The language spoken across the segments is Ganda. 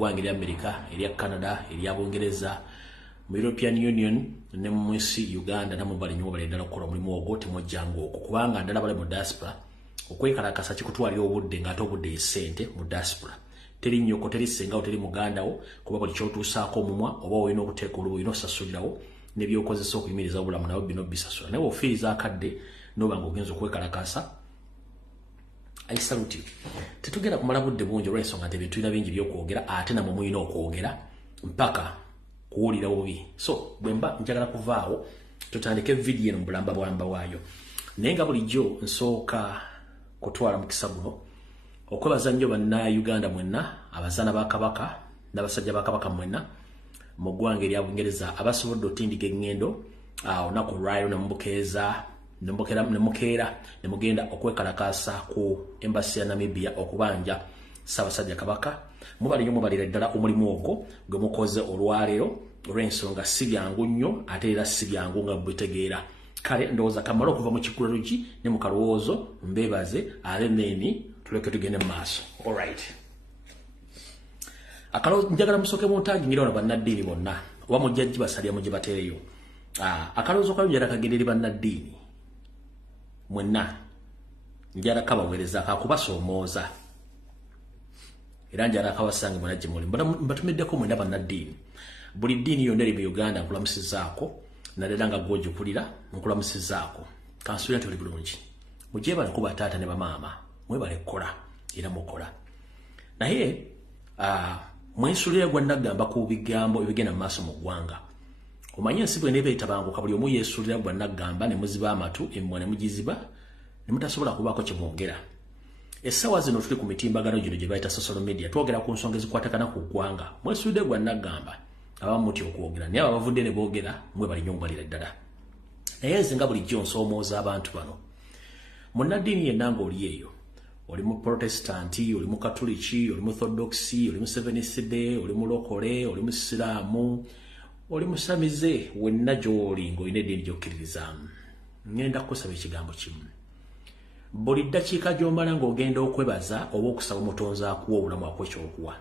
ggwanga erya America, erya Canada, erya Bungereza, mu European Union ne mu nsi Uganda namwe bali nnyo bali ddala okukola omulimu ogwo temujjangu okwo kubanga ndala bali mu diaspora okwekalakasa kikutwalira obudde ng'ate obudde esente mu diaspora teri nnyoko teri sengawo teri mugandawo kuba buli kyotuusaako omumwa oba olina okuteeka olubu olina osasulirawo n'ebyokozesa okuyimiriza obulamu nabo bino bisasula naye ofiiriza akadde n'oba ng'ogenza okwekalakasa I salute you. Tetugenda kumala budde bungi olw'ensonga nti ebintu tulina bingi by'okwogera ate namwe mulina okwogera mpaka kuwulira obubi. So bwemba njagala kuvaawo tutandike vidiyo eno mu bulamba bwamba waayo. Naye nga bulijjo nsooka kutwala mukisa guno okwebaza nnyo bannayuganda mwenna abazaana ba Kabaka n'abasajja ba Kabaka mwenna mu ggwanga erya Bungereza abasobodde otindiga eŋŋendo olunaku lwayo nemubukeeza nemukeera nemugenda okwekalakaasa ku embassy ya Namibia okubanja Ssaabasajja Kabaka mubali nnyo mubalira ddala omulimu ogwo gwe mukoze olwaleero olw'ensonga si byangu nnyo ate era si byangu nga bwetegeera kale ndowooza kamala okuva mu kikulaluki ne mu kalowoozo mbeebaze ale neeni tuleke tugende mu maaso alright njagala musooke muntaagi ngira wano bannaddiini bonna oba mujjajji basalya mu gye batereyo akalowoozo kayo njala kagenda eri bannaddiini mwenna njala kabaweereza kakubasoomooza era njala kabasange mwenna gye muli mbatumiddeko mwenna bannaddiini buli ddiini yonna eri mu Uganda nkulamusizaako naddala nga gw'ogikulira nkulamusizaako kansuubira nti oli bulungi mugyebale kuba taata ne bamaama mwebale kukola era mukola naye mwensulira gwa nagamba ku bigambo ebigenda mu maaso mu ggwanga omanye ensi bwe neeba etabanguka buli omu yeesuulira gwa nagamba ne muziba amatu emmwa ne mugiziba ne mutasobola kubaako kye mwogera essaawa zino tuli ku mitimbagano gino gye bayita social media twogera ku nsonga ezikwatagana ku ggwanga mwesuulire gwa nagamba abamu mutya okwogera naye abo bavudde ne boogera mwe bali nnyo mubalira ddala naye nze nga bulijjo nsoomooza abantu bano munnaddiini yenna ng'oli eyo oli mu protestanti oli mu katuliki oli mu orthodoxi oli mu Seventh Day oli mu lokole oli mu siraamu oli musamize wenna gy'oli ng'olina eddiini gy'okkiririzaamu ngenda kukusaba ekigambo kimu buli ddakiika gy'omala ng'ogenda okwebaza oba okusaba omutonzi akuwa obulamu akuwa ekyokuwa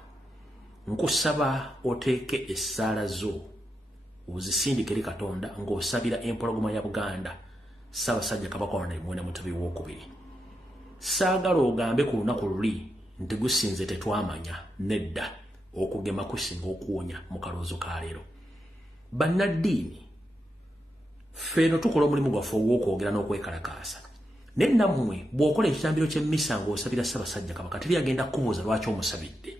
nkusaba oteeke essaala zo ozisindike eri Katonda ng'osabira empologoma ya Buganda Ssaabasajja Kabaka Mwene Mutebi II saagala ogambe ku lunaku luli nti gusinze tetwamanya nedda okugema kusinga okuwonya mu kaloozo ka leero bannaddiini ffeeno tukola omulimu gwaffe ogw'okwogera n'okwekalakaasa naye nammwe bw'okola ekitambiro ky'emmisa ng'osabira Ssaabasajja Kabaka teri agenda kubuuza lwaki omusabidde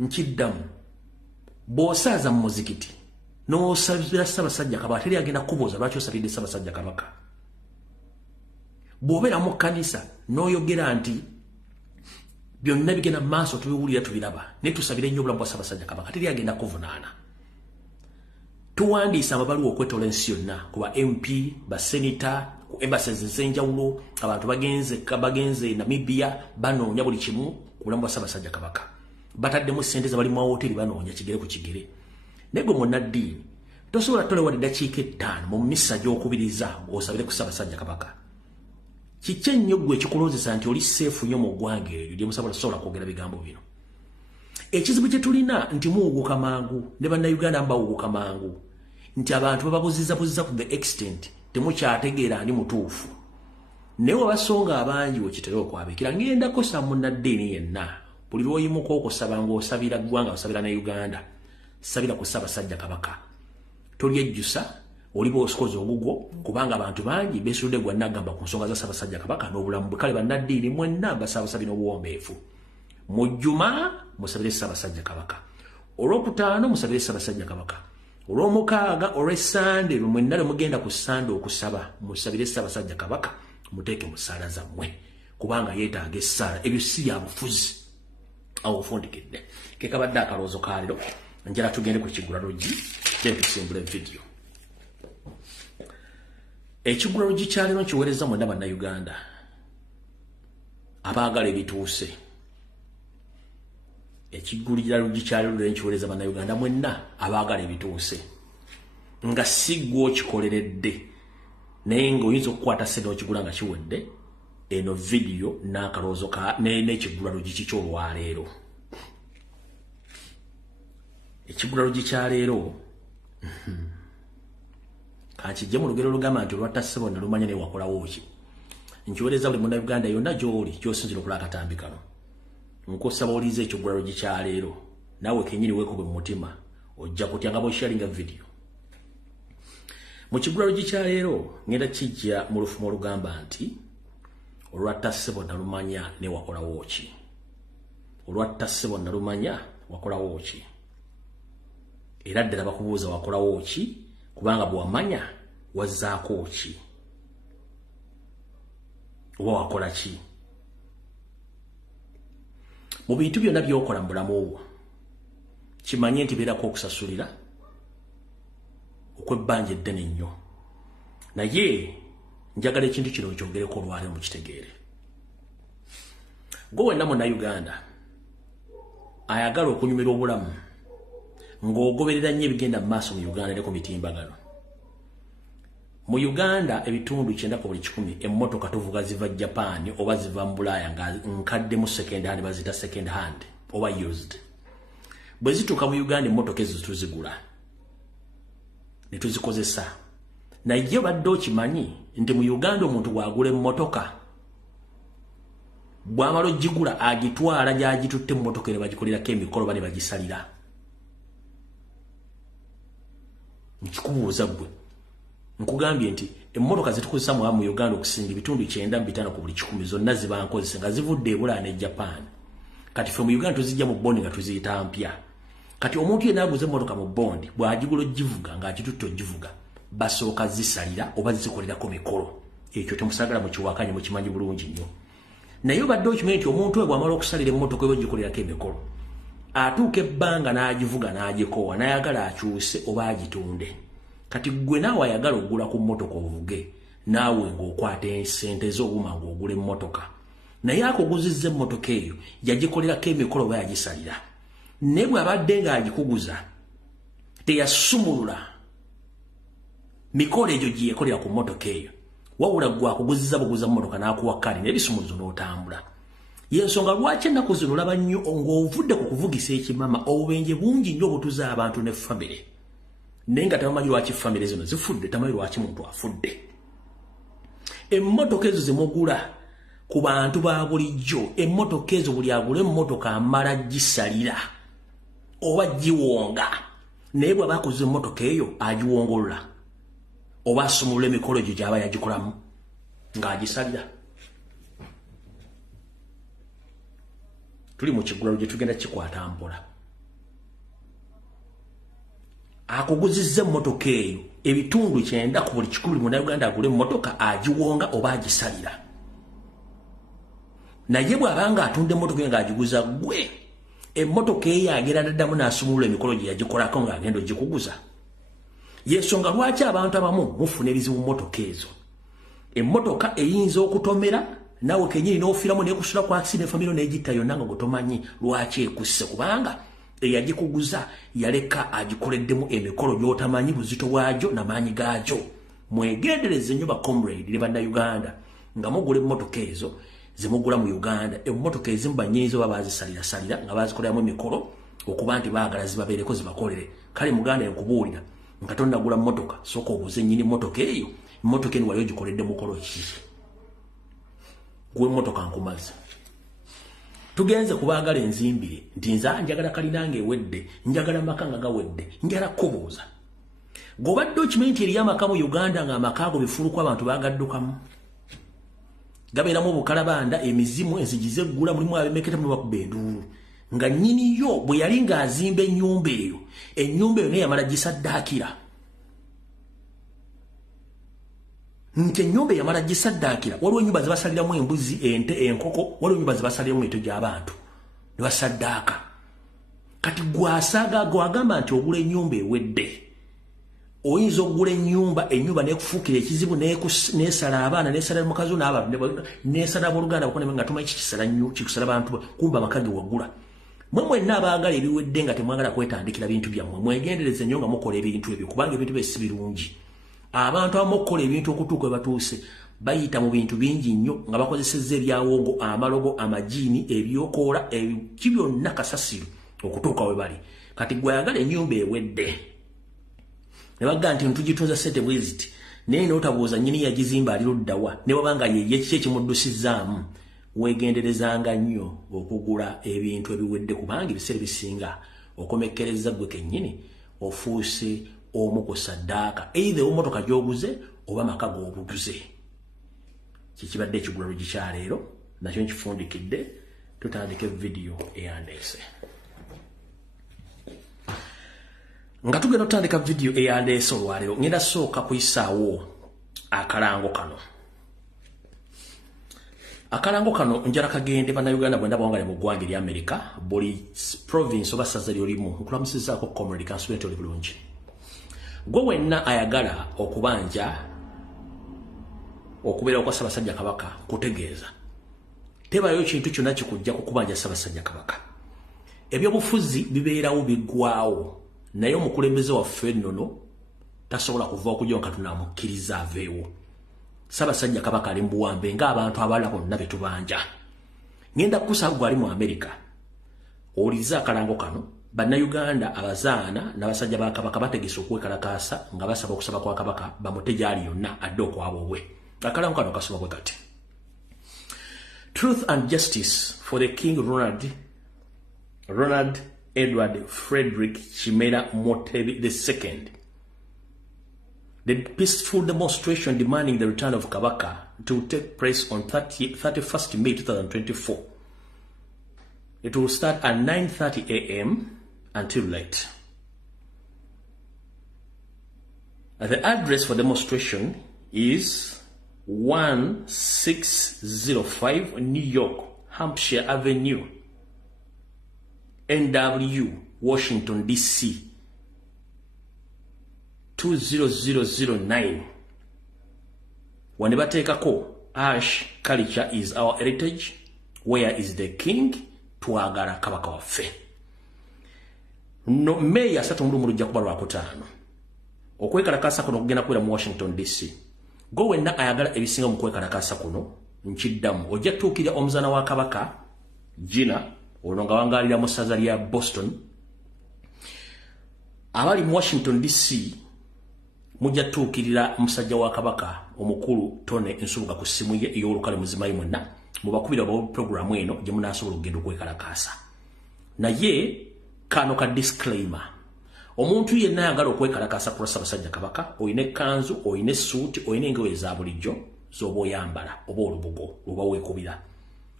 nkiddamu bw'osaaza mu muzikiti n'osabira Ssaabasajja Kabaka teri agenda kubuuza lwaki osabidde Ssaabasajja Kabaka bw'obeera mu kkanisa n'oyogera nti byonna bigenda mu maaso tubiwulira tubiraba naye tusabire nnyo obulamu bwa Ssaabasajja Kabaka teri agenda kuvunaana tuwandiisa amabaluwa okwetola ensi yonna ku ba MP basenita ku embassies ez'enjawulo abantu bagenze Namibia banoonya buli kimu ku bulamu bwa Ssaabasajja Kabaka bataddemu ssente ze bali mu mahoteri banoonya kigere ku kigere naye gwe munnaddiini tosobola tolewa eddakiika 5 mu misa gy'okubiriza osabire ku Ssaabasajja Kabaka kiki ennyo gwe ekikuloozesa nti oli seefu nnyo mu ggwanga eryo lye musobola kwogera bigambo bino ekizibu kye tulina nti muwuguka mangu ne bannayuganda mbawuguka mangu nti abantu bababuzizabuziza to the extent temukyategeera ani mutuufu naye wabasonga abangi wekitera okwabikira ngendako sa munnaddiini yenna buli lw'oyimuka okusaba ng'osabira ggwanga osabira ne Uganda sabira ku Ssaabasajja Kabaka tolyejjusa oli bw'osikoze ogugwo kubanga abantu bangi beesudde gwa nagamba ku nsonga za Ssaabasajja Kabaka n'obulamu bwe kale bannaddiini mwenna basaabasabye n'obuwombeefu mu Jjuma musabire Ssaabasajja Kabaka olw'okutaano musabire Ssaabasajja Kabaka olw'omukaaga olw'essande mwenna lwe mugenda ku ssande okusaba musabire Ssaabasajja Kabaka muteeke mu ssaala zammwe kubanga yeetaaga essaala ebyo si bya bufuzi awo ofundikidde ke kabadde akaloozo ka leero njala tugende ku kigulalogi then tusimbula vidiyo ekigulalogi kya leero nkiweereza mwenna bannayuganda abaagala ebituuse ekigulalogi kya leero nkiweereza bannayuganda mwenna abaagala ebituuse nga si gwe okikoleredde naye ng'oyinza okukwata ssente okigula nga kiwedde eno vidiyo n'akaloozo n'ekigulalogi kikyolwaleero ekigulalo gikyaleero kakijje mu lugero lugamba nti olwatta ssebo nalumanya ne wakolawo ki nkiweereza buli munnayuganda yonna gy'oli gy'osinzira okulaba akatambi kano nkusaba oliize ekigulalo gikyaleero naawe kenyini weekube mu mutima ojja kutya nga bw'osharinga video mu kigulalo gikyaleero ngenda kijja mu lufumo olugamba nti olwatta ssebo nalumanya ne wakolawo ki olwatta ssebo nalumanya wakolawo ki era ddala bakubuuza wakolawo ki kubanga bw'amanya wazzaako ki oba wakola ki mu bintu byonna by'okola mu bulamu obwo kimanye nti beerako okusasulira okw'ebbanja eddene ennyo naye njagala ekintu kino kyogereko olwaleero mukitegeere gwe wenna munnayuganda ayagala okunyumira obulamu ng'ogoberera nnyo ebigenda mu maaso mu Uganda ne ku mitimbagano mu Uganda ebitundu 9/10 emmotoka tuvuga ziva Japan oba ziva mu Bulaaya nga nkadde mu second hand bazita second hand oba used bwe zituuka mu Uganda emmotoka ezo tuzigula ne tuzikozesa naye badde okimanyi nti mu Uganda omuntu bw'agula emmotoka bw'amala ogigula agitwala gy'agitutte mu mmotoka ne bagikolerako emikolo ba ne bagisalira nkikubuuza gwe nkugambye nti emmotoka zetukozesa mu Uganda okusinga ebitundu 9/5 zonna ziba nkozese nga zivudde e Bulaaya ne Japan kati ffe mu Uganda tuzijja mu bondi nga tuziyita mpya kati omuntu yenna aguze emmotoka mu bondi bw'agigula ogivuga ng'agitutte ogivuga basooka zisalira oba zikolerako mikolo ekyo temusagala mukiwakanye mukimanyi bulungi nnyo naye obadde okimanyi nti omuntu we bw'amala okusalira emmotoka eba ogikolerako emikolo atuuka ebbanga n'agivuga n'agikoowa n'ayagala akyuse oba agitunde kati gwe naawe ayagala ogula ku mmotoka ovuge naawe ng'okwata ensente z'obuma ng'ogula emmotoka naye akuguzizza emmotoka eyo yagikolerako emikolo oba yagisalira naye bw'abadde ng'agikuguza teyasumulula mikolo egyo gye yakolera ku mmotoka eyo wabula gwe akuguzizza buguza mmotoka n'akuwa kkadi n'ebisumuluzo n'otambula yensonga lwaki ennaku zino olaba nnyo ng'ovudde ku kuvugisa ekimama obubenje bungi nnyo obutuza abantu ne famire naye nga tamanyi lwaki famire zino zifudde tamanyi lwaki muntu afudde emmotoka ezo zemugula ku bantu ba bulijjo emmotoka ezo buli agula emmotoka amala gisalira oba giwonga naye bw'aba akoze emmotoka eyo agiwongolola oba asumulula emikolo egyo gy'aba yagikolamu ng'agisalira tuli mu kigulalo gye tugenda kikwata mpola akuguzizza emmotoka eyo ebitundu 9/10 munnayuganda agula emmotoka agiwonga oba agisalira naye bw'abanga atunda emmotoka eyo ng'agiguza gwe emmotoka eyo agenda daddamu n'asumulula emikolo gye yagikolako ng'agenda ogikuguza yensonga lwaki abantu abamu mufuna ebizibu mu mmotoka ezo emmotoka eyinza okutomera nawe kenyini n'ofiiramu n'ekusula ku accident famiro n'egitta yonna nga gutomanyi lwaki ekusse kubanga eyagikuguza yaleka agikoleddemu emikolo gy'otamanyi buzito bwagyo n'amaanyi gaagyo mwegendereze nnyo bacomrade ne bannayuganda nga mugula emmotoka ezo zemugula mu Uganda emmotoka ezimu banyiiza oba bazisalirasalira nga bazikoleramu emikolo okuba nti baagala zibabeereko zibakolere kale muganda enkubuulira nga tonnagula mmotoka sooka obuuze nnyini mmotoka eyo emmotoka eno wali ogikoledde mukolo ki gwe emmotoka nkumaze tugenze kubaagala enzimbire nti nze njagala kalinanga ewedde njagala maka nga gawedde njala kubuuza gobadde okimanyi nti eriyo amaka mu Uganda ng'amaka ago bifuluku abantu baagaddukamu gabeeramu obukalabanda emizimu enzigi zeggula mulimu abemeketa mu bakuba enduulu nga nnyini yo bwe yali ng'azimba ennyumba eyo naye yamala gisaddaakira nti ennyumba yamala gisaddaakira waliwo ennyumba zebasaliramu embuzi ente enkoko waliwo ennyumba zebasaliramu emito gy'abantu ne basaddaaka kati gwasaaga gwagamba nti ogula ennyumba ewedde oyinza okugula ennyumba n'ekufuukira ekizibu n'esala abaana n'esala mukazi n'abantu n'esala abooluganda bakone nga tumanyi kikusala bantu kumba amaka ge waggula mwe mwenna abaagala ebiwedde nga temwagala kwetandikira bintu byammwe mwegendereze nnyo nga mukola ebintu ebyo kubanga ebintu bye si birungi abantu abamu okukola ebintu okutuuka we batuuse bayita mu bintu bingi nnyo nga bakozesezza ebyawongo amalogo amajiini ebyokoola ki byonna kasasiro okutuuka we bali kati gwe ayagala ennyumba ewedde ne bagamba nti tugitunza ssente bweziti naye n'otabuuza nnyini yagizimba ali luddawa ne wabanga ye kiki ekimuddusizaamu weegenderezanga nnyo okugula ebintu ebiwedde kubanga ebiseera bisinga okomekkereza gwe kennyini ofuuse omu ku saddaaka either emmotoka gy'oguze oba maka g'obuguze kikibadde ekigula lugikyaleero nakyo nkifundikidde tutandike vidiyo eyandeese nga tugenda tutandika vidiyo eyandeese olwaleero ngenda sooka kuyisaawo akalango kano njala kagende bannayuganda bwe ndaba wangale mu ggwanga erya Amerika buli province oba ssaza lyolimu nkulamusizaako comrade kansubenti oli bulungi gwe wenna ayagala okubanja okubeerawo kwa Ssaabasajja Kabaka kutegeeza tebayo kintu kyonna kikujja kukubanja Ssaabasajja Kabaka ebyobufuzi bibeerawo biggwawo naye omukulembeze waffe nnono tasobola kuva okujja nga tunamukkiriza aveewo Ssaabasajja Kabaka ali mbuwambe ng'abantu abalala bonna be tubanja ngenda kukusaba gwali mu Amerika owuliriza akalango kano bannayuganda abazaana n'abasajja ba Kabaka bategese okwekalakaasa nga basaba okusaba kwa Kabaka bamute gyali yonna adde okwabwe akalango kano kasoma bwe kati Truth and Justice for the King Ronald Edward Frederick Chimera Motebi II. The peaceful demonstration demanding the return of Kabaka to take place on 31st May 2024. It will start at 9:30 a.m. until late. The address for demonstration is 1605 New York, Hampshire Avenue, NW, Washington, D.C. 20009. When bateekako Ash culture is our heritage, where is the king? Twagala Kabaka waffe. No May 3 mulujja kuba Lwakutaano. Okwekalakaasa kuno kugenda kubeera mu Washington DC. Gwe wenna ayagala ebisinga mu kwekalakaasa kuno nkiddamu ojja tuukirira omuzaana wa Kabaka Gina ono nga wangaalira mu ssaza lya Boston. Abali mu Washington DC mujja tuukirira musajja wa Kabaka omukulu Tone Nsubuga ku ssimu ye ey'olukale muzimayi mwenna mubakubira ba programu eno gye munaasobola okugenda okwekalakaasa. Naye kano ka disclaimer, omuntu yenna ayagala okwekalakaasa ku Ssaabasajja Kabaka oyina ekkanzu oyina essuuti oyina engoye eza bulijjo z'oba oyambala oba olubugo oba weekubira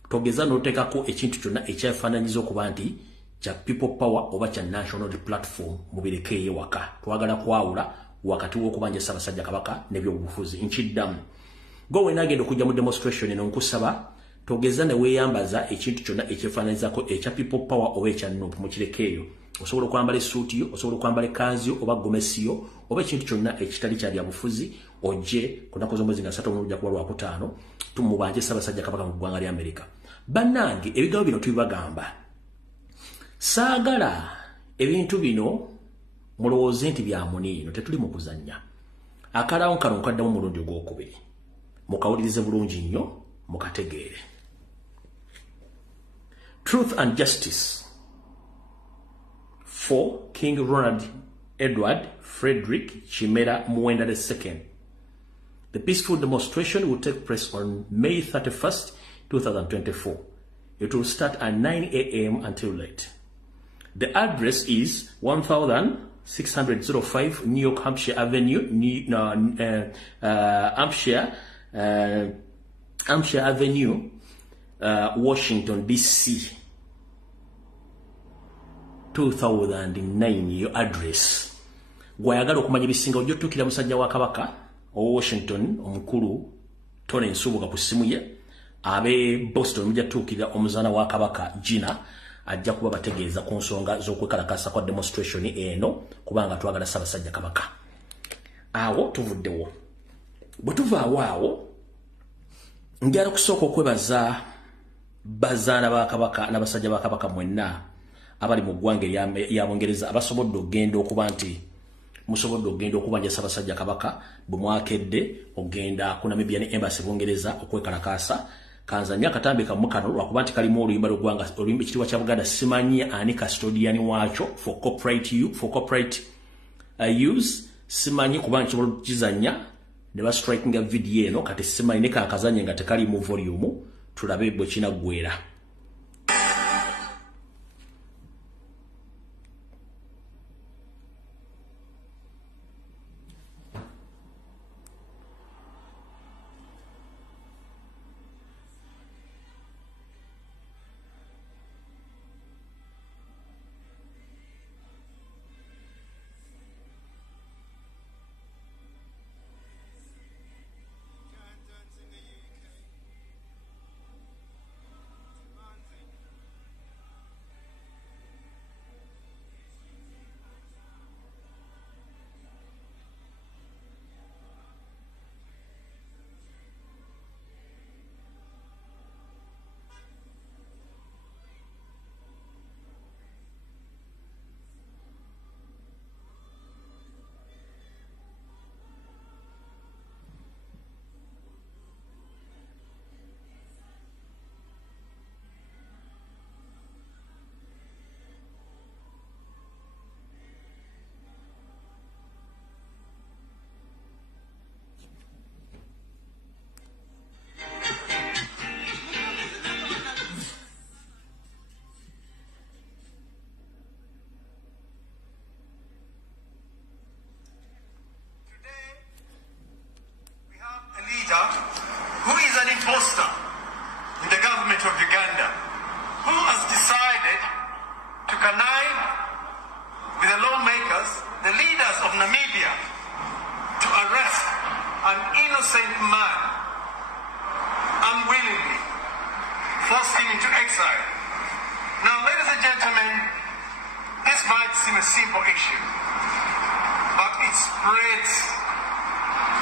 togeza n'oteekako ekintu kyonna ekyefaananyiza okuba nti kya people power oba kya national platform mubireke ewaka. Twagala kwawula wakati w'okubanja Ssaabasajja Kabaka n'ebyobufuzi nkiddamu. Gwe wenna agenda okujja mu demonstration eno nkusaba togeza ne weeyambaza ekintu kyonna ekyefaananyizako ekya people power oba ekya nuupu mukirekeeyo. Osobola okwambala essuuti yo, osobola okwambala ekkanzu oba gomesi yo oba ekintu kyonna ekitali kya byabufuzi ojje ku nnaku z'omwezi nga 3 mulujja kuba Lwakutaano tumubanje Ssaabasajja Kabaka mu ggwanga lya Amerika. Bannange ebigambo bino tubibagamba. Saagala ebintu bino mulowooze nti bya muniino tetuli mu kuzannya. Akalaawo kano nkaddamu omulundi ogwokubiri mukawulirize bulungi nnyo mukategeere. Truth and Justice for King Ronald Edward Frederick Chimera Muwenda II. The peaceful demonstration will take place on May 31st, 2024. It will start at 9 a.m. until late. The address is 1605 New York, Hampshire Avenue, Hampshire Avenue, Washington, D.C. 2009 your address. Gwayagala okumanya ebisinga ojja otuukira musajja wa Kabaka o Washington omukulu Tone Nsubuga ku ssimu ye. Abe Boston mujja tuukirira omuzaana wa Kabaka Gina ajja kuba bategeeza ku nsonga z'okwekalakaasa kwa demonstration eno kubanga twagala Ssaabasajja Kabaka. Awo tuvuddewo. Bwe tuvaawo awo njala kusooka okwebaza bazaana ba Kabaka n'abasajja ba Kabaka mwenna abali mu ggwanga erya Bungereza abasobodde okugenda okuba nti musobodde okugenda okubanja Ssaabasajja Kabaka bwe mwakedde okugenda ku Namibian Embassy Bungereza okwekalakaasa kanzanya katambi kamukano lwakuba nti kalimu oluyimba lw'eggwanga oluyimba ekitiibwa kya Buganda simanyi ani custodian waakyo for corporate use simanyi kuba nkisobola okukizanya ne bastrikinga video eno kati simanyi ne kankazanye nga tekali mu volume tulabe bwe kinaggwera. Who is an imposter in the government of Uganda, who has decided to connive with the lawmakers, the leaders of Namibia, to arrest an innocent man unwillingly, forced him into exile. Now, ladies and gentlemen, this might seem a simple issue, but it spreads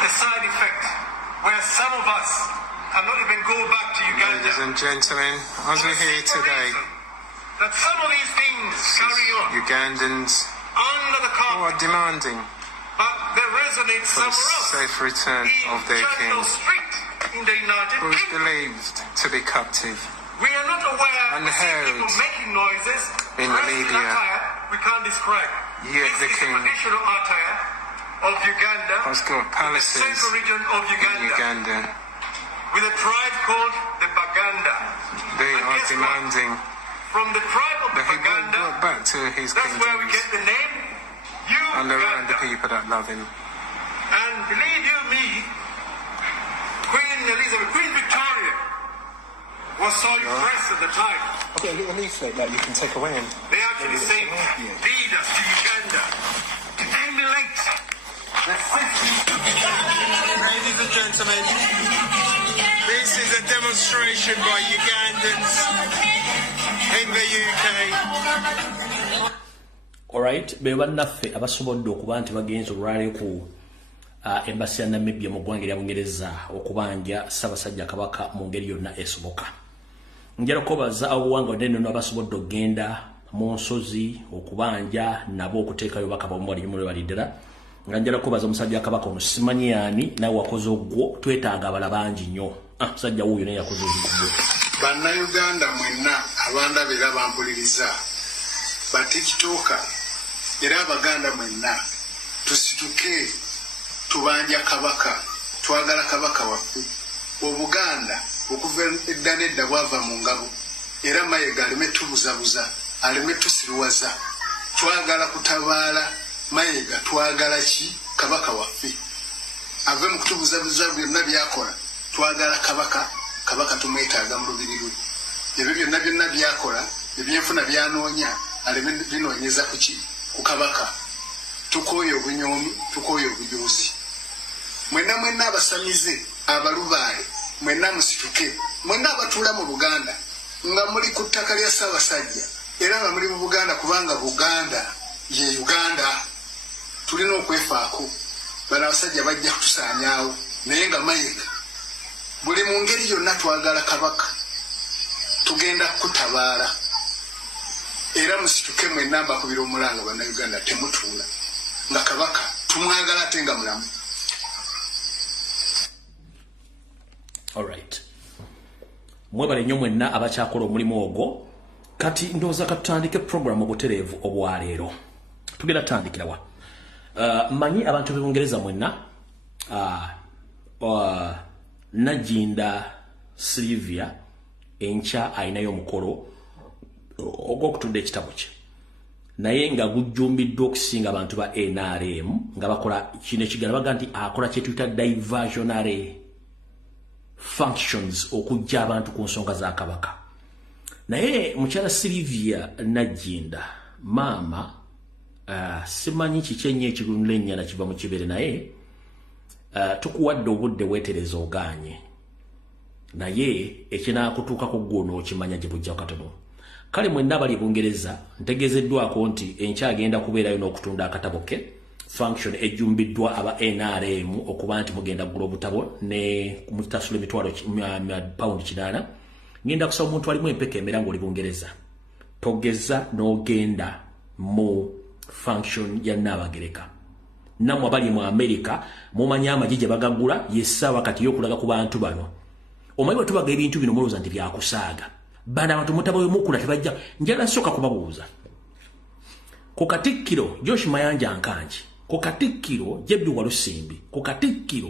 a side effect where some of us cannot even go back to Uganda. Ladies and gentlemen, as we're here today, that some of these things carry on. Ugandans under the carpet, who are demanding but they resonate for the somewhere else. safe return of their king, In the United who is Kingdom. believed to be captive. We are not aware And of held people making noises in pressing Namibia. attire we can't describe. Yet This the is king traditional attire of Uganda, has got palaces central region of in Uganda. with a tribe called the Baganda. They And are guess what? demanding From the tribe of the that he be Baganda, brought back to his that's where we kingdoms get the name and around the Uganda. people that love him. And believe you me, Queen Elizabeth, Queen Victoria was so impressed at the time. I've got a little leaflet that you can take away and They actually sent leaders to Uganda to emulate the system. Ladies and gentlemen, this is a demonstration by Ugandans in the UK. Alright, be bannaffe abasobodde okuba nti bagenze olwaleero ku embassy ya Namibia mu ggwanga erya Bungereza okubanja Ssaabasajja Kabaka mu ngeri yonna esoboka. Njala kubaza obuwanga bunene abasobodde okugenda mu nsozi okubanja nabo okuteekayo bakaba mu bali baliddala. Nga njala kubaza omusajja Kabaka ono simanyi ani nawe wakoze ogwo twetaaga abala bangi nnyo. Musajja wuuyo naye yakoze ogwo. Bannayuganda mwenna abandaba era bampuliriza batikitooka era abaganda mwenna tusituke tubanja Kabaka, twagala Kabaka waffe. Obuganda okuva edda nedda bwava mu ngabo era Mayiga aleme tubuzabuza, aleme tusiruwaza. Twagala kutabaala Mayiga, twagala ki? Kabaka waffe ave mu kutubuzabuza byonna byakola. Twagala Kabaka tumwetaaga mu lubiri lwe. Ebyo byonna byakola ebyenfuna byanoonya aleme binoonyeza ku Kabaka. Tukooye obunyoomi, tukooye obujoozi. Mwenna abasamize abalubaale, mwenna musituke, mwenna abatuula mu Buganda nga muli ku ttaka lya Ssaabasajja era nga muli mu Buganda kubanga Buganda ye Uganda. Tulina okwefaako. Bano abasajja bajja kutusaanyaawo naye nga Mayiga buli mu ngeri yonna twagala Kabaka, tugenda kutabaala era musituke mwenna mbakubira omulanga bannayuganda temutuula nga Kabaka tumwagala ate nga mulamu. Alright. mwebale nnyo mwenna abakyakola omulimu ogwo kati ndowooza katutandike program obutereevu obwaleero tugenda tutandikirawa manyi abantu b'Ebungereza mwenna Najinda Sylvia encha ayinayo omukolo ogw'okutunda ekitabo kye naye nga gujjumbiddwa okusinga abantu ba NRM nga bakola kino ekigala baga nti akola kye tuyita diversionary functions okujja abantu ku nsonga za Kabaka. Naye mukyala Sylvia Najinda maama simanyi kikyenye ekirunula ennyana kiva mu kibere naye tukuwadde obudde weetereza ogaanye naye ekinaakutuukako ggwe onookimanya gye bujja katono. Kale mwenna abali Bungereza ntegeezeddwako nti enkyagenda kubeerayo n'okutunda akatabo ke function ejjumbiddwa aba NRM okuba nti mugenda kugula obutabo ne mutasula emitwalo pound 8. Ngenda kusaba omuntu alimu empeka emera ng'oli Bungereza togeza n'ogenda mu function ya Nnabagereka. Nammwe abali mu America mumanya amagye gye bagagula yessaawa kati y'okulaga ku bantu bano. Omanyi bwe tubaga ebintu bino mulowooza nti byakusaaga. Bana abantu mutabayo mukula tebajja njala soka kubabuuza. Ku Katikkiro Josh Mayanja Nkanji, ku Katikkiro Jebbi Walusimbi, ku Katikkiro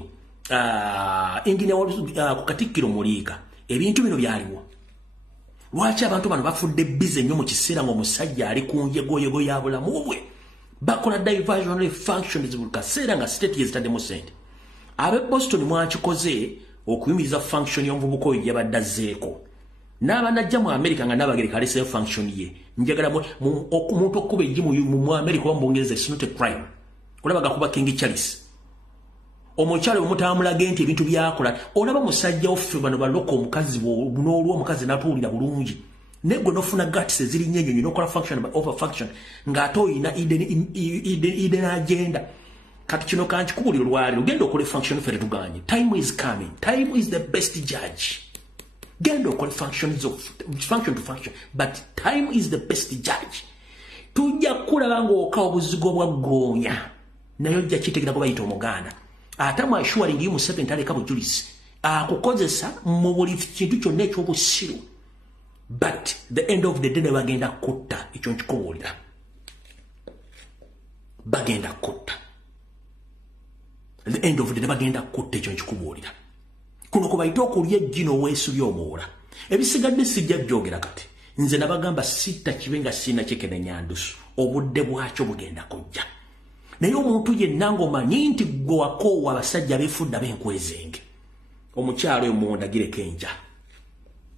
ku Katikkiro Muliika. Ebintu bino byaliwo. Lwaki abantu bano bafudde bize nnyo mu kiseera ng'omusajja ali ku njegoyego ya bulamu bwe bakola diversionary functions buli kaseera nga state yezitaddemu ssente. Ab'e Boston mwakikoze okuyimiriza function y'omuvubuka oyo yabadde azzeeko. N'abanajja mu America nga Nnabagereka alese function ye. Njagala omuntu okuba ejji mu America oba mu Bungereza is not a crime. Olaba gakuba King Charles. Omukyalo omutamulage nti ebintu byakola olaba musajja offe bano baloko omukazi n'olwo omukazi n'atuwulira bulungi negwe nofuna guts eziri nnyonyo n'okola function over function ng'ate oyina Eden agenda. Kati kino kankikubulira olwaleero genda okole function ffe tetuganye. Time is coming. Time is the best judge. Genda okole function to function but time is the best judge. Tujja kulaba ng'oka obuzigo bwa ggoonya naye ojja kitegeera kuba bayita Omuganda. Ate mu ashwari ndi mu seven taleka bujulisi akukozesa mu buli kintu kyonna ekyobusiru but the end of the day bagenda kutta ekyo nkikubuulira bagenda kutta the end of the day bagenda kutta ekyo nkikubuulira kuno kubayita okulya ejjino weesubya omuwula ebisigadde sijja byogera kati nze nabagamba sitta kibe nga sina kyekenenya ndusu obudde bwakyo bugenda kujja. Naye omuntu yenna ng'omanyi nti gwe wakoowa abasajja beefudda b'enkwezenge omukyalo oyo mundagireko enja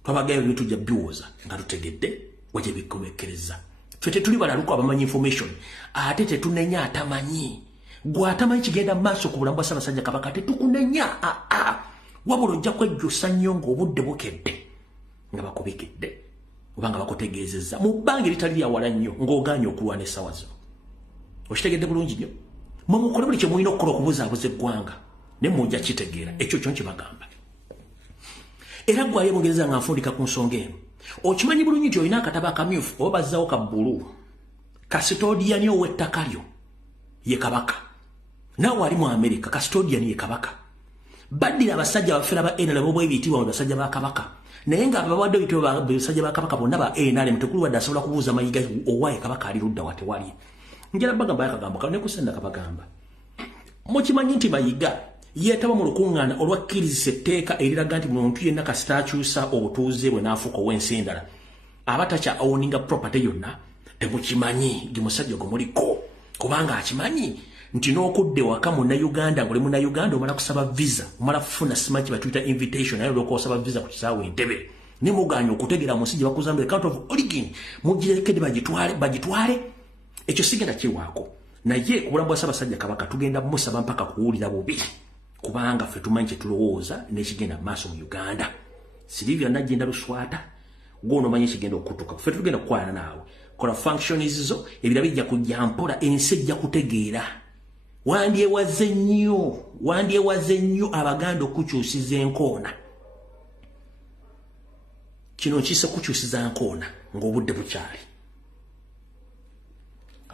twabagayo ebintu tujja biwoza nga tutegedde wagye bikomekereza ffe tetuli balaluko abamanyi information ate tetunenya atamanyi gwe atamanyi kigenda mu maaso ku bulamu bwa Ssaabasajja Kabaka tetukunenya wabula ojja kwejjusa nnyo ng'obudde bukedde nga bakubikidde oba nga bakutegeezezza mu bbanga eritali lya wala nnyo ng'ogaanye okulwana essaawa zino. Okitegedde bulungi nnyo mwe mukole buli kye mulina okukola okubuzaabuza eggwanga ne mujja kitegeera ekyo kyo nkibagamba. Era ggwayo Bungereza nga nfundika ku nsonga eno okimanyi bulungi nti olina akatabo akamyufu oba bazzaawo ka bbulu kasitodiyani ow'ettaka lyo ye Kabaka naawe ali mu America kasitodiyani ye Kabaka baddira abasajja bafera ba NRM bwebiyitibwa mu basajja ba Kabaka naye nga babawadde ebitibwa basajja ba Kabaka bonna ba NRM tekuli wadde asobola kubuuza mayiga owaye Kabaka ali ludda wa tewali. Njala bagamba yakagambo kane kusenda kabagamba mukimanyi nti mayiga yeetaba mu lukuŋŋaana olwakkirizisa etteeka eriraga nti muntu yenna kasita akyusa obutuuze bwe n'afuuka ow'ensi endala aba takya owninga property yonna temukimanyi gye musajja gwe muliko kubanga akimanyi nti n'okudde waka Munnayuganda ng'oli Munnayuganda omala kusaba visa omala kufuna simanyi batuyita invitation naye olwoka osaba visa ku kisaawe Entebbe ne muganya okutegeera mu nsi gye bakuzambira country of origin mugirekedde bagitwale. Ekyo sigenda kiwaako naye ku bulamu bwa Ssaabasajja Kabaka tugenda musaba mpaka kuwulira bubi kubanga ffe tumanyi kye tulowooza n'ekigenda mu maaso mu Uganda. Sylvia Najinda Luswata gwono omanyi ekigenda okutuuka ffe tugenda kukwalana naawe kola functions zo ebira bijja kujja mpola ensi ejja kutegeera. Wandyewaze nnyo Abaganda okukyusiza enkoona kino nkise kukyusiza nkoona ng'obudde bukyali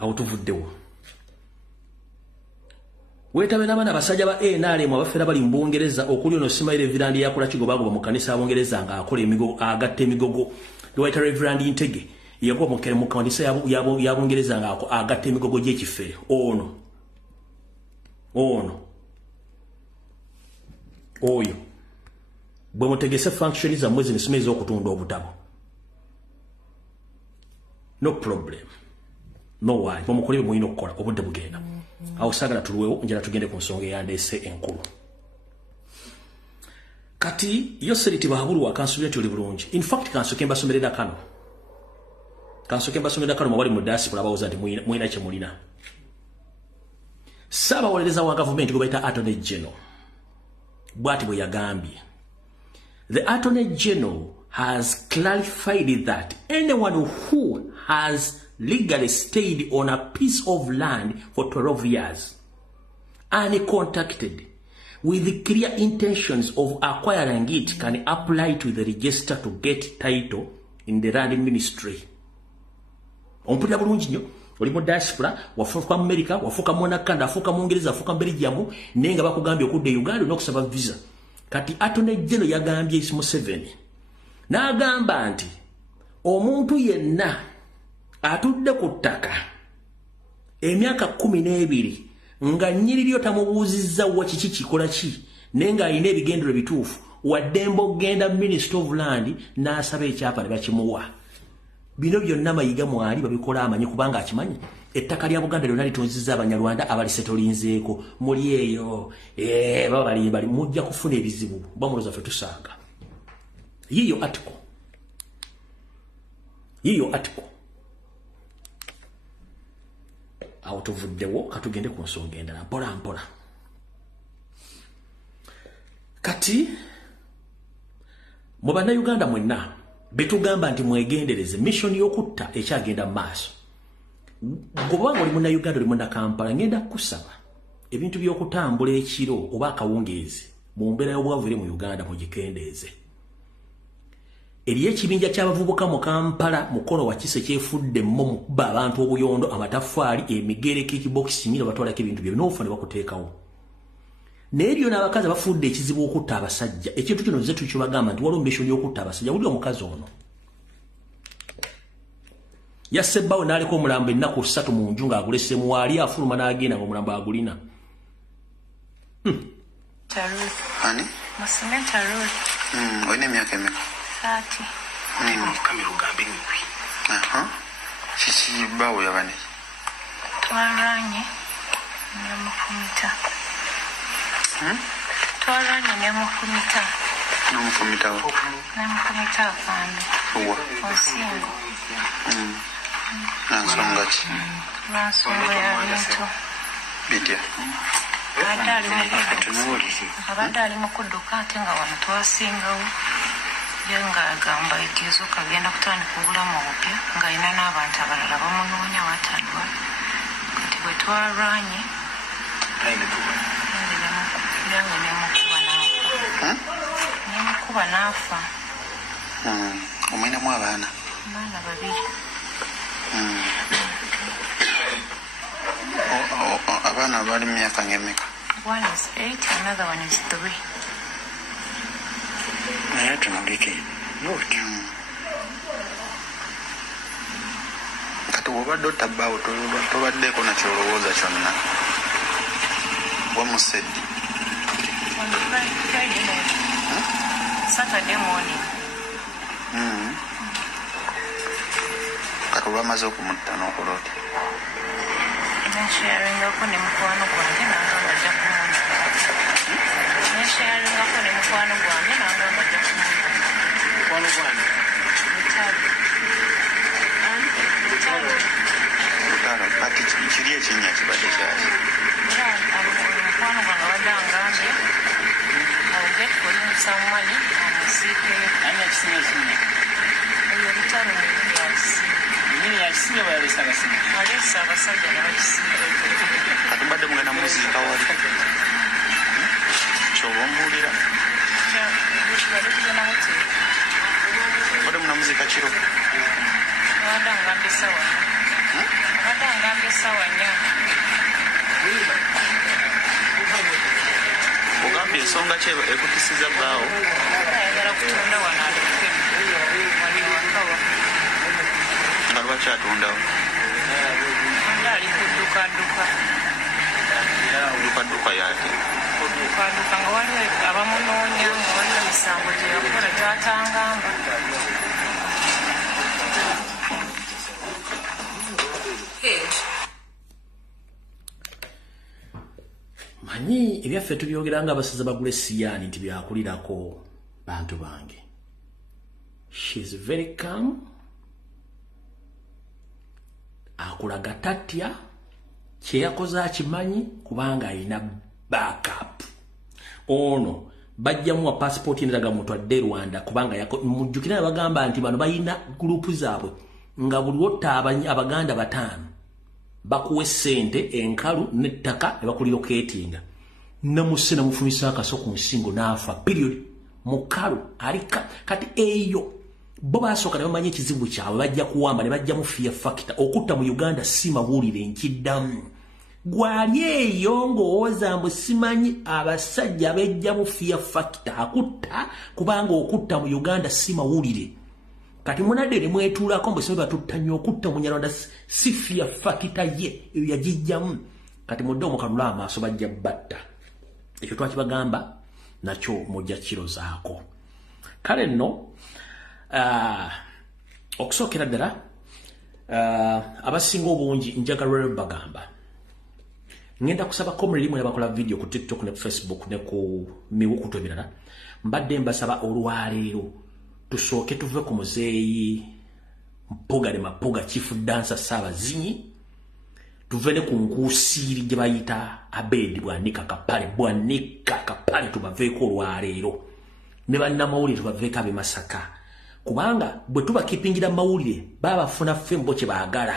awo tuvuddewo Wetabe n'abaana basajja ba NRM abafera bali mu Bungereza okuli ono Simaire Reverend yakola kigobagoba mu kanisa y'Abongereza nga akola emigogo agatta emigogo. Lwaita Reverend Ntege yakuba mu kanisa y'Abongereza nga agatta emigogo gy'ekifere. Oyo bwe mutegese function za mwezi nisimeza okutunda obutabo. No problem. No why. Bamukole mwino okukola obudde bugenda. Awo sagala tuluwewo njala tugende ku nsonga eyandese enkulu. Kati yoseriti bahulu wakansubira tuli bulungi. In fact kansoke mbasomerera kano. Mawali mu diaspora bawoza nti mwina kye mulina. Ssaabawolereza wa gavumenti gwe bayita Attorney General. Bw'ati bwe yagambye. The Attorney General has clarified that anyone who has legally stayed on a piece of land for 12 years uncontacted with clear intentions of acquiring it can apply to the register to get title in the land ministry. Ompulira bulungi nnyo. Oli mu diaspora, wafuuka mu America, wafuuka mu Canada, wafuuka mu Ngereza, wafuuka mu Belgium, naye nga bakugambye okudda Uganda n'okusaba visa. Kati Attorney General yagambye Museveni. N'agamba nti omuntu yenna atudde ku ttaka emyaka 12 nga nnyiriri tamubuuzizza wa kiki kikola ki naye ng'alina ebigendero bituufu waddembe okugenda Ministry of Land n'asaba ekyapa ne bakimuwa. Bino byonna mayiga mwali babikola amanyi kubanga akimanyi ettaka lya Buganda lyonna litonzizza Abanyarwanda abalisetolinzeeko muli eyo bali mujja kufuna ebizibu bamuloza ffe tusanga. Yiyo article awo tuvuddewo katugende ku nsonga endala mpola. Kati mu bannayuganda mwenna betugamba nti mwegendereze mission y'okutta ekyagenda mu maaso. Gobanga oli munnayuganda oli munnakampala ngenda kusaba ebintu by'okutambula ekiro oba akawungeezi mu mbeera y'obwavu eri mu Uganda mugikendeeze. Eriyo ekibinja ky'abavubuka mu Kampala mukono wa kise kyefudde mu kuba abantu obuyondo amataffaali emigereko ekibokisi nyina batwalako ebintu byo n'ofa ne bakuteekawo. Naye ebyo n'abakazi bafudde ekizibu okutta abasajja. Ekintu kino nze tukibagamba nti waliwo mission y'okutta abasajja. Wulira omukazi ono yassebbawo n'aleka omulambo ennaku 3 mu nju ng'agulesemu waali afuluma n'agenda ng'omulambo agulina. Ani? Masimenta road. Oyina emyaka emeka? 30. Kamera ogambe ngwi. Kiki bawo yabane? Twaranye ne mukumita. Twaranye ne mukumita. N'omukumita wo? N'omukumita afande. Uwa? Osingo. Nansonga ki? Nansonga ya bintu. Bitya? Abadde ali mu kudduka ate nga wano twasingawo nga agamba ekizo kagenda kutandika obulamu obupya ng'alina n'abantu abalala bamunoonya watandwa kati bwe twarwanye yange nemukuba n'afa. Omwinamu abaana? Abaana 2. Abaana bali mu myaka ng'emeka? One is 8, another one is 3. Naye tunulike noti. Kati wobadde otabbaawo tobaddeeko na kyolowooza kyonna wamuseddi? On Friday night. Saturday morning. Kati olwamaze okumutta n'okola oti? Nensharingako ne mukwano gwange nanga ng'ajja kumunda. Nensharingako ne mukwano gwange nanga ng'ajja kumunda. Mukwano gwange? Butalo. Kati kiri ekinnya kibadde kyaki? Mukwano gwange abadde angambye I will get for him some money amuziikeyo. Ani yakisinga ekinnya? Eyo lutalo ne luli yakisinga. Nini yakisinga bwe yaleesa abasinga? Aleesa abasajja ne bakisinga. Kati mbadde mugenda muziika wali? Kyoba ombuulira? Tubadde tugenda hoteri. Mbadde munamuziika kiro? Abadde angambye essaawa 4. Abadde angambye essaawa 4. nsonga ki ekutisiza bbaawo? ayagala kutunda wano aleke wali wakawa Nga lwaki atundawo? onda ali kuddukaduka Dduka yate. kuddukaduka nga waliwo abamunoonya nga waliwo emisango gye yakola gy'atangamba. Manyi ebyaffe tubyogera nga abasaza bagula Siyani nti byakulirako bantu bange. She's very calm. Akulaga tatya kyeyakoze akimanyi kubanga alina backup. Ono bajjamuwa passport endalaga muntu adde Rwanda kubanga mujjukira bagamba nti bano bayina group zaabwe nga buli wotta abaganda batano bakuwe sente enkalu n'ettaka ne bakulilocatinga namusena mufumisa akaso ku nsingo n'afa period mukalu alika kati eyo bo basooka ne bamanya ekizibu kyabwe bajja kuwamba ne bajja mu fear factor okutta mu Uganda si mawulire nkiddamu gwali eyo ng'owooza mbu simanyi abasajja bejja mu fear factor akutta kubanga okutta mu Uganda si mawulire kati munadde ne mwetuulako mbu sibe batutta nnyo okutta Munyarwanda si fear factor ye eyo yagijjamu kati mudde omukanula amaaso bajja batta ekyo twakibagamba nakyo mujja kirozaako kale nno okusookera ddala abasinga obungi njagala bagamba ngenda kusaba komuli mwe bakola video ku TikTok ne Facebook ne ku miwukutu ebirala mbadde mbasaba olwaleero tusooke tuve ku muzeeyi Mpuga ne Mapuga chief dancer Ssabazinyi tuve ne ku nkuusiiri gye bayita Abedi Bwanika Kapale tubaveeko olwaleero ne bannamawulire tubaveeko ab'e Masaka kubanga bwe tubakipingira mawulire babafuna fembo kye baagala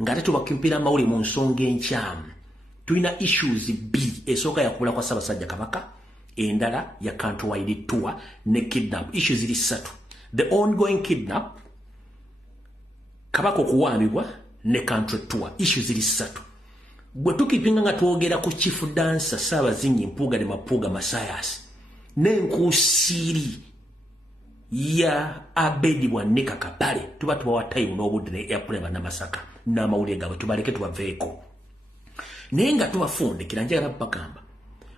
ng'ate tubakimpira mawulire mu nsonga enkyamu tulina issues B esooka yakubula kwa Ssaabasajja Kabaka endala ya countrywide tour ne kidnap issues ziri 3 the ongoing kidnap Kabaka okuwaambibwa ne country tour issues ziri 3 bwe tukipinga nga twogera ku chief dancer Ssabazinyi Mpuga ne Mapuga Masayas n'enkuusiiri ya Abedi Bwanika Kapale tuba tubawa time n'obudde ne airport Bannamasaka n'amawulire gaabwe tubaleke tubaveeko naye nga tubafundikira njagala bagamba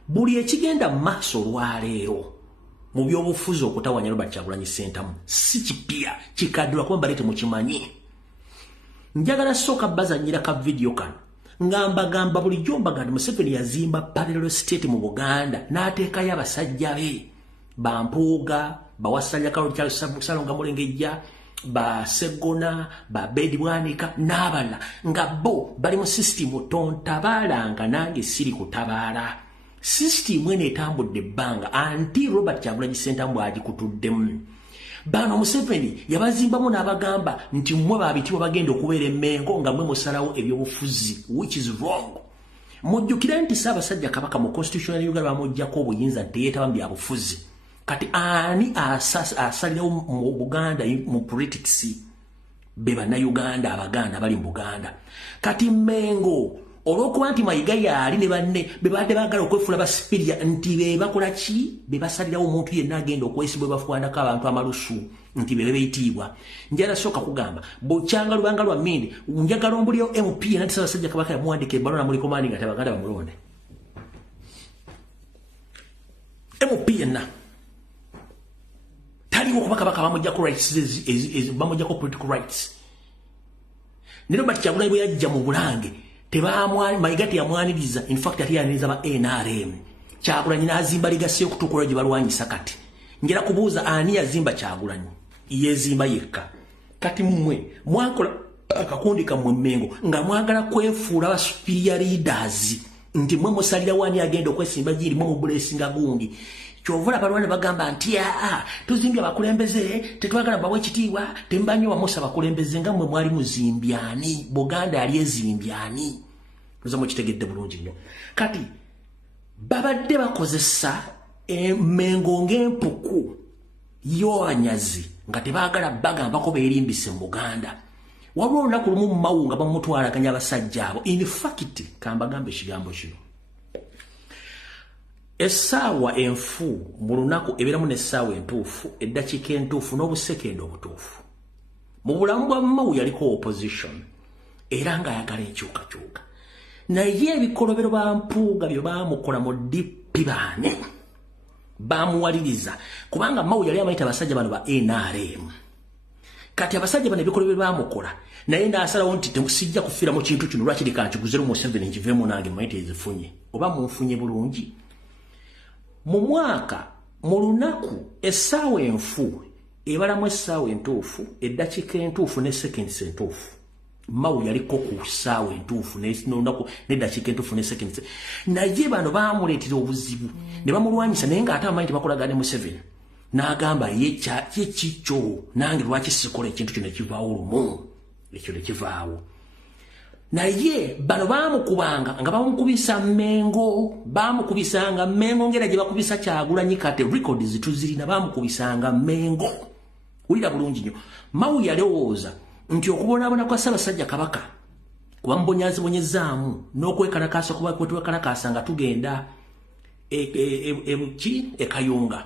buli ekigenda maaso olwaleero mu byobufuzi okutawanya Robert Kyagulanyi Ssentamu si kipya kikaddula kuba balete mukimanyi njagala sooka bazanyira ka video kano ngamba bulijjo mbaganda Museveni yazimba parallel state mu Buganda n'ateekayo abasajja be Bampuuga bawasanya Kalo Salonga Mulengejja ba Segona ba Bedi Bwanika n'abala nga bo bali mu system tontabalanga nange siri kutabaala system ene etambudde ebbanga anti Robert Kyagulanyi Ssentamu agikutuddemu bano Museveni yabazimbamu n'abagamba nti mmwe babitibwa bagenda okubeera emmengo nga mmwe musalawo ebyobufuzi which is wrong mujjukira nti Ssaabasajja Kabaka mu constitutional Uganda bamuggyako obuyinza teyeetaba mu byabufuzi kati ani asalirawo mu Buganda mu politics be Bannayuganda Abaganda bali mu Buganda kati Mmengo olw'okuba nti Mayiga yaali ne banne be badde baagala okwefuula basipiria nti be bakola ki be basalirawo omuntu yenna agenda okwesibwa bafuwanako abantu amalusu nti be beyitiibwa njala sooka kugamba bw'okyanga lubanga lwa mmindi njagala ombulirawo MP nati Ssaabasajja Kabaka yamuwandika ebbalo namuliko maani nga Abaganda bamulonde MP yenna taliwo kuba Kabaka bamuggyako rights bamuggyako political rights ne Robert Kyagulanyi bwe yajja mu Bulange Mayiga teyamwaniriza in fact ati yaniriza ba NRM Kyagulanyi n'azimba ligasi okutukola gye balwanyisa kati ngera kubuuza ani yazimba Kyagulanyi yezimba yekka kati mmwe mwakola akakundi kammwe Mmengo nga mwagala kwefuula ba superior leaders nti mmwe musalira wani agenda okwesimba giri mu blessing gundi kyovula balwana bagamba nti tuzimbye abakulembeze tetwagala bawe ekitiibwa tembanyo bamusa abakulembeze nga mmwe mwali muzimbyani Buganda yali ezimbyani tuza mukitegedde bulungi nnyo kati babadde bakozesa Mmengo ng'empuku y'owanyazi nga tebaagala bagambako beerimbise mu Buganda wabula olunaku lumu mu Mawu nga bamutwalaganya abasajja abo in fact kambagambe ekigambo kino essaawa enfu mu lunaku ebeeramu n'essaawa entuufu eddakiika entuufu n'obusekendo obutuufu. Mu bulamu bwa Mao yaliko opposition era ng'ayagala enkyukakyuka, naye ebikolobero ba Mpuuga bye baamukola mu DP baane baamuwaliriza kubanga Mao yali amayita abasajja bano ba NRM. Kati abasajja bano ebikolobero baamukola naye n'asalawo nti temusijja kufiira mu kintu kino lwaki likankiguzero mu 7 nkiveemu nange mayite ezifunye oba munfunye bulungi. Mu mwaka mu lunaku essaawa enfu ebalamu essaawa entuufu eddakiika entuufu ne seconds entuufu. Mao yaliko ku ssaawa entuufu n'olunaku n'eddakiika entuufu ne seconds. Naye bano baamuleetera obuzibu ne bamulwanyisa naye ng'ate amanyi tebakolagane mu 7. N'agamba ye kikyo nange lwaki sikola ekintu kino ekivaawo lumu ekyo ne kivaawo. Naye bano baamukubanga nga bamukubisa Mengo, baamukubisanga Mengo ngera gye bakubisa Kyagulanyi Kate records tuzirina baamukubisanga Mengo. Wulira bulungi nnyo. Mao yalowooza nti okubonaabona kwa Ssaabasajja Kabaka kuba mubonyaazibonyezaamu n'okwekalakaasa kuba kwe twekalakaasa nga tugenda Kayunga.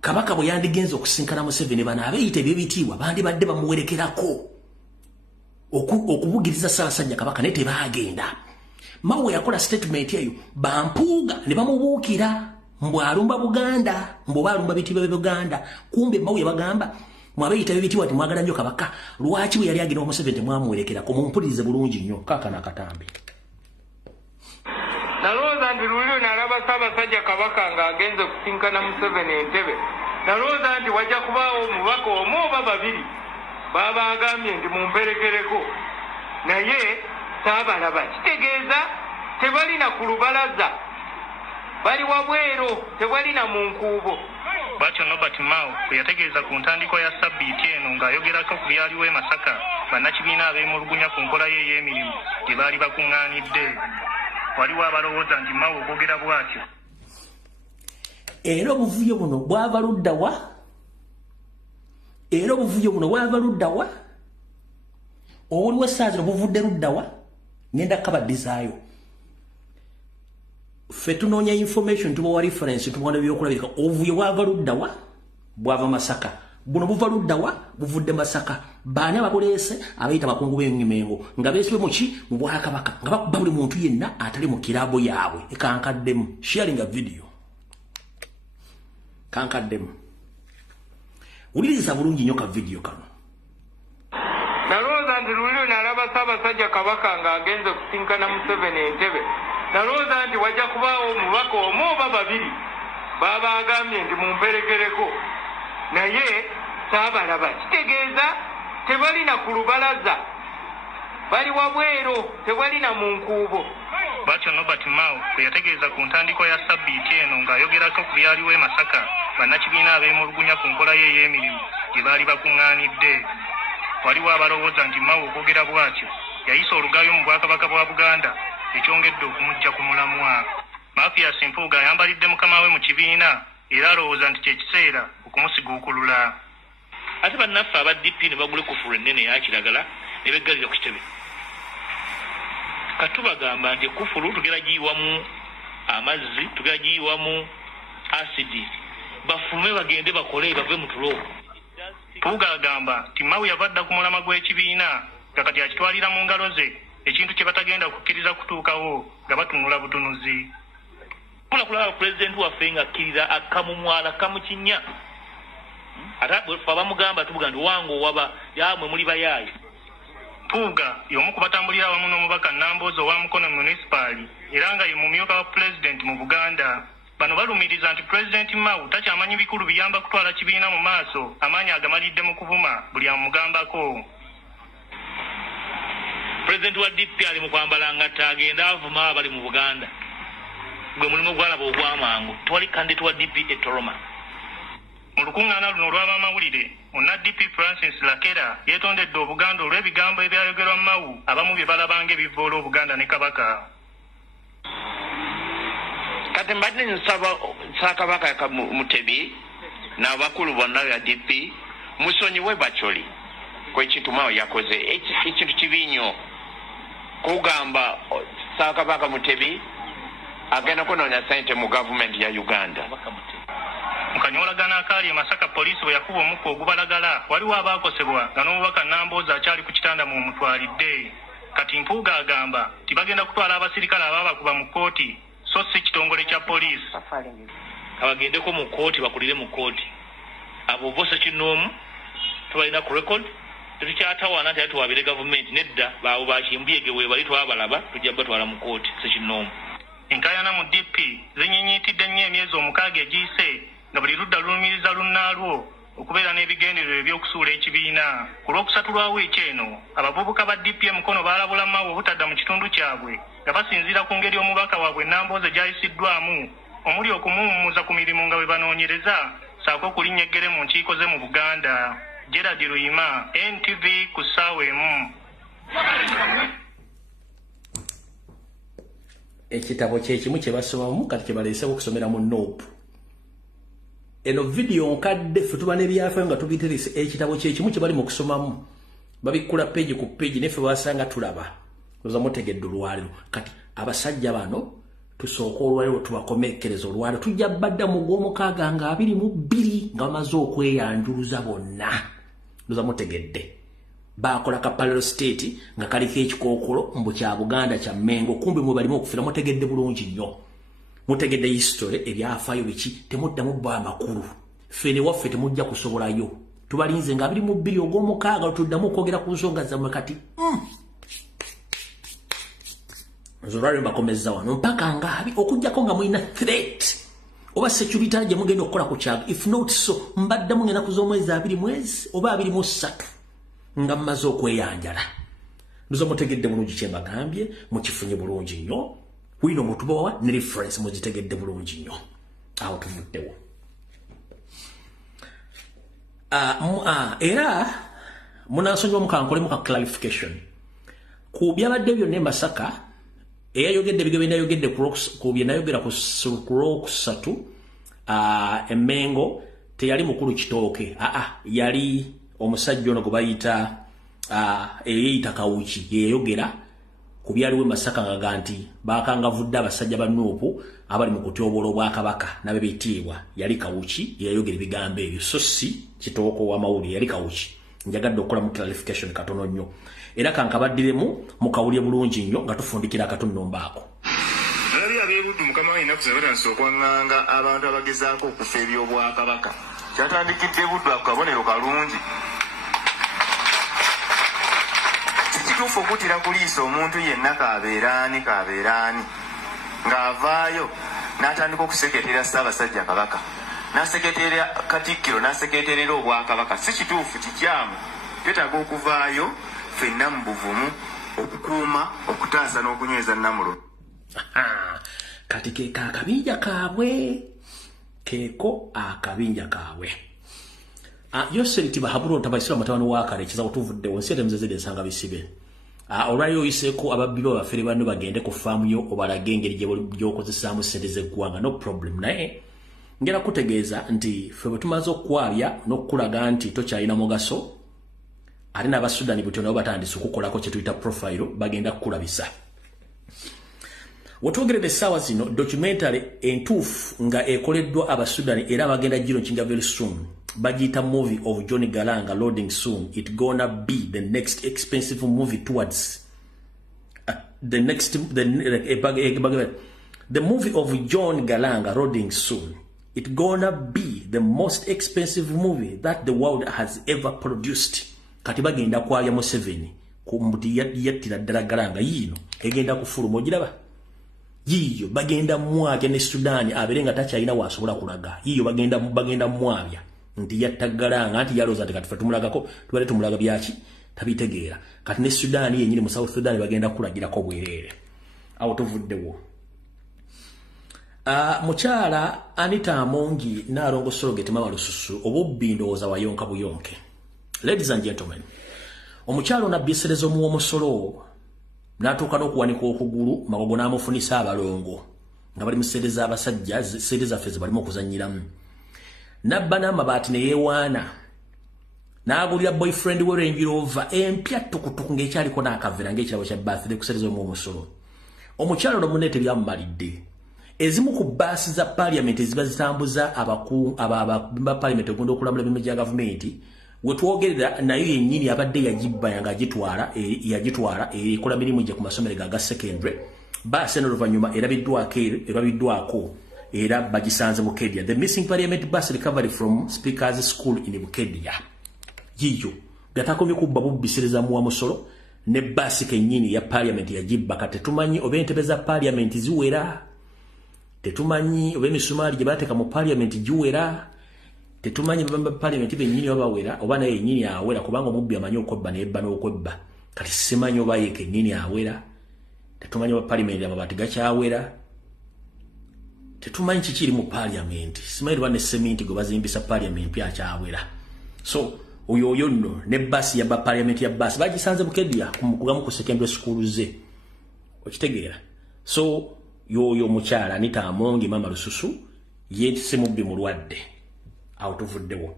Kabaka bwe yandigenza okusinkana Museveni bano abeeyita eby'ebitiibwa bandibadde bamuwerekerako okubugiriza Ssaabasajja Kabaka naye tebaagenda. Mao yakola statement eyo Bampuuga ne bamubuukira mbu alumba Buganda, mbu oba alumba bitiibwa bya Buganda. Kumbe Mao yabagamba mwabeeyita eby'ebitiibwa temwagala nnyo Kabaka, lwaki bwe yali agenda mu Museveni temwamuwerekerako. Mumpulirize bulungi nnyo kaakano akatambi. Nalowooza nti luli nalaba Ssaabasajja Kabaka ng'agenze kusinkana Museveni Entebbe, nalowooza nti wajja kubaawo omubaka omu oba babiri baba agambye nti mumperekereko, naye saabalaba. Kitegeeza tebalina ku lubalaza, bali wabwero, tebalina mu nkuubo. Bwatyo Norbert Mao bwe yategeeza ku ntandikwa ya sabbiiti eno ng'ayogerako ku byaliwo e Masaka bannakibiina abeemulugunya ku nkola ye ey'emirimu gye baali bakuŋŋaanidde. Waliwo abalowooza nti Mao okwogera bw'atyo era obuvuyo buno bwava ludda wa? Era obuvuyo buno bwava ludda wa? Obuliwo essaawa zino buvudde ludda wa? Ngenda kukabaddizaayo. Ffe tunoonya information tubawa reference tubona byokulabirika. Obuvuyo bwava ludda wa? Bwava Masaka. Buno buva ludda wa? Buvudde Masaka. Baani ababuleese abayita bakungu b'Mengo nga beesibwe mu ki? Mu Bwakabaka nga bakuba buli muntu yenna atali mu kirabo yaabwe. Ekankaddemu sharing a video. Kankaddemu. Wuliriza bulungi nnyo ka video kano. Nalowooza nti luli nalaba Ssaabasajja Kabaka ng'agenze kusinkana Museveni Entebbe, nalowooza nti wajja kubaawo omubaka omu oba babiri baba agambye nti mumperekereko, naye saabalaba. Kitegeeza tebalina ku lubalaza, bali wabwero, tebalina mu nkuubo. Bwatyo Norbert Mao bwe yategeeza ku ntandikwa ya sabbiiti eno ng'ayogerako ku byaliwo e Masaka bannakibiina abeemulugunya ku nkola ye ey'emirimu gye baali bakuŋŋaanidde. Waliwo abalowooza nti Mao okwogera bw'atyo yayisa olugayo mu Bwakabaka bwa Buganda ekyongedde okumuggya ku mulamwa. Mathias Mpuuga ayambalidde mukama we mu kibiina era alowooza nti kyekiseera okumusiguukulula. Ate bannaffe aba DP ne bagula ekufulu ennene eya kiragala ne beggalira ku kitebe. Katubagamba nti ekufulu tugera giyiwamu amazzi, tugera giyiwamu asidi, bafume bagende bakole bave mu tulo. Mpuuga agamba nti Mao yavadda ku mulama gw'ekibiina nga kati akitwalira mu ngalo ze, ekintu kye batagenda kukkiriza kutuukawo nga batunula butunuzi. Kulaba pulezidenti waffe ng'akkiriza akamumwala kamukinya. Ate bwe bamugamba tubuga nti wango waba yamwe muli bayaayi. Mpuuga y'omu ku batambulira awamu n'omubaka Nambooze owa Mukono munisipaali era nga ye mumyuka wa pulezidenti mu Buganda. Bano balumiriza nti Pulezidenti Mao takyamanyi bikulu biyamba kutwala kibiina mu maaso, amaanyi agamalidde mu kuvuma buli amugambako. Pulezidenti wa DP ali mu kwambala ngatta agenda avuma abali mu Buganda. Gwe mulimu gwalaba ogw'amangu. Twali kandidate wa DP e Toroma. Mu lukuŋŋaana luno olw'abamawulire, Munna DP Francis Lakera yeetondedde Obuganda olw'ebigambo ebyayogerwa Mao abamu bye balabanga ebivvoola Obuganda ne Kabaka. Kati mbadde nsaba Ssaabakabaka Mutebi n'abakulu bonna bya DP musonyiwe Bacholi kw'ekintu Mao yakoze ekintu kibi nnyo kugamba Ssaabakabaka Mutebi agenda kunoonya ssente mu gavumenti ya Uganda. Mu kanyolagana akaali e Masaka poliisi bwe yakuba omukka ogubalagala waliwo abaakosebwa nga n'omubaka Nambooza akyali ku kitanda mu mutwalidde. Kati Mpuuga agamba tibagenda kutwala abasirikale abaabakuba mu kkooti so si kitongole kya poliisi. Abagendeko mu kkooti bakulire mu kkooti. Abo bose kinoomu tubalina ku record tetukyatawaana nti atuwaabire gavumenti nedda baawo bakimbuyege we bali twabalaba tujja batwala mu kkooti si kinoomu. Enkayana mu DP zinyinyitidde nnyo emyezi 6 egiyise nga buli ludda lulumiriza lunnaalwo okubeera n'ebigendererwa eby'okusuula ekibiina. Ku lwokusatu lwa wiiki eno abavubuka ba DP Mukono baalabula Mao obutadda mu kitundu kyabwe nga basinziira ku ngeri omubaka waabwe Nambooze gy'ayisiddwamu omuli okumuwummuza ku mirimu nga bwe banoonyereza saako okulinnya eggere mu nkiiko ze mu Buganda. Gerard Luyima, NTV ku ssaawa emu. Ekitabo kyekimu kye basomamu kati kye baleese okusomera mu Nope. Eno video nkadde ffe tuba n'ebyafaayo nga tubiterese ekitabo kyekimu kye bali mu kusomamu babikula peegi ku peegi neffe basanga tulaba oza mutegedde olwaliro. Kati abasajja bano tusooka olwaliro tubakomekereza olwaliro tujja badda mu gw'omukaaga nga 22 nga bamaze okweyanjuluza bonna oza mutegedde. Bakola kapalero state nga kaliko ekikookolo mbu kya Buganda kya Mengo kumbe mwe balimu okufira mutegedde bulungi nnyo. Mutegedde history ebyafaayo biki temuddamu bba amakulu fene waffe temujja kusobolayo tubalinze nga 22 ogw'omukaaga tuddamu okwogera ku nsonga zammwe kati nzolwaliro bakomeza wano mpaka ngaabi okujjako nga mulina threat oba security gye mugenda okukola ku kyago if not so mbaddamu ng'enaku z'omwezi 2 oba 23 nga mmaze okweyanjala. Nduzo mutegedde bulungi kye mbagambye mukifunye bulungi nnyo wino mutubawa ne reference mugitegedde bulungi nnyo awo tuvuddewo. Era munansonyiwa mukankolemu ka clarification ku byabadde byonna e Masaka eyayogedde ebigabo by'enayogedde ku byenayogera ku Lwokusatu Emengo teyali mukulu kitooke yali omusajja ono gwe bayita eyeyita Kawuki yeyayogera ku byaliwo e Masaka nga nti bakangavudde abasajja ba Nuupu abali mu kutyoboola Obwakabaka nabe bitiibwa yali Kawuki yeyayogera ebigambo ebyo so si kitooko w'amawulire yali Kawuki. Njagadde okukola mu clarification katono nnyo era kankabaddiremu mukawulye bulungi nnyo nga tufundikira akatunnombaako. Nalabye abeebuddu mukama wa ennaku zabatandise okwanganga abantu abagezaako okufa eby'Obwakabaka kyatandikidde buddu ako kabonero kalungi. Kituufu okutira kuliisa omuntu yenna kabeeraani ng'avaayo n'atandika okuseketera Ssaabasajja Kabaka n'aseketera Katikkiro n'aseketerera Obwakabaka si kituufu kikyamu. Twetaaga okuvaayo ffenna mu buvumu okukuuma okutaasa n'okunyweza Namulo. Kati keeko akabinja kaabwe Yoseriti Bahaburo ntabaisira mutabani wa kale kizawo tuvuddewo nsi temuzezede ensanga bisibe. Olwali oyiseeko ababbi bafere banno bagende ku faamu yo obalage engeri gy'okozesaamu ssente z'eggwanga no problem naye ngera kutegeeza nti ffe bwe tumaze okukwabya n'okukulaga nti tokyalina mugaso ate n'Abasudani butyo nabo batandise okukolako kye tuyita profile bagenda kukulabisa. Wetwogeredde essaawa zino documentary entuufu nga ekoleddwa Abasudani era bagenda gironkinga very soon. Bagita movie of John Galanga loading soon. It gonna be the next expensive movie towards the movie of John Galanga loading soon. It gonna be the most expensive movie that the world has ever produced. Kati bagenda kwaya Museveni ku mbuti yattira ddala Galanga yino egenda kufuluma ogiraba yiyo bagenda mwabya ne Sudani aberenga takyalina wasobola kulaga yiyo bagenda mwabya nti yattagalanga nti yaloza ati kati tumulagako tubale tumulaga byaki tabitegeera kati ne Sudani yenyini mu South Sudan bagenda kulagirako bwerere awo tuvuddewo. Mukyala Anita Amongi Nalongo Sorogeti Mama Lususu obubbi ndowooza wayonka buyonke. Ladies and gentlemen, omukyalo nabyesereza omuwa omusolo n'atuuka n'okuwanika okugulu magogo n'amufunisa abalongo nga bali mu ssente z'abasajja ssente zaffe ze balimu okuzannyiramu. Nabba n'amabaati ne yeewaana n'agulira boyfriend we Range Rover empya tukutuku ng'ekyaliko n'akavera ng'ekirabo kya birthday kusereza omuwa omusolo. Omukyalo no munne tebyamumalidde ezimu ku bbaasi za parliament eziba zitambuza ba parliament ogenda okulamula emirimu gya gavumenti wetwogerera nayo yennyini abadde yagibbanga yagitwala ekola mirimu gye ku masomero ga secondary bus eno oluvannyuma erabiddwako era bagisanze Bukedya. The missing parliament bus recovered from Speaker's School in Bukedya. Yiyo gatakomye kubba bubisiriza mu Wamusolo ne basi kennyini ya parliament yagibba kati tumanyi oba entebe za parliament ziwera tetumanyi oba emisumali gye bateeka mu parliament giwera tetumanyi bamba parliament bennyini babawera oba naye yennyini awera kubanga omubbi amanyi okwebba nebba n'okwebba kati simanyi oba ye kennyini awera tetumanyi oba parliament amabaati gakyawera tetumanyi kikiri mu parliament simanyi oba ne seminti gwe bazimbisa parliament akyawera so oyo nno ne basi ya ba parliament ya basi bagisanze Bukedya kugamu ku secondary school ze okitegeera so yoyo mukyala Anita Amongi mama Lususu yentise mubbi mulwadde awutuvuddewo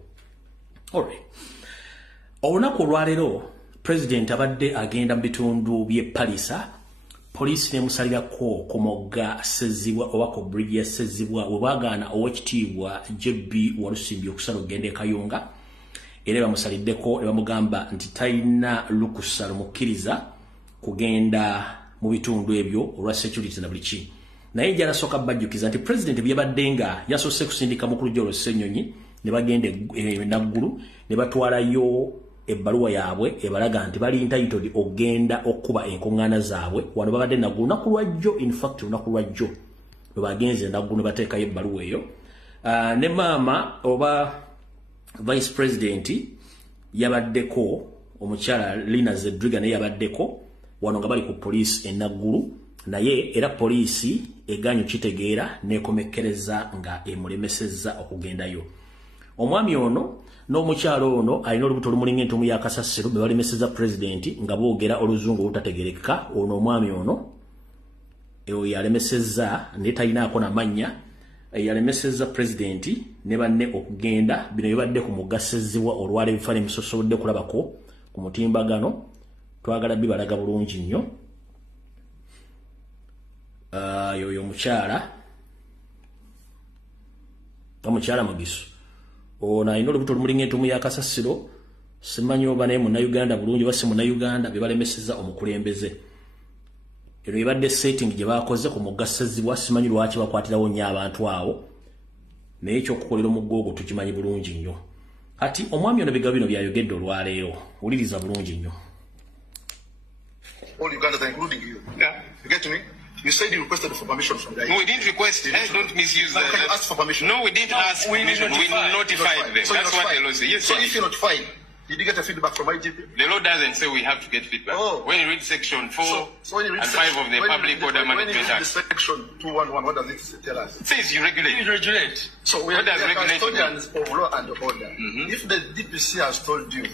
alright olunaku olwaleero president abadde agenda mu bitundu by'e Palisa poliisi nemusalirako ku mugga Sezibwa oba ku bridge ya Sezibwa webagaana owekitiibwa JB Walusimbi okusala okugenda e Kayunga era bamusaliddeko ne bamugamba nti talina lukusa lumukkiriza kugenda mu bitundu ebyo olwa security na buli ki naye gy'alasooka bajjukiza nti president byabadde nga yasoose kusindika mukulu Jolo Ssenyonyi ne bagenda Naggulu ne batwalayo ebbaluwa yaabwe ebalaga nti bali entitled ogenda okuba enkoŋŋaana zaabwe wano babadde Naggulu lunaku lwajjo in fact lunaku lwajjo lwe bagenze Naggulu ne bateekayo ebbaluwa eyo ne maama oba Vice President yabaddeko omukyala Lina Zedriga naye yabaddeko wano nga bali ku police Naggulu naye era poliisi eganyu kitegeera nekomekkereza nga emulemesezza okugendayo omwami ono n'omukyalo ono alina olubuto olumulinga entumu ya kasasiro be balemesezza president nga boogera oluzungu olutategerekeka ono omwami ono eyo yalemesezza naye talinaako n'amannya yalemesezza president ne banne okugenda bino bibadde ku mugasezibwa olwala ebifane musosobodde kulabako ku mutimbagano twagala bibalaga bulungi nnyo yoyo mukyala Mugisu ono alina olubuto olumulinga entumu ya kasasiro simanyi oba naye munnayuganda bulungi oba si munnayuganda be balemesezza omukulembeze eno ebadde setting gye bakoze ku mugasezibwa simanyi lwaki bakwatirawo nnyo abantu awo naye ekyokukolera omugga ogwo tukimanyi bulungi nnyo kati omwami ono bigabo bino byayogedde olwaleero wuliriza bulungi nnyo all Ugandans, including you. Yeah. You get me? You said you requested for permission from the IGP. No, we didn't request it. Don't misuse that. Can you ask for permission? No, we didn't ask permission. We notified them. So That's what the law says. Yes, so if you're notified, did you get a feedback from IGP? The law doesn't say we have to get feedback. Oh. When you read section 4 when you read and 5 of the Public Order Management Act. Act. Section 211, what does it tell us? It says you regulate. You regulate. So we what are does regulation custodians of law and order. If the DPC has told you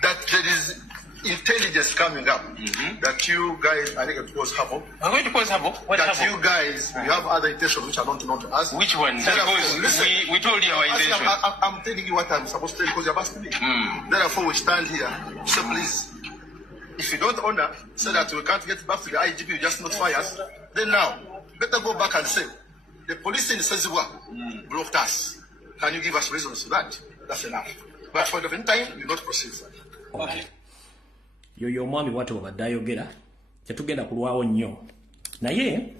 that there is intelligence coming up that you guys, I think it was Habo. I'm going to cause Habo. What that Habo? you guys, you have other intentions which are not known to us. Which one? Because we told you our intention. I'm telling you what I'm supposed to tell you because you're asking me. Therefore, we stand here. So please, if you don't honor, say that we can't get back to the IGP, you just notify us. Then now, better go back and say, the police in Sezibwa blocked us. Can you give us reasons for that? That's enough. But for the meantime, you not proceed. Okay. Yoyo mwami watu wabadde ayogera tetugenda kulwawo nnyo naye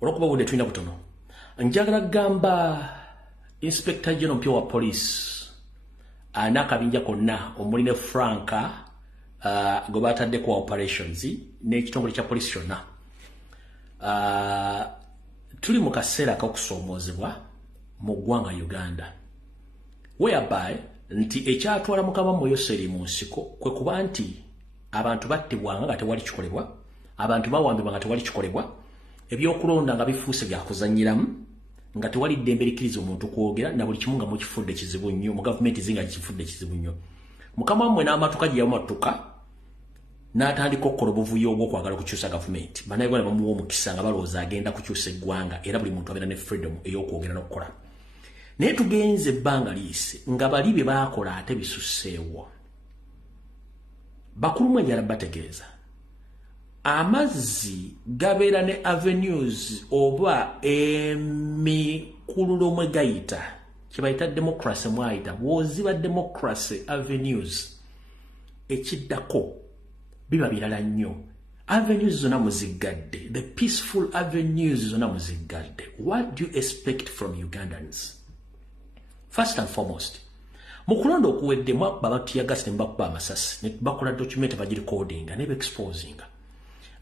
olwokuba budde tulina butono njagala kugamba Inspector General mpya wa police n'akabinja konna omuli ne Franka gwe bataddeko wa operations n'ekitongole kya police kyonna tuli mu kaseera k'okusoomoozebwa mu ggwanga Uganda whereby nti ekyatwala mukama Moyo Seri mu nsiko kwe kuba nti abantu battibwanga nga tewali kikolebwa abantu bawambibwa nga tewali kikolebwa ebyokulonda nga bifuuse byakuzanyiramu nga tewali ddembe likkiriza omuntu kwogera na buli kimu nga mukifudde kizibu nnyo mu gavumenti zinga kifudde kizibu nnyo mukama wammwe n'amatuka gye yamatuka n'atandika okukola obuvuyo obw'okwagala okukyusa gavumenti bannayuganda bamuwa omukisa nga balowooza agenda kukyusa eggwanga era buli muntu abeera ne freedom ey'okwogera n'okukola naye tugenze ebbanga liise nga bali bye baakola ate bisusseewo bakulu mwe njala bategeeza amazzi gabeera ne avenues oba emikululo mwe gayita kyebayita democracy mwayita bw'oziba democracy avenues ekiddako biba birala nnyo. Avenues zonna muziggadde, the peaceful avenues zonna muziggadde. What do you expect from Ugandans? First and foremost, mukulonda okuwedde mwabba batuyagasi ne mbakuba amasasi ne bakola document bagirecordinga ne exposing.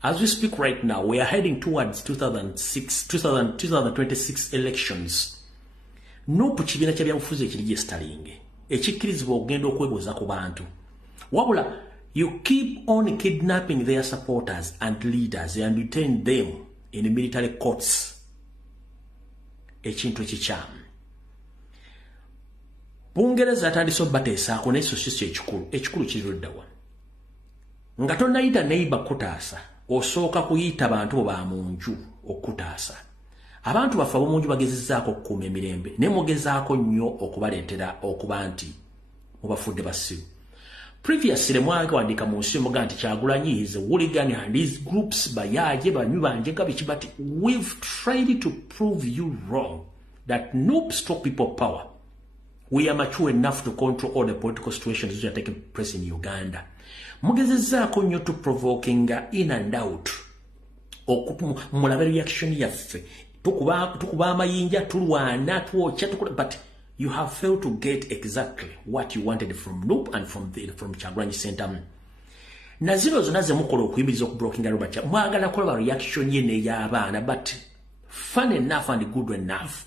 As we speak right now, we are heading towards 2026 elections. Nopu kibiina kya byabufuzi ekiri Starlinge ekikkirizibwa okugenda okwebuuza ku bantu. Wabula, you keep on kidnapping their supporters and leaders and retain them in military courts. Ekintu ekikyamu. Bungereza atandise obbateesaako naye so si ekikulu kiriruddawa. Nga tonnayita neighbor kutaasa, osooka kuyita bantu ba munju okutaasa. Abantu baffe ab'omunju bagezezzaako okukuuma emirembe naye mugezaako nnyo okubaleetera okuba nti mubafudde basiru. Previously mwagawandika mu nsi muga nti Kyagulanyi is a hooligan and these groups bayaje banywi banje kabiki, but we've tried to prove you wrong that nope stop people power. We are mature enough to control all the political situations which are taking place in Uganda. Mugezezzaako nnyo to provoking in and out. Mulabe reaction yaffe. Tukuba amayinja tulwana twokya but you have failed to get exactly what you wanted from Noop and from Kyagulanyi Center. Naziro zonna ze mukola okuyimiriza okubrokinga Robert mwagala kulaba reaction ye n'ey'abaana, but fun enough and good enough.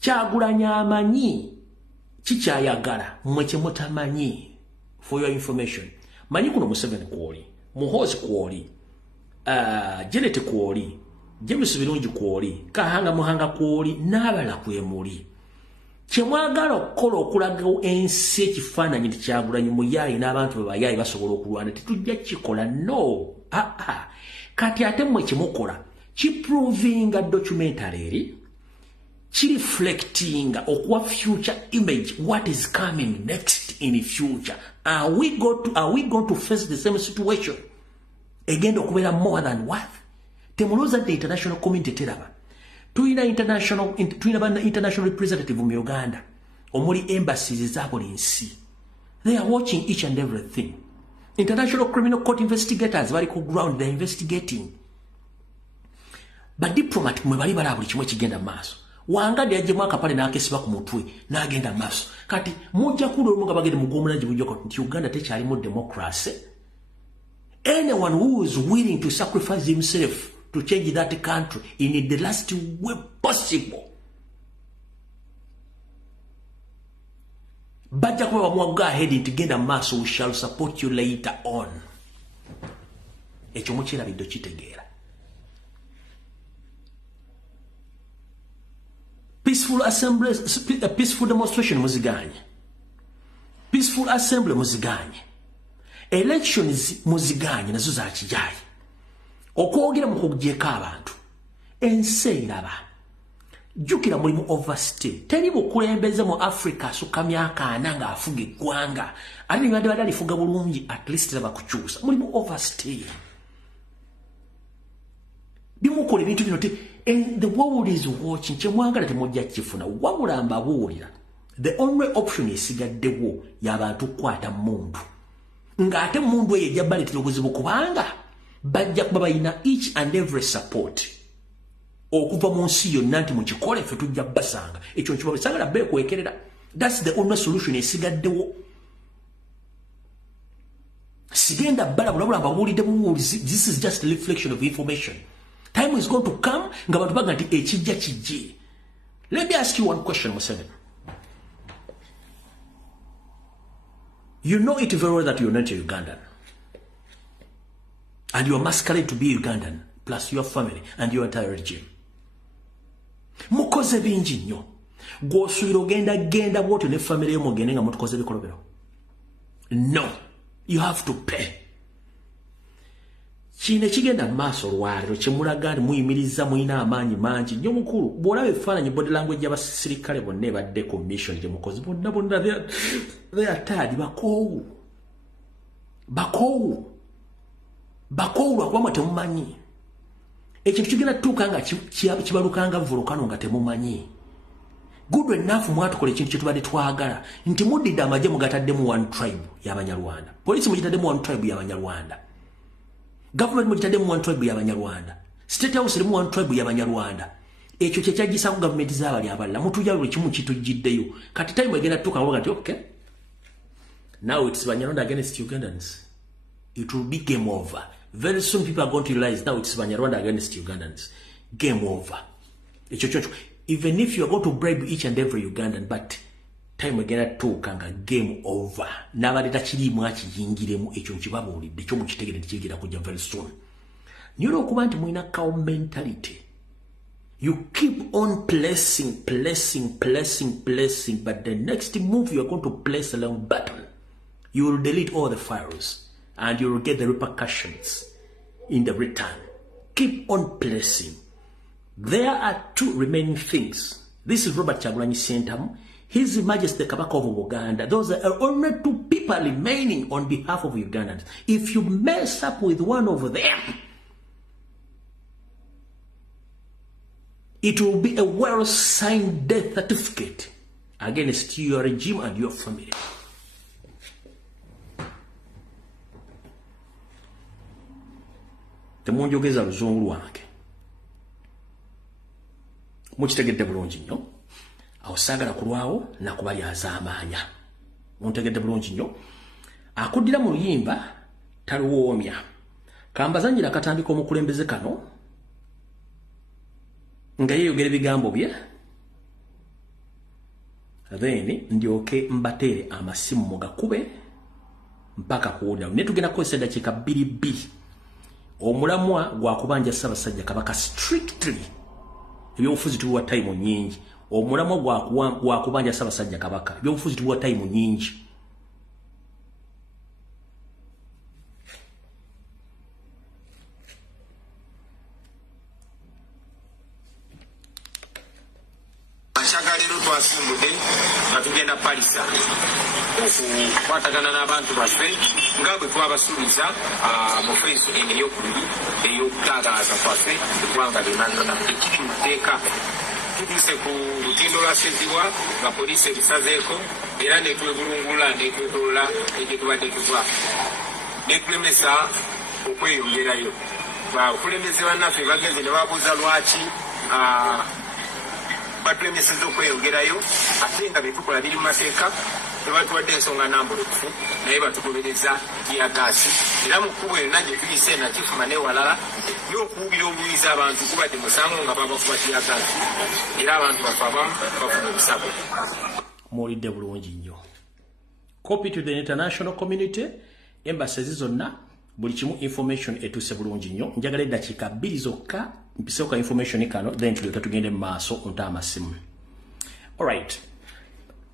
Kyagulanyi amanyi kikyayagala mmwe kye mutamanyi. For your information, manyi kuno Museveni kwoli, Muhoozi kwoli, Janet kwoli, James Birungi kwoli, Kahanga Muhanga kwoli, n'abalala kwemuli. Kyemwagala okukola okulagawo ensi ekifaananyi nti Kyagulanyi muyaayi n'abantu bebayaayi basobola okulwana tetujja kikola no. Kati ate mmwe kyemukola kiprovinga documentary eri kireflectinga okuwa future image what is coming next in the future. Are we going to face the same situation egenda okubeera more than what? Temulooza the international community teraba. Tuina international representative mu Uganda omuli embassies za buli nsi. They are watching each and everything. International criminal court investigators bali ku ground, they are investigating. But diplomat mwe bali bala buli kimwe kigenda maaso. Wangadi aje mwaka pale na akesiba ku mutwe na agenda maaso. Kati mujja kulo omuga bagende mugomula jibujoko nti Uganda tekyali mu democracy. Anyone who is willing to sacrifice himself to change that country in the last way possible. Bajja kuba bamwaga ahead ntigenda maaso, we shall support you later on. Ekyo mukirabidde kitegeera. Peaceful assembly, peaceful demonstration muziganye. Peaceful assembly muziganye. Elections muziganye nazo za kijayi. Okwogera mu kugyeka abantu. Ensi eraba. Jjukira mulimu overstay. Teri bukulembeze mu Africa asuka myaka 4 nga afuga eggwanga. Ate nibadde badde alifuga bulungi at least laba kukyusa. Mulimu overstay. Bimukola ebintu bino and the world is watching. Kyemwagala temujja kifuna. Wabula mbabuulira. The only option esigaddewo y'abantu kukwata mundu. Ng'ate mundu eyo ejja baleetera obuzibu kubanga bajja kuba balina each and every support. Okuva mu nsi yonna nti mukikole ffe tujja basanga. Ekyo nkibabe sagala beekwekerera. That's the only solution esigaddewo. Sigenda bulabula mbabuulidde buwulizi. This is just a reflection of information. Time is going to come nga bantu baga nti ekijja kijje. Let me ask you one question, Museveni. You know it very well that you're not a Ugandan. And you are masquerading to be Ugandan, plus your family and your entire regime. Mukoze bingi nnyo. Gw'osuubira ogenda bw'otyo ne family yo mugende nga mutukoze bikolobero. No. You have to pay. Kino ekigenda mu maaso olwaliro kyemulaga nti muyimiriza muyina amaanyi mangi nnyo mukulu. Bw'olaba ebifaananyi body language y'abasirikale bonna ebadde ku mission gye mukozi bonna they are tired. Bakoowu. bakoolwa kuba temumanyi ekintu kigenda tutuuka nga kibalukanga volcano nga temumanyi good enough mwatukola ekintu kye tubadde twagala nti muddidde amagye mugataddemu one tribe y'Abanyarwanda poliisi mugitaddemu one tribe y'Abanyarwanda government mugitaddemu one tribe y'Abanyarwanda state house erimu one tribe y'Abanyarwanda ekyo kye kyaggisaako gavumenti z'abali abalala mutujja buli kimu kitujjiddeyo kati time egenda tutuuka nga nti okay now it's Banyarwanda against Ugandans. It will be game over. Very soon people are going to realize now it's Banyarwanda against Ugandans. Game over. Even if you are going to bribe each and every Ugandan, but time again to kanga game over. Nabadde kiri mwachi yingiremu ekyo nkibabulidde kyo mukitegere ntikigenda kujja very soon. Nyoro okuba nti mwina cow mentality. You keep on placing, but the next move you are going to place a long button. You will delete all the files and you will get the repercussions in the return. Keep on placing. There are two remaining things. This is Robert Kyagulanyi Ssentamu, His Majesty Kabaka of Uganda. Those are only two people remaining on behalf of Ugandans. If you mess up with one of them, it will be a well-signed death certificate against your regime and your family. Temunjogeza luzungu lwange mukitegedde bulungi nnyo awo saagala kulwawo nakubalyaza amaanya muntegedde bulungi nnyo akuddira mu luyimba taluwoomya kambazanyira akatambika omukulembeze kano nga yeeyogera ebigambo bye then ndyoke mbateere amasimu mugakube mpaka kuwulira naye tugenda kukozesa eddakiika 2 omulamwa gwa kubanja Ssaabasajja Kabaka strictly ebyobufuzi tuwa time nyingi omulamwa gwa kubanja Ssaabasajja Kabaka ebyobufuzi tuwa time nyingi Ashagaliro twasimbudde batugenda Palisa kwatagana n'abantu baffe nga bwe twabasuubiza mu feeso eyokubiri ey'okutagaasa kwaffe eggwanga lyonna ekituteeka tutuuse ku lutindo lwa Ssezibwa nga poliisi ebisazeeko era netwebulungula netwetolola egye tubadde tuva netulemesa okweyongerayo bakulemeze bannaffe bagenze ne babuuza lwaki batulemeseza okweyongerayo ate nga byetukola biri mu mateeka tebatuwadde ensonga nambulukufu naye batugobereza giyagaasi era mu kkubo yonna gye tuyise nakifuma newalala y'okuwubira obuyiza abantu kubadde musango nga babakuba giyagaasi era abantu bafe abamu bafuna obusago muwulidde bulungi nnyo copy to the international community embassy zonna buli kimu information etuuse bulungi nnyo njagala eddakiika 2 zokka mpiseeko ka information kano then tulyoke tugende mu maaso onta amasimu. Alright,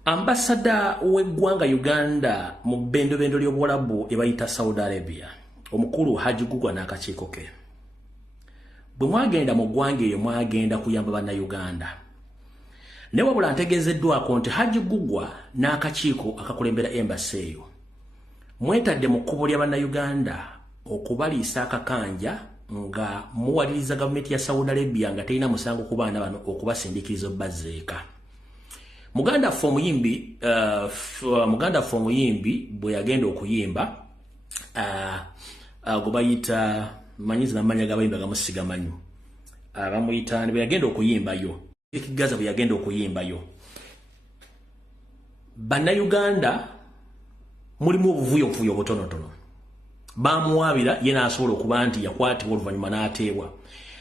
ambassador w'eggwanga Uganda mu bbendobendo ly'Obuwalabu ebayita Saudi Arabia omukulu Haji Gugwa n'akakiiko ke bwe mwagenda mu ggwanga eyo mwagenda kuyamba bannayuganda ne wabula ntegeezeddwako nti Haji Gugwa n'akakiiko akakulembera embassy eyo mwetadde mu kkubo lya bannayuganda okubaliisa akakanja nga muwaliriza gavumenti ya Saudi Arabia nga terina musango ku baana bano okubasindiikiriza bazzeeka. Muganda ffe omuyimbi bwe yagenda okuyimba gwe bayita manyizi n'amanya g'abayimbi agamusigamanyi bamuyita bwe yagenda okuyimbayo ekigaza bwe yagenda okuyimbayo bannayuganda mulimu obuvuyovuyo butonotono bamuwabira ye n'asobola okuba nti yakwatibwa oluvannyuma n'ateebwa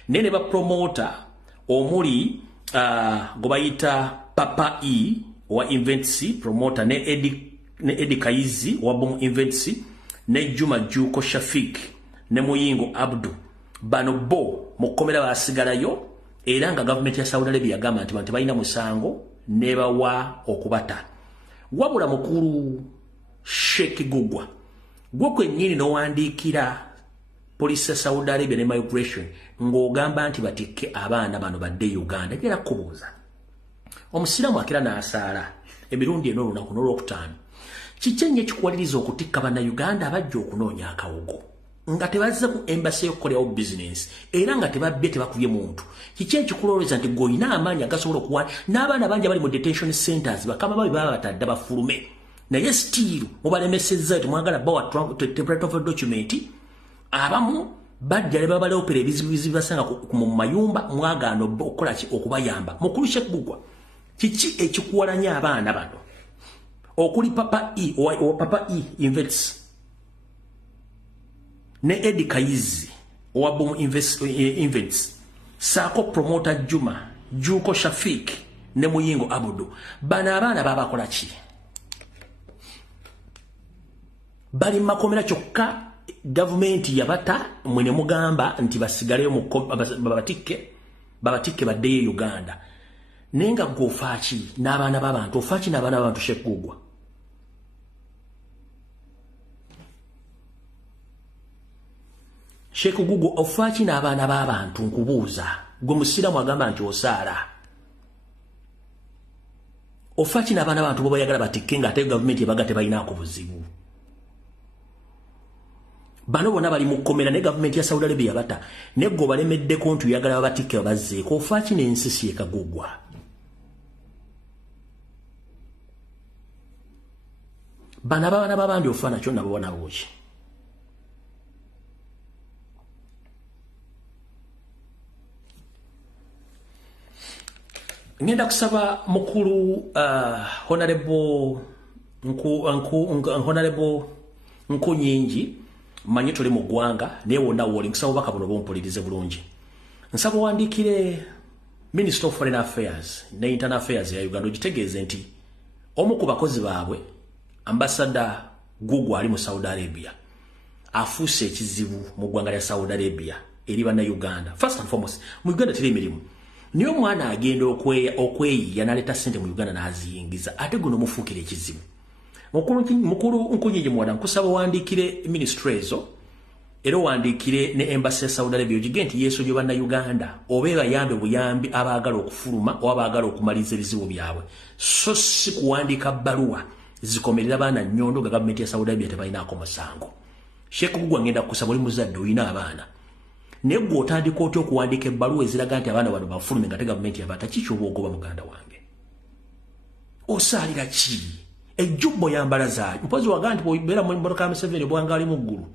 naye ne bapromota omuli gwe bayita Papa E wa Invensi promota ne Edi Kaizi wa Bomu Invensi ne Juma Juko Shafik ne Muyingo Abdu bano bo mukomera basigalayo era nga gavumenti ya Saudi Arabia yagamba nti bantu balina musango ne bawa okubata wabula mukulu Sheikh Gugwa gwe kwennyini n'owandiikira poliisi ya Saudi Arabia ne migration ng'ogamba nti batikke abaana bano badde Uganda era kubuuza omusiraamu akira n'asaala emirundi eno olunaku n'olwokutaano kiki ennyo ekikuwaliriza okutikka bannayuganda abajja okunoonya akawugo nga tebazze ku embassy y'okukolerawo business era nga tebabbye tebakubye muntu kiki ekikulowooza nti gw'olina amaanyi agasobola okuwa n'abaana bangi abali mu detention centers bakama babi baba batadde bafulume naye still mubalemesezza temwagala bawa temporary of document abamu bajja leba baleopera ebizibu basanga mu mayumba mwagaano okukola ki okubayamba mukulu Shekugwa kiki ekikuwalanya abaana bano okuli Papa E Invets ne Eddie Kayizi owa Boom Invents Sako Promoter Juma Juko Shafik ne Muyingo Abudu bana abaana babakola ki bali makomera kyokka government yabata mwene mugamba nti basigaleyo mu babatikke baddeyo Uganda nenga gofachi n'abaana b'abantu ofachi n'abaana b'abantu Shekugwa Shekugwa ofachi n'abaana b'abantu nkubuuza gwe musiramu agamba nti osaala ofachi n'abaana b'abantu bo bayagala batikke nga ate government yebaga tebalinaako buzibu bano bona bali mukomera ne government ya Saudi Arabia bata neggo balemeddeko nti yagala babatikke babazzeeko ofachi n'ensisi ekagugwa bana baana babandi ofana kyonna babona boki ngenda kusaba mukulu honorable Nkunyingi manyi tuli mu ggwanga naye wonna woli nsaba obubaka buno bumpulirize bulungi nsaba wandikire Minister of Foreign Affairs ne Internal Affairs ya Uganda ogitegeeze nti omu ku bakozi baabwe Ambassador Gugwa ali mu Saudi Arabia afuuse ekizibu mu ggwanga lya Saudi Arabia eri banna Uganda first and foremost mu Uganda tiri emirimu niyo mwana agenda okweyiya n'aleeta ssente mu Uganda n'aziyingiza ate guno mufuukira ekizibu mukulu Nkunyingi mwana nkusaba wandikire ministry ezo era wandikire ne embassy ya Saudi Arabia ogige nti yesu gye banna Uganda oba bayambe buyambi abaagala okufuluma oba abaagala okumaliza ebizibu byabwe so si kuwandika bbaluwa zikomerera abaana nnyondo nga gavumenti ya Saudi Arabia tebalinaako musango Shekugwa ngenda kusaba oli muzadde olina abaana naye gwe otandika otya okuwandika ebbaluwa eziraga nti abaana bano bafulume nga te gavumenti yabata kiki oba ogoba muganda wange osaalira ki ejjubbo yambala zaali mpozi wagaa nti bw'obeera mu mmotoka ya Museveni bwanga ali mu ggulu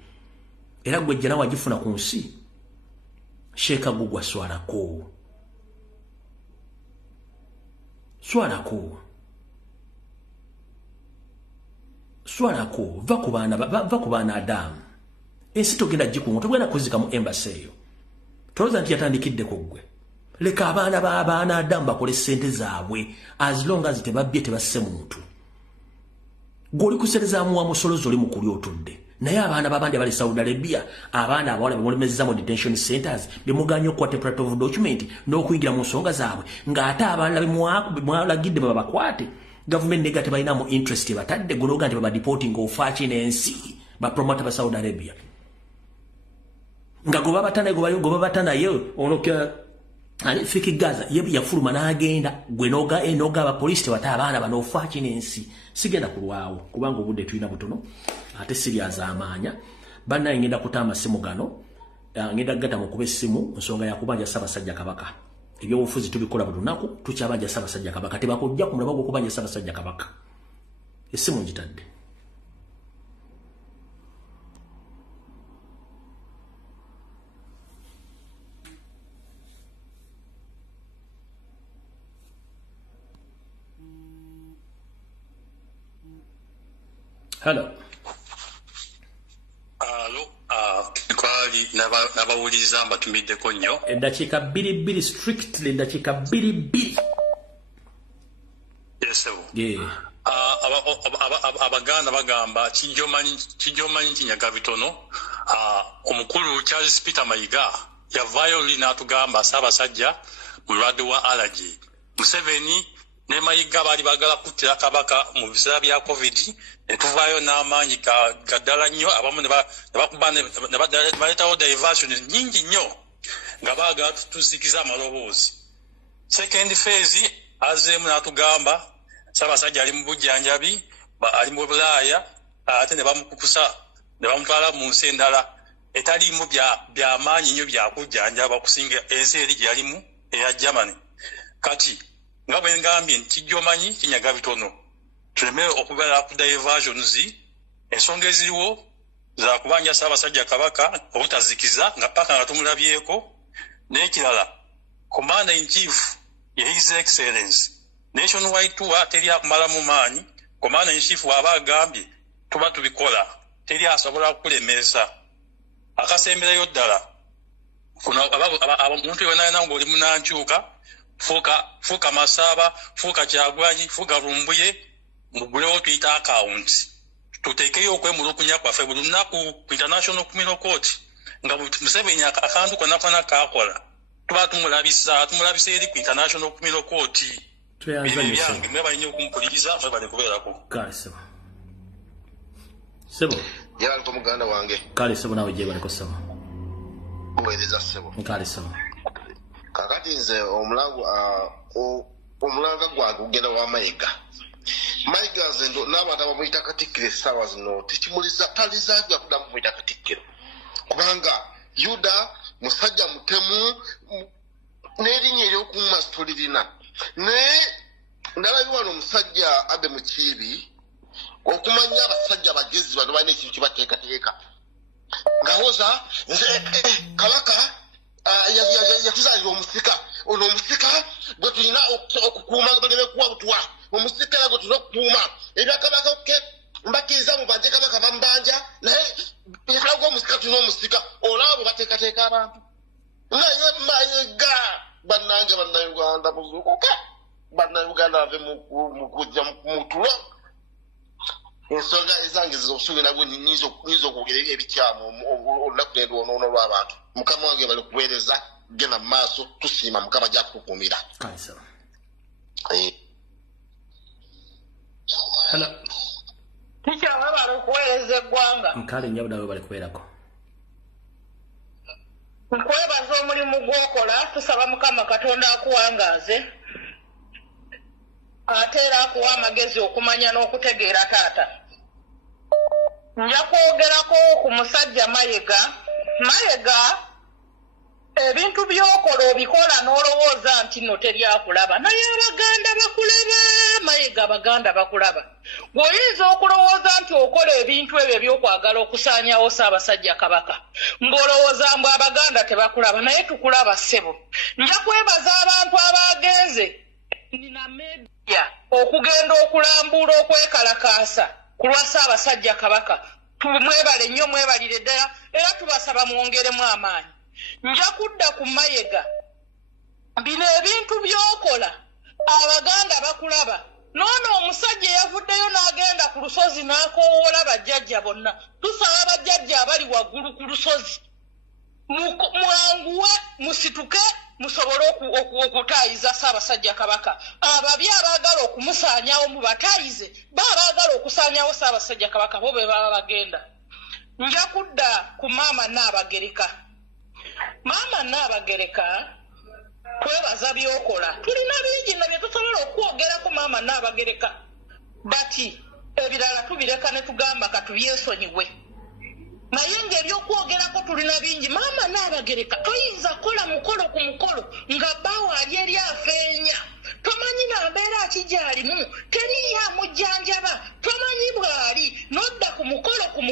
era gwe ejja nawe agifuna ku nsi Shekagugwa swalako va ku baana Adamu ensi togenda gikunga togenda kuzika mu embassy eyo tolowooza nti yatandikiddeko ggwe leka abaana b'abaana Adamu bakole ssente zaabwe as long as tebabbye tebasse muntu goli kuserezaamu wa musolozi oli mukuli otudde naye abaana babandi abali Saudi Arabia abaana abawala bemulemezeza mu detention centers bemuganya okuwa temporary of document n'okuyingira mu nsonga zaabwe ng'ate abaana bemwalagidde babakwate government nega tebalinamu interest batadde gunoga nti babadeporting ofachi n'ensi bapromota ba Saudi Arabia nga goba batana yo onoka ani fiki Gaza yafuluma n'agenda gwe noga abapolisi tebata abaana bano ofachi n'ensi sigenda kulwawo kubanga obudde tulina butono ate siryaza amaanya bannaye ngenda kutama simu gano ngenda gata mu kuba essimu nsonga ya kubanja Ssaabasajja Kabaka ebyobufuzi tubikola buli lunaku tukyabanja Ssaabasajja Kabaka tebakujja ku mulaba gw'okubanja Ssaabasajja Kabaka essimu ngitadde Hello. Kwali nabawuliza mbatumiddeko nnyo. Eddakiika bbiri strictly eddakiika bbiri. Yes. Yeah. Abaganda bagamba kijomanyi ntinyaga bitono. Omukulu Charles Peter Mayiga yavaayo oli n'atugamba Ssaabasajja mulwadde wa allergy. Museveni ne Mayiga bali bagala kuttira Kabaka mu biseera bya COVID ne tuvaayo n'amaanyi gaddala nnyo abamu ne baleetawo diversion nyingi nnyo nga baagala tusikiza amaloboozi. Second phase azeemu n'atugamba Ssaabasajja ali mu bujjanjabi ali mu Bulaaya ate ne bamukukusa ne bamutwala mu nsi endala etaliimu by'amaanyi nnyo byakujjanjaba kusinga ensi eri gye yalimu eya Germany. Kati nga bwe ngambye nti kijja omanyi kinyaga bitono. Tuleme okugala kudayo versions ensonga eziriwo za kubanja Ssaabasajja Kabaka obutazikiza nga paka nga tumulabyeko. N'ekirala Commander in Chief ye His Excellency nationwide tour teri akumalamu maanyi. Commander in Chief waba agambye tuba tubikola teri asobola kukulemesa akasemberayo ddala kuno omuntu yenayina ng'oli munankyuka fuuka Masaaba fuuka Kyagulanyi fuuka Lumbuye mugulewo tuyita akawunti tuteekeyo okwemulukunya kwaffe buli lunaku ku International Criminal Court nga Museveni akantu konna kakola tuba tumulabisa eri ku International Criminal Court. Byange mwebalina okumpuliriza mwebale kubeerako. Sebo. Yala nko muganda wange. Kale sebo nawe je baliko sebo. Kuweereza sebo. Kale sebo. Kakati nze omulanga gwange gugenda wa Mayiga. Mayiga nze ndo n'abantu abamuyita Katikkiro essaawa zino tekimuliza talizajja kuddamu kumuyita Katikkiro. Kubanga Yuda musajja mutemu n'erinnya ery'okuuma sitolirina. Naye ndabali wano omusajja Abe Mukiibi okumanya abasajja bagezi bano balina ekintu kibateekateeka ngahoza nze Kabaka yatuzaalira omusika ono omusika gwe tulina okukuuma bagebe kuwabutwa omusika era gwe tulina okukuuma ebya Kabaka ke mbakkiriza mu banje Kabaka bambanja naye ekulaga omusika tulina omusika olaba bwe bateekateeka abantu naye Mayiga bannange bannayuganda buzuukuka bannayuganda bave mu kujja mu tulo ensonga ezange z'obusuubi nabwe nnyinza okwogera ebikyamu olunaku lendo ono lw'abantu. Mukama wange bali kuweereza genda mu maaso tusiima Mukama gy'akukuumira. Hello. Ticha baba bali kuweereza eggwanga. Nkale nnyo nawe bali kubeerako. Nkwebaza omulimu gw'okola tusaba Mukama Katonda akuwangaaze. Ate era akuwa amagezi okumanya n'okutegeera taata. Nja kwogerako ku musajja Mayiga ebintu by'okola obikola n'olowooza nti nno teryakulaba naye Abaganda bakulaba. Mayiga Abaganda bakulaba. Bw'oyinza okulowooza nti okola ebintu ebyo by'okwagala okusaanyawo Ssaabasajja Kabaka ng'olowooza mbu Abaganda tebakulaba naye tukulaba ssebo. Nja kwebaza abantu abagenze nina media okugenda okulambuula okwekalakaasa ku lwa Ssaabasajja Kabaka. Tumwebale nnyo mwebalire ddala era tubasaba mwongeremu amaanyi. Nja kudda ku Mayiga bino ebintu by'okola Abaganda bakulaba. Noono omusajja yavuddeyo n'agenda ku lusozi n'akoowoola bajjajja bonna. Tusaba abajjajja abali waggulu ku lusozi mwanguwe musituke musobole okutaayiza Ssaabasajja Kabaka. Ababi abaagala okumusaanyawo mubataayize baagala okusaanyawo Ssaabasajja Kabaka bo be baba bagenda. Nja kudda ku Maama Nnaabagereka. Maama Nnaabagereka twebaza by'okola. Tulina bingi na bye tusobola okwogerako Maama Nnaabagereka. Bati ebirala tubireka ne tugamba katubyesonyiwe. Naye ng'ebyokwogerako tulina bingi. Maama Nnaabagereka toyinza kukola mukolo ku mukolo nga bbaawo ali eri afeenya. Tomanyi n'ambeera akigyalimu teriyo amujjanjaba. Tomanyi bw'ali n'odda ku mukolo ku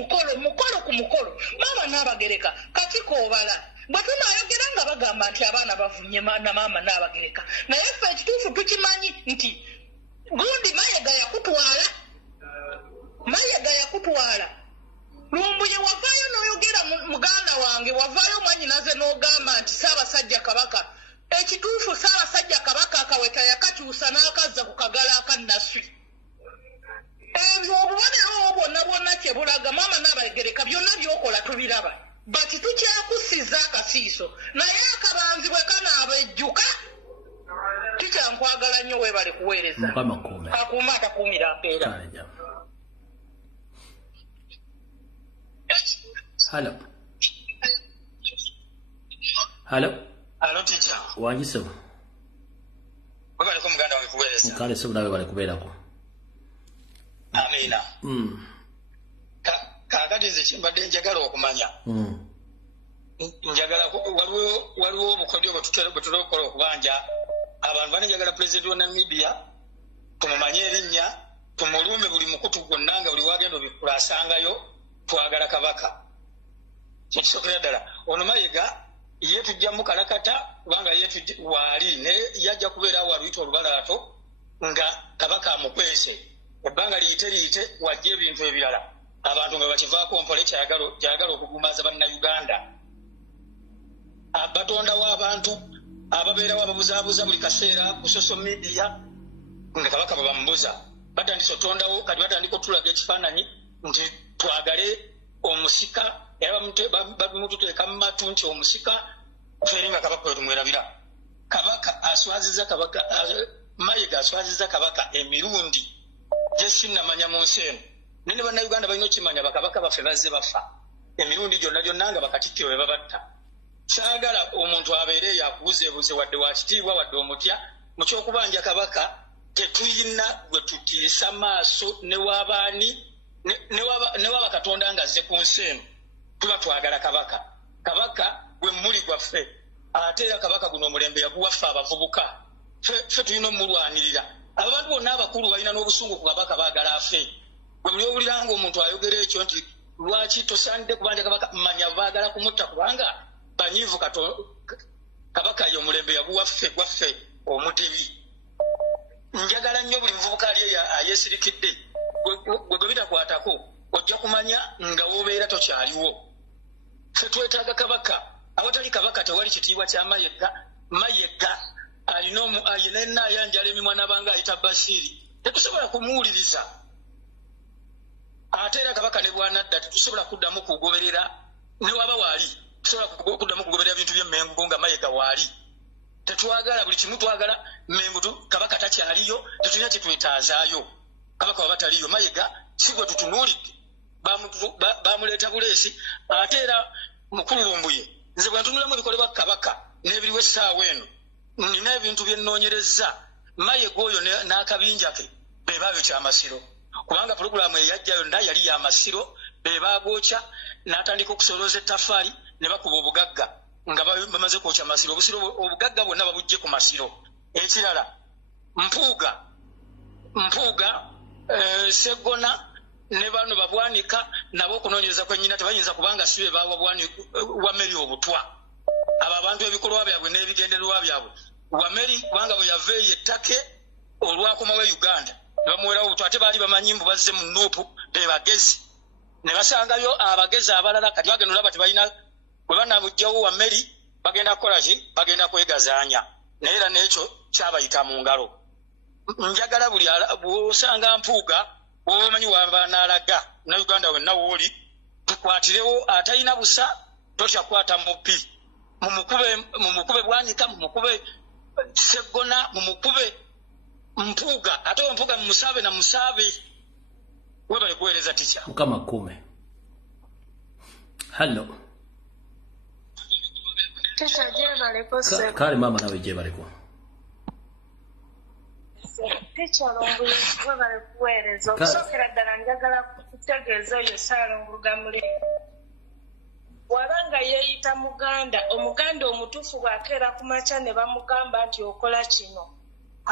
mukolo. Maama Nnaabagereka kati koobala bwe tunaayogera nga bagamba nti abaana bavumye na Maama Nnaabagereka naye ffe ekituufu tukimanyi nti gundi Mayiga yakutwala. Lumbuye wavaayo n'oyogera muganda wange wavaayo mwannyinaze n'ogamba nti Ssaabasajja Kabaka ekituufu Ssaabasajja Kabaka akaweta yakakyusa n'akazza ku kagala akannaswi. Ebyo obubonero bwonna kye bulaga Maama Nnaabagereka byonna by'okola tubiraba. Bati tukyakusiza akasiiso naye akabanzi bwe kanaaba ejjuka tukyankwagala nnyo weebale kuweereza. Akuuma atakuumira mpeera. Hello teacher. Wangi sebo. Wewe alikuwa mganda wange kuweereza. Kale sebo nawe bali kubeerako. Amina. Kakati nze kimbadde njagala okumanya. njagala waliwo obukodyo bwetutera okukola okubanja abantu bane njagala pulezidenti wa Namibia tumumanye erinnya tumulume buli mukutu gwonna nga buli wagenda obikula asangayo twagala kabaka kyekisookera ddala ono Mayiga ye tujjamu kalakata kubanga ye waali naye yajja kubeera awo aluyita olubalaato nga kabaka amukwese ebbanga liyite wajja ebintu ebirala abantu nga bakivaako mpole kyayagala okugumaza bannayuganda batondawo abantu ababeerawo ababuzaabuza buli kaseera ku social media nga kabaka bwe bamubuza batandise otondawo kati batandika otulaga ekifaananyi nti twagale omusika era bamututeeka mu matu nti omusika feri nga kabaka bwe tumwerabira kabaka aswaziza kabaka Mayiga aswaziza kabaka emirundi gye sinnamanya mu nsi eno naye ne bannayuganda balina okimanya bakabaka baffe bazze bafa emirundi gyonna nga bakatikkiro be babatta kyagala omuntu abeere yakubuzeebuze wadde wakitiibwa wadde omutya mu kyokubanja kabaka tetuyina gwe tutiisa maaso ne waba katonda nga azze ku nsi eno tuba twagala kabaka gwe muli gwaffe ate era kabaka guno omulembe yaguwaffe abavubuka ffe tulina omulwanirira abantu bonna abakulu balina n'obusungu ku kabaka baagala afe bwe buli owuliranga omuntu ayogera ekyo nti lwaki tosaanidde kubanja kabaka manya baagala kumutta kubanga banyiivu kabaka ye omulembe yaguwaffe gwaffe omudibi njagala nnyo buli muvubuka ali ayeesirikidde gwe bitakwatako ojja kumanya nga wobeera tokyaliwo ffe twetaaga kabaka awatali kabaka tewali kitiibwa kya Mayiga alina enaayanjala emimwa nabanga ayita Bashiri tetusobola kumuwuliriza ate era kabaka ne bwanadda tetusobola kuddamu kugoberera ne waba waali tusobola kuddamu kugoberera bintu by'emmengo nga Mayiga waali tetwagala buli kimu twagala mmengo kabaka takyaliyo tetulina kyetwetaazaayo kabaka waba taliyo Mayiga si gwe tutunuulidde bamuleeta buleesi ate era mukulu lumbuye nze bwe ntunulamu ebikolebwa kabaka n'ebiriwo essaawa eno nina ebintu bye nnoonyereza Mayiga oyo n'akabinja ke be baabyo kyamasiro kubanga pulogulaamu eyajja yonna yali yamasiro be baagwokya n'atandika okusolooza ettaffaali ne bakuba obugagga nga bamaze kwokya masiro obugagga bwonna babujje ku masiro ekirala mpuuga Seggona ne bano babwanika nabo okunoonyereza kwennyina tebayinza kubanga si be baawa Wameri obutwa abo abantu ebikolwa byabwe n'ebigendererwa byabwe Wameri kubanga bwe yava eyo ettake olwakomawo Uganda ne bamuwerawo obutwa ate baali bamanyi mbu bazze mu Nuupu be bagezi ne basangayo abagezi abalala kati bagenda olaba tebalina bwe banamugjawo Wameri bagenda kukola ki bagenda kwegazaanya naye era n'ekyo kyabayita mu ngalo njagala buli bw'osanga mpuuga womanyi wamba n'alaga na Uganda wenna wooli tukwatirewo atalina busa tokyakwata muppi mumukube bwanika mumukube Seggona mumukube mpuuga ate mpuuga mumusaabe na musaabe webale kuweereza tica mukama kume hallo tica jebaleko kale mama nawe jebaleko tica Lumbuye webale kuweereza okusookera ddala njagala kutegeeza oyo Ssaalongo Mulembe wabanga yeeyita omuganda omutuufu bw'akeera ku makya ne bamugamba nti okola kino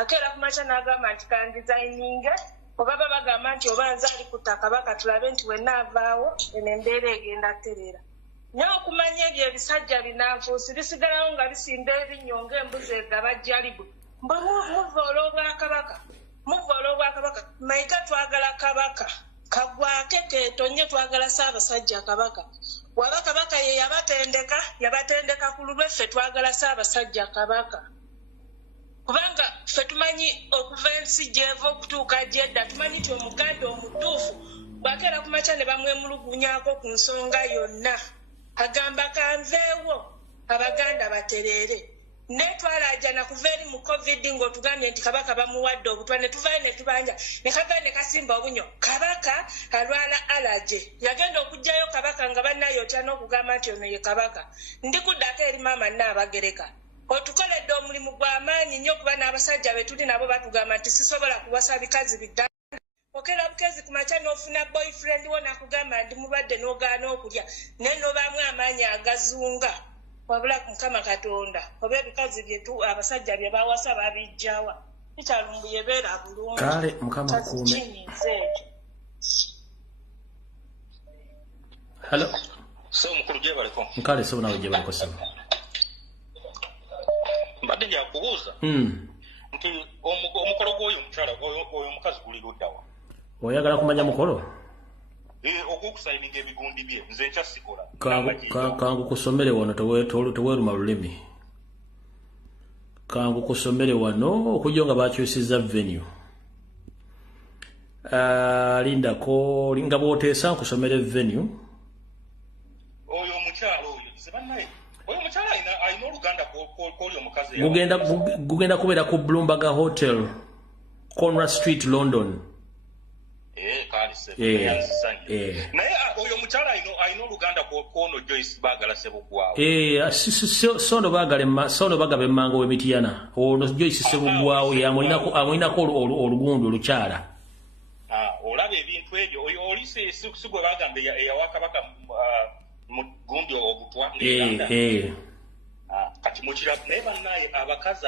akeera ku makya n'agamba nti kandizayininge oba bagamba nti oba nze ali ku ttaka baka tulabe nti wenna avaawo eno embeera egenda terera naye okumanya ebyo ebisajja binanfuusi bisigalawo nga bisimba ebinnyo ng'embuzi egabajjalibu mbwe muva olw'obwakabaka Mayiga twagala kabaka kagwake keetonye twagala Ssaabasajja kabaka waba kabaka ye yabatendeka ku lulweffe twagala Ssaabasajja kabaka kubanga ffe tumanyi okuva ensi gy'eva okutuuka gy'edda tumanyi ti omuganda omutuufu bwakeera ku makya ne bamwemulugunyaako ku nsonga yonna agamba kanveewo abaganda batereere netwalajana kuva eri mu covid ng'otugambye nti kabaka bamuwadde obutwa ne tuvaayo ne tubanja ne kagenda ne kasimba obunyo kabaka alwala alaje yagenda okuggyayo kabaka nga bannaye otya n'okugamba nti ono ye kabaka ndikuddako eri maama Nnaabagereka otukoledde omulimu gw'amaanyi nnyo kuba n'abasajja be tuli nabo batugamba nti sisobola kuwasa bikazi biddala okera bukezi ku makya n'ofuna boyfriend wo nakugamba ndi mulwadde n'ogaana okulya naye n'obaamu amaanyi agazunga wabula ku Mukama Katonda oba ebikazi byetu abasajja bye bawasa babijjawa kikyalumbuye beera bulungi kale Mukama kuume. Hello. So mukulu gye baliko. Nkale so nawe gye baliko so. Mbadde nja kubuuza. Nti omukolo gw'oyo omukyala oyo omukazi guli ludda wa? Oyagala kumanya mukolo? Ogw'okusayininga ebigundi bye nze nkyasikola. Kangu kusomere wano teweeruma lulimi. Kangu kusomere wano okujja nga bakyusizza venue. Lindako linga bw'oteesa nkusomere venue. Oyo omukyala oyo sebannaye oyo omukyala ayina oluganda kw'oli omukazi gugenda kubeera ku Bloomberg Hotel Conrad Street London. Naye oyo omukyala ayina oluganda kw'ono Joyce baagala Sebugwawo. Sono bagaba emmango w'Emityana ono Joyce Sebugwawo amwinako olugundi olukyala. Olaba ebintu ebyo oli si gwe bagamba eyawa kabaka mugundi obutwa kati mukirabu naye bannaye abakazi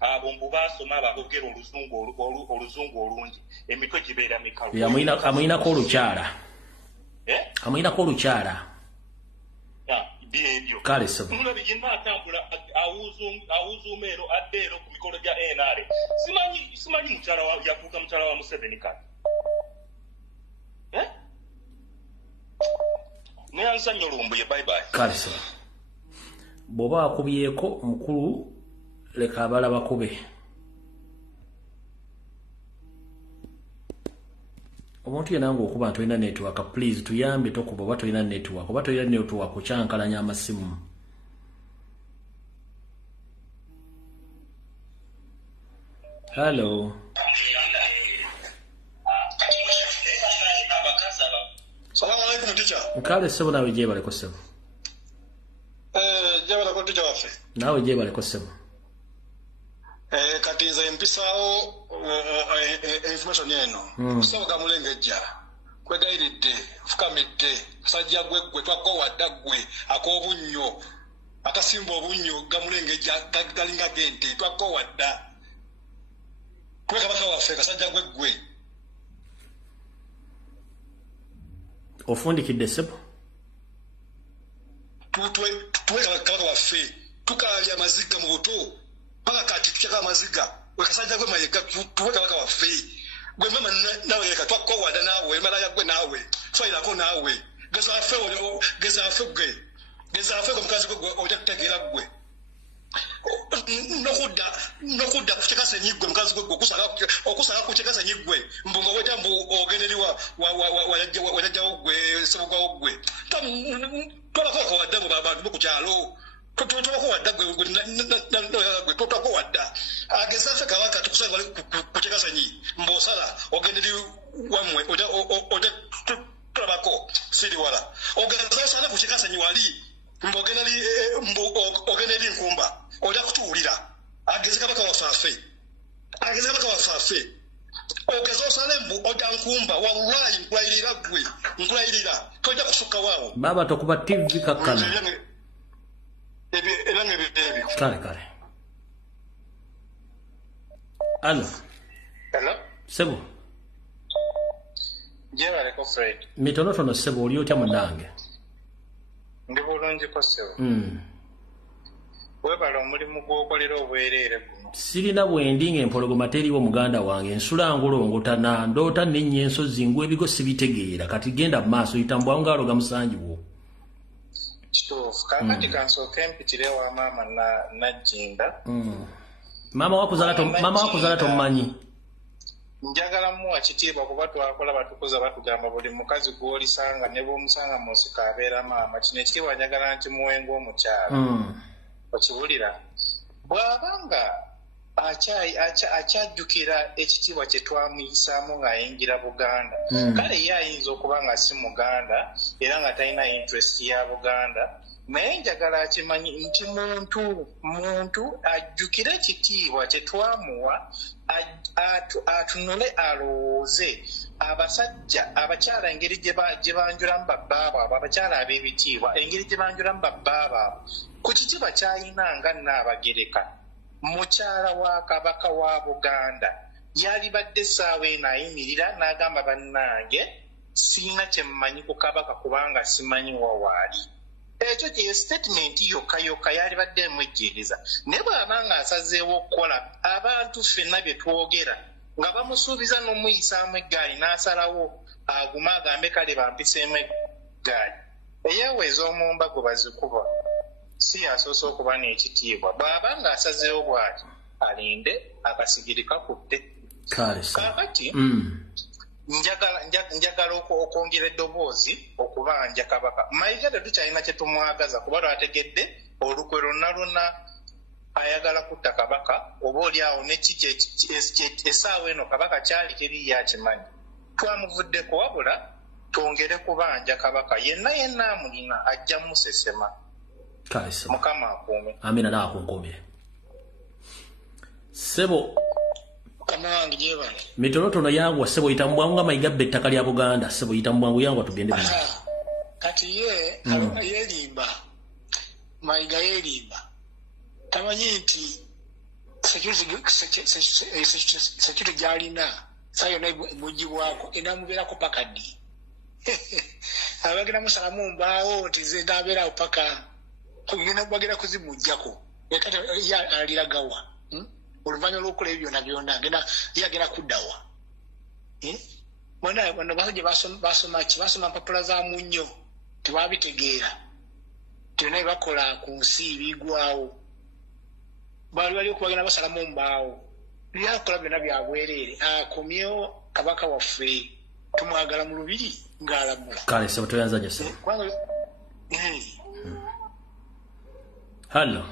abo mbu baasoma abogera oluzungu olungi emitwe gibeera mikalu amwinako olukyala byebyo kale so muno bigenda atambula awuzuuma ero adde ero ku mikolo gya NRA simanyi mukyala yafuuka mukyala wa Museveni kati neyansanya olumbuye bye. Kale so bw'oba akubyeko mukulu leka abala bakube. Omuntu yenna ng'okuba ntolina network please tuyambe tokuba oba tolina network oba tolina network okyankalanya amasimu. Hello. Salamu alaikum teacher. Nkale sebo nawe gye baleko sebo. Gye baleko teacher waffe. Nawe gye baleko sebo. Kati nze mpisaawo information eno. Kusaba Kamulengejja. Kwegayiridde, fukamidde, sajja gwe twako wadda gwe ak'obunnyo. Akasimba obunnyo Kamulengejja galinga gente twako wadda. Kwe kabaka waffe kasajja gwe. Ofundikidde sebo. Tuwe kabaka waffe tukalabya amaziga mu buto paka kati tukyaka amaziga wekasajja gwe mayega tuwe kabaka waffe gwe mama nawe leka twakko wada nawe malaya gwe nawe twayirako nawe geza affe gwe mukazi gwe ojja kutegeera gwe nokudda kukyekasa enyigwe mukazi gwe okusala kukyekasa enyigwe mbunga weta mbu ogenderiwa wajajjawo gwe Sebugwawo gwe twabako wadda mu bantu bokukyalo twabako wadda gwe twabako wadda ageza affe kabaka tukusanga kukyekasa nyi mbosala ogenderi wamwe ojja tulabako siri wala ogeza osala kukyekasa nyi wali ogenderi nkumba ojja kutuwulira ageze kabaka waffe ogeza osale mbu ojja nkumba wallahi nkulayirira tojja kusukka waawo baba tokuba TV kakkana era ng'ebyo kale Hello sebo gye baleko Fred mitonotono sebo oli otya munange ndi bulungi ko sebo webala omulimu gw'okolera obwereere guno sirina bwendi ng'empologoma teriiwo muganda wange nsula ngolongotana ndoota nennya ensozi ngwa ebigo sibitegeera kati genda mu maaso yitambwawo ng'aloga musanji wo kituufu kaakati kansooke mpitire wa maama Najjinda maama wakuzala tomumanyi njagala muwa kitiibwa kuba twakola batukuza batugamba buli mukazi gw'olisanga ne bw'omusanga mu nsiko abeera maama kino ekitiibwa njagala nkimuwe ng'omukyala okiwulira bw'abanga akyajjukira ekitiibwa kye twamuyisaamu ng'ayingira Buganda kale ye ayinza okuba nga si Muganda era nga talina interest ya Buganda naye njagala akimanyi nti muntu ajjukire ekitiibwa kye twamuwa atunule alowooze abasajja abakyala engeri gye banjulamu babbaabo abo abakyala ab'ebitiibwa engeri gye banjulamu babbaabo abo ku kitiibwa kyalina nga Nnaabagereka mukyala wa kabaka wa Buganda yalibadde essaawa eno ayimirira n'agamba bannange sirina kye mmanyi ku kabaka kubanga simanyi wawaali. Ekyo kye statement yokka yalibadde emwejjeereza naye bw'abanga asazeewo okukola abantu ffenna bye twogera nga bamusuubiza n'omuyisaamu eggaali n'asalawo aguma agambe kale bampiseemu eggaali eyeweeza omumba gwe bazikuba si yasoose okuba n'ekitiibwa bw'aba ng'asazeewo bw'ati alinde akasigiri kakutte. Kaakati njagala okwongera eddoboozi okubanja kabaka Mayiga tetukyalina kye tumwagaza kuba lwategedde olukwe lwonna ayagala kutta kabaka oba oli awo nekiki essaawa eno kabaka kyali kiri yakimanyi twamuvuddeko wabula twongere kubanja kabaka yenna amulina ajja musesema. Mukama akuume. Amina naakunkumire sebo kamangi jebale mitolotono yangwa sebo itambwangu nga Mayiga bbe ettaka lya Buganda sebo itambwangu yangwa tugende kati ye yelimba Mayiga yelimba tamanyi nti security gyalina saa yonna emugibwako enamubeerako paka ddi abagenda musalamu mbaawo tize ndabeerawo paka ngenda bagenda kuzimujjako aliragawa oluvannyuma lw'okukola ebyo byonna byonna agenda kuddawa bano basajja basoma ki basoma mpapula za munnyo tebabitegeera byonna byebakola ku nsi bigwawo bali okubagenda basalamu mbaawo byakola byonna byabwereere akomyewo kabaka waffe tumwagala mu lubiri ng'alamula kale sebo toyanzanya sebo Hello.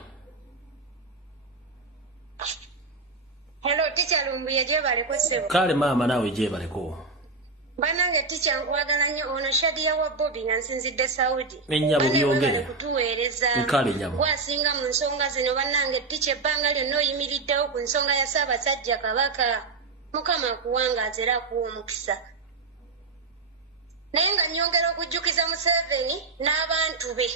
Hello, teacher Lumbuye jebaleko sebo. Kale mama nawe jebaleko. Banange teacher nkwagala nnyo ono Shadia wa Bobby nga nsinzidde Saudi. Ennyabo byogere. Kutuweereza. Kale nyabo. Wasinga mu nsonga zino banange teacher ebbanga lyonna oyimiriddewo ku nsonga ya Ssaabasajja Kabaka. Mukama kuwangaaza era akuwa omukisa. Naye nga nnyongera okujjukiza Museveni n'abantu be.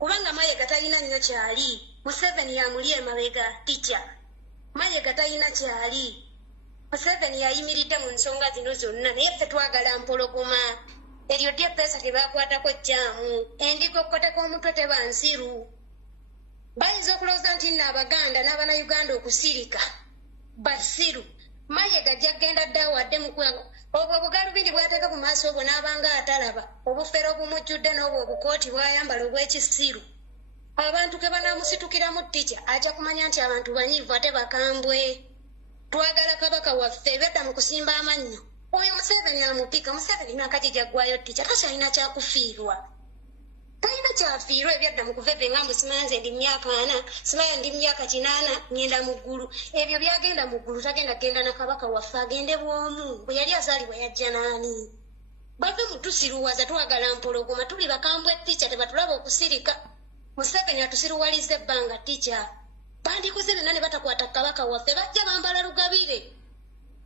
Kubanga Mayiga talina nnyo kyali. Museveni yamuli emabega teacher. Mayiga talina kyali. Museveni yayimiridde mu nsonga zino zonna naye ffe twagala mpologoma. Eryo ddyo eppeesa tebakwatako ccaamu. Endiga okukoteko omutwe teba nsiru. Bayinza okulowooza nti nno Abaganda n'Abannayuganda okusirika. Basiru. Mayiga ajja kgenda dda wadde mu kwango. Obwo obugalubindi bwateeka ku maaso obwo n'abanga atalaba. Obufere obumujjudde n'obwo obukooti bwayambala obw'ekisiru. Abantu ke banaamusitukiramu ttica ajja kumanya nti abantu banyiivu ate bakambwe. Twagala kabaka waffe bedda mu kusimba amannyo. Oyo Museveni amupika Museveni n'akajja ggwayo ttica takyalina kyakufiirwa. Talina kyafiirwa ebyadda mu kuva ebyengambo simanze ndi myaka 4 simanze ndi myaka 8 ngenda mu ggulu. Ebyo byagenda mu ggulu tagenda genda na kabaka waffe agende bw'omu bwe yali azaalibwa yajja naani. Bave mu tusiruwaza twagala mpologoma tuli bakambwe ttica tebatulaba okusirika. Museveni atusiruwaliza ebbanga ttica. Bandikoze byonna ne batakwata kabaka waffe bajja bambala lugabire.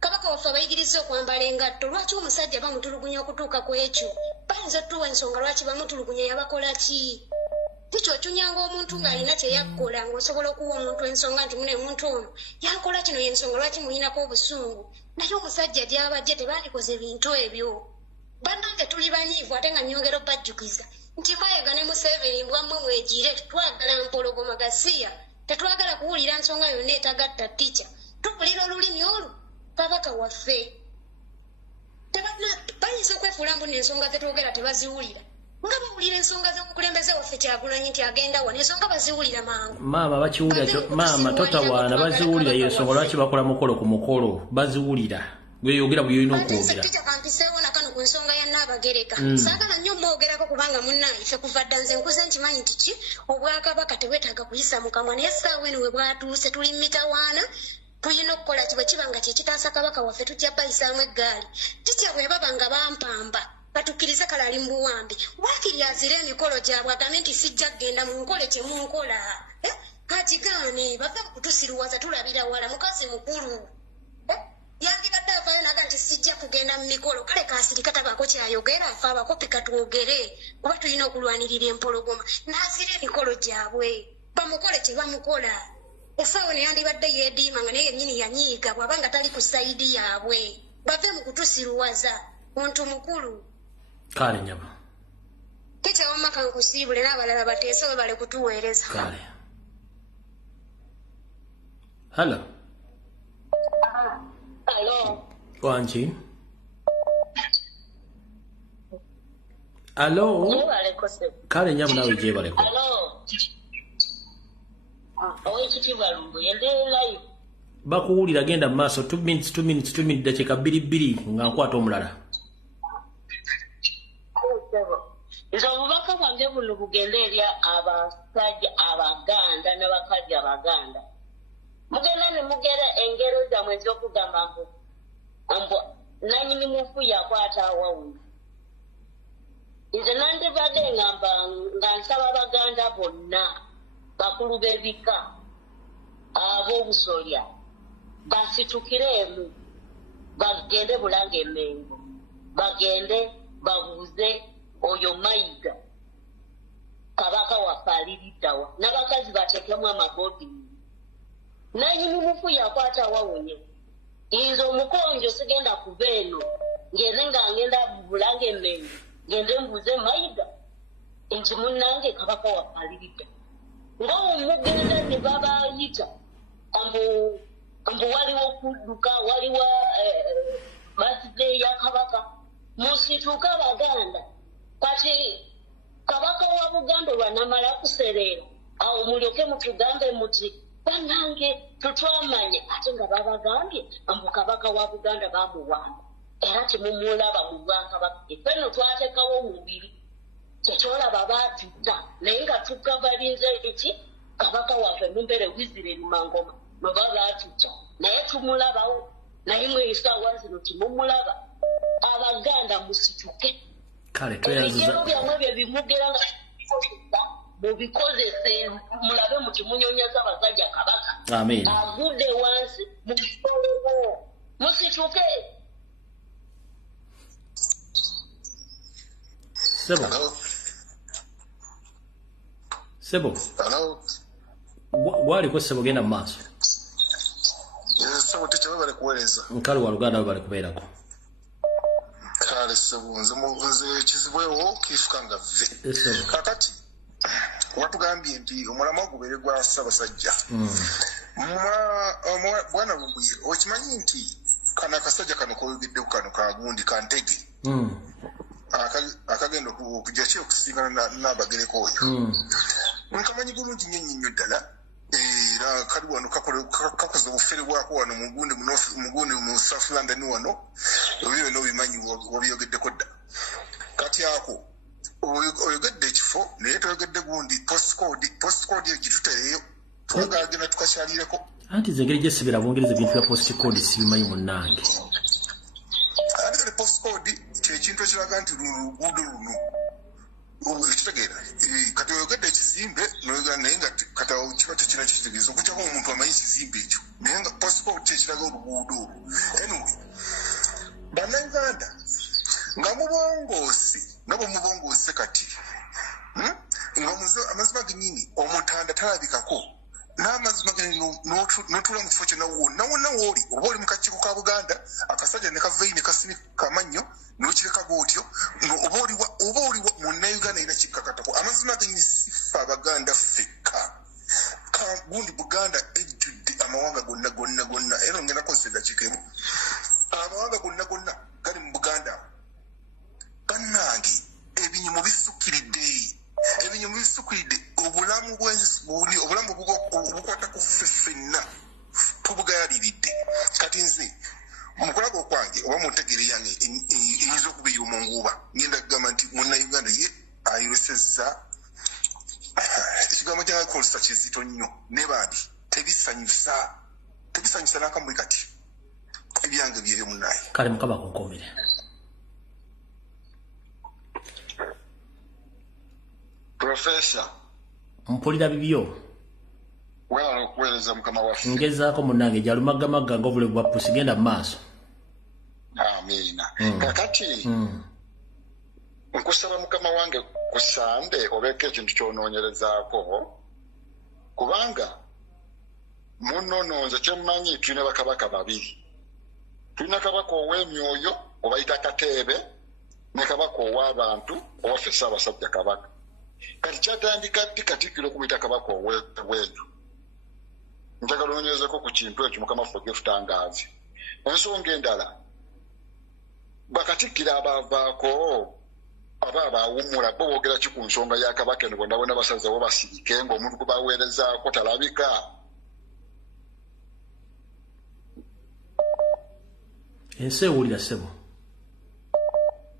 Kabaka waffe abayigiriza okwambala engatto lwaki omusajja bamutulugunya okutuuka ku ekyo. Bayinza otuwa ensonga lwaki bamutulugunya yabakola ki? Kiki otunyanga omuntu ng'alina kye yakkola ng'osobola okuwa omuntu ensonga nti mune omuntu ono yankola kino y'ensonga lwaki mulinako obusungu. Naye omusajja gy'abajja tebandikoze bintu ebyo. Bannange tuli banyiivu ate nga nnyongera obbajjukiza nti Mayiga ne Museveni mbwammwe mwegire twagala mpologoma gasiya tetwagala kuwulira nsonga yonna etagatta ttica tupulira olulimi olwo kabaka waffe bayinza okwefuula mbu n'ensonga zetwogera tebaziwulira nga bawulira ensonga z'omukulembeze waffe Kyagulanyi nti agenda wano ensonga baziwulira mangu maama bakiwulira maama totawaana baziwulira y'ensonga lwaki bakola mukolo ku mukolo baziwulira gweyogera bweyolina okwogera kampiseewo nakano ku nsonga ya Nnaabagereka saagala nnyo mwogerako kubanga munnange ffe kuva dda nze nkuze nkimanyi nti ki obwakabaka tebwetaaga kuyisa mu kamwa naye essaawa eno we bwatuuse tuli mitawaana tulina okukola ki bwe kiba nga kyekitaasa kabaka waffe tujja bayisaamu eggaali titya bwe baba nga bampamba batukkirize kale ali mu buwambi waakiri azire emikolo gyabwe agambe nti sijja kgenda mu nkole kye munkola kagigaane bave kutusiruwaza tulabira wala mukazi mukulu yandibadde avaayo naga nti sijja kugenda mu mikolo kale kaasirika tabaako kyayogera afe abakopi katwogere kuba tulina okulwanirira empologoma n'asira emikolo gyabwe bamukole tebamukola esaawo ne yandibadde yeediima nga naye yennyini yanyiiga bw'aba nga tali ku sayidi yaabwe bave mu kutusiruwaza muntu mukulu kale nyama tekyawamma kankusiibule n'abalala bateese we bale kutuweereza kale Hello. Hello. Wanchi. Hello. Kale nyamu nawe je baleko. Hello. Owe kitiba lumbu yende live. Bakuwulira genda mu maaso 2 minutes dakika 2 nga nkwata omulala. Izo obubaka bwange buno bugenda eri abasajja abaganda n'abakazi abaganda. Mugenda ne mugera engero zammwe ez'okugamba mbu nannyini mufu yakwata awawuno. Nze nandibadde ngamba nga nsaba abaganda bonna bakulu b'ebika ab'obusolya basitukiremu bagende Bulange Mengo bagende babuuze oyo Mayiga kabaka waffe aliriddawa n'abakazi bateekemu amagodi nannyini mufu yakwata awawunye nze omukonjo sigenda kuva eno ngende nga ngenda Bulange Mengo ngende mbuuze Mayiga nti munnange kabaka waffe aliridda nga omugenda ne babayita ambu waliwo kudduka waliwo birthday ya kabaka musituka abaganda kati kabaka wa Buganda olwanamala kusereera awo mulyoke mutugambe muti bannange tutwamanye ate nga babagambye ambu kabaka wa Buganda bamuwamba era temumulaba mu bwakabaka effeno twateekawo omubiri tekyolaba baatutta naye nga tukabalinze eki kabaka waffe mumbere wizire Mangoma baba baatutta naye tumulabawo naye mwesaawa zino timumulaba abaganda musituke kale tweyanziza ebigero byamwe bye bimugera nga mubikozese mulabe muti munyonyaza abasajja kabaka amen agudde wansi mukikolewo musituke Sebo. Hello. Waliko Sebo genda mu maaso. Sebo tekyaba bali kuweereza. Nkali wa Luganda bali kubeerako. Kale Sebo nze kizibwewo kiifukanga vve. Kakati watugambye nti omulamwa gubeere gwa Ssaabasajja. Bwana Lumbuye okimanyi nti kana akasajja kano koyogeddeku kano kagundi kantege. Akagenda okujja ki okusingana n'abagereko oyo nkamanyi bulungi nnyo ddala era kali wano kakoze obufere bwako wano mugundi mu South London wano ebyo byonna obimanyi wabiyogeddeko dda kati ako oyogedde ekifo naye toyogedde gundi postcode eyo gitutereeyo twagagenda tukakyalireko anti zengeri gyesibira bwongereza ebintu bya postcode sibimanyi munnange ate postcode ekintu ekiraga nti luguudo luno ekitegeera kati oyogedde ekizimbe noyogera naye nga katawo kiba tekina kitegeeza okugyako omuntu amanyi ekizimbe ekyo naye nga passport kyekiraga oluguudo olwo anyway bannayuganda nga mubongoose nga bwe mubongoose kati nga amazima genyini omutanda talabikako n'amazima geni n'otuula mu kifo kyonna wonna wooli oba oli mu kakiiko ka Buganda akasajja ne kaveeyi ne kasinika amannyo n'okireka bw'otyo oba oli munnayuganda ina kikkakatako amazima genyini sifa Abaganda ffekka gundi Buganda ejjudde amawanga gonna era ngenda kozesa eddakiika emu amawanga gonna gali mu Buganda bannange ebinyumu bisukkiridde obulamu obukwata ku ffe ffenna tubugayaliridde kati nze mukulaga okwange oba muntegeere yange eyinza okuba ey'omunguuba ngenda kugamba nti munnayuganda ye ayolesezza ekigambo kyakolesa kizito nnyo ne bandi tebisanyusa n'akamwe kati ebyange byebyo munnaye kale mukama kunkomere Professor mpulira bibyo wala okuweereza mukama waffe ngezaako munnange jalumaggamagga ng'obulamu bwa pusi genda mu maaso amiina kakati nkusaba mukama wange kusande obeeko ekintu kyonoonyerezaako kubanga muno nze kyemmanyi tulina bakabaka babiri tulina kabaka ow'emyoyo obayita Kateebe ne kabaka ow'abantu owaffe Ssaabasajja Kabaka kati kyatandika ddi Katikkiro kumuyita kabaka ow'ebweru njagala onoonyerezeko ku kintu ekyo mukama ffe gefutangaazi ensonga endala bakatikkiro abaavaako aba abaawummula bo boogera ki ku nsonga ya kabaka eno bonna bonna basazewo basirike ng'omuntu gwe baweerezaako talabika ensi ewulira ssebo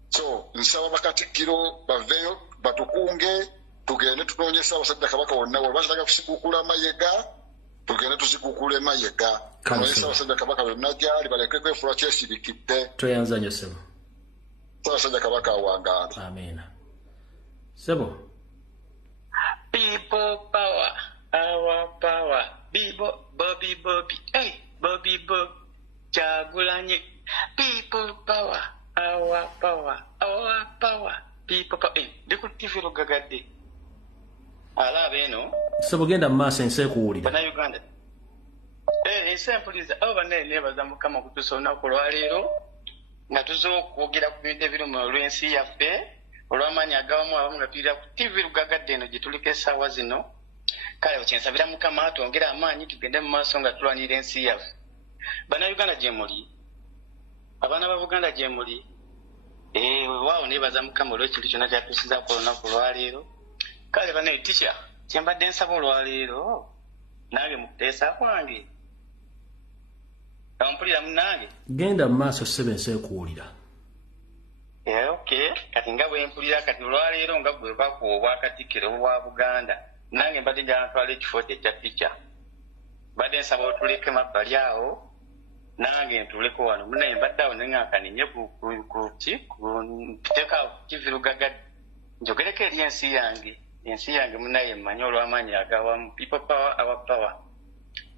so nsaba bakatikkiro baveeyo batukunge tugende tunoonye Ssaabasajja Kabaka wonna bwe baziraga kusiguukula Mayega tugende tuziguukule Mayega tunoonye Ssaabasajja Kabaka wonna gyali baleke kwefuula kyesirikidde toyanza nnyo ssebo Ssaabasajja Kabaka awangaala amiina ssebo People power, our power. Bobby, hey, Bobby, Kyagulanyi. People power, our power, people power. Hey, ndikutifiro gagadde. Alabe eno. Ssebo genda mu maaso ensi ekuwulira. Bana Uganda. Ensi empuliza abo banne neebaza Mukama kutuusa olunaku olwaleero nga tusobola okwogera ku bintu ebiri mu lw'ensi yaffe. Olw'amaanyi agawamu abamu nga tulira ku TV lugagadde eno gye tuliko essaawa zino kale kyensabira Mukama twongere amaanyi tugende mu maaso nga tulwanira ensi yaffe. Bannayuganda gye muli, abaana ba Buganda gye muli, waawo neebaza Mukama olw'ekintu kyonna kyatuusiza ku olunaku olwaleero. Kale banaye Teacher kyembadde nsaba olwaleero nange mu kuteesa kwange ampulira munnange genda mu maaso ssebo ensi ekuwulira. Okay, kati nga bwe mpulira kati olwaleero nga bwe bakuwa obwakatikkiro obwa Buganda nange mbadde njagala ntwala ekifo kye ekya Teacher. Mbadde nsaba otuleke mabbali awo nange ntuleko wano munaye mbadde awo neŋŋankaninye kuteeka TV lugagadde njogereko eri ensi yange munaye mmanyi olw'amaanyi agawamu people power our power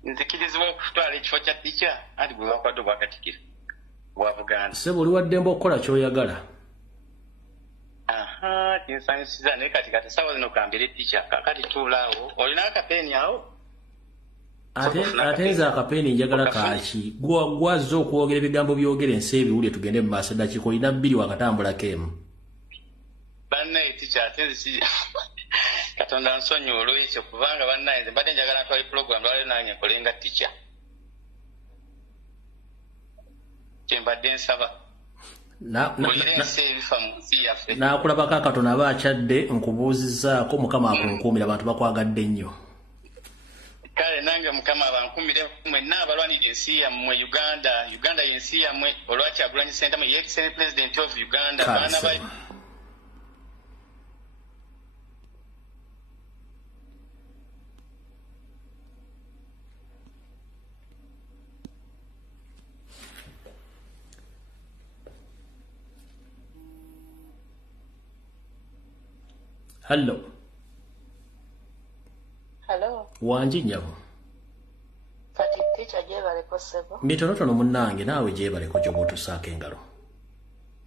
nzikirizibwa okutwala ekifo kya Teacher anti bwe bakwadde obwakatikkiro bwa Buganda. Ssebo oli waddembe okukola ky'oyagala. Kinsaanyusiza naye kati essaawa zino kambire Teacher kakati tuulaawo olina akapeeni awo ate nze akapeeni njagala kaaki gwazza okwogera ebigambo byogera ensi ebiwulye tugende mu maaso dakiika olina bbiri wakatambulako emu bannaye Teacher ate nzi Katonda nsonyiwa olw'ekyo kubanga bannaye nze mbadde njagala ntwala program lwaleero nange nkolenga Teacher kyembadde nsaba n'akulabako akatono aba akyadde nkubuuzizzaako Mukama akunkuumira abantu bakwagadde nnyo. Kale nange Mukama abankumire mwenna abalwanira ensi yammwe Uganda y'ensi yammwe olwakyagulanyi Ssentamu ye President of Uganda baana ba Hello. Wanji nnyabo. Kati Teacher gyebaleko ssebo. Mitonotono munnange naawe gyebaleko gy'oba otusaako engalo.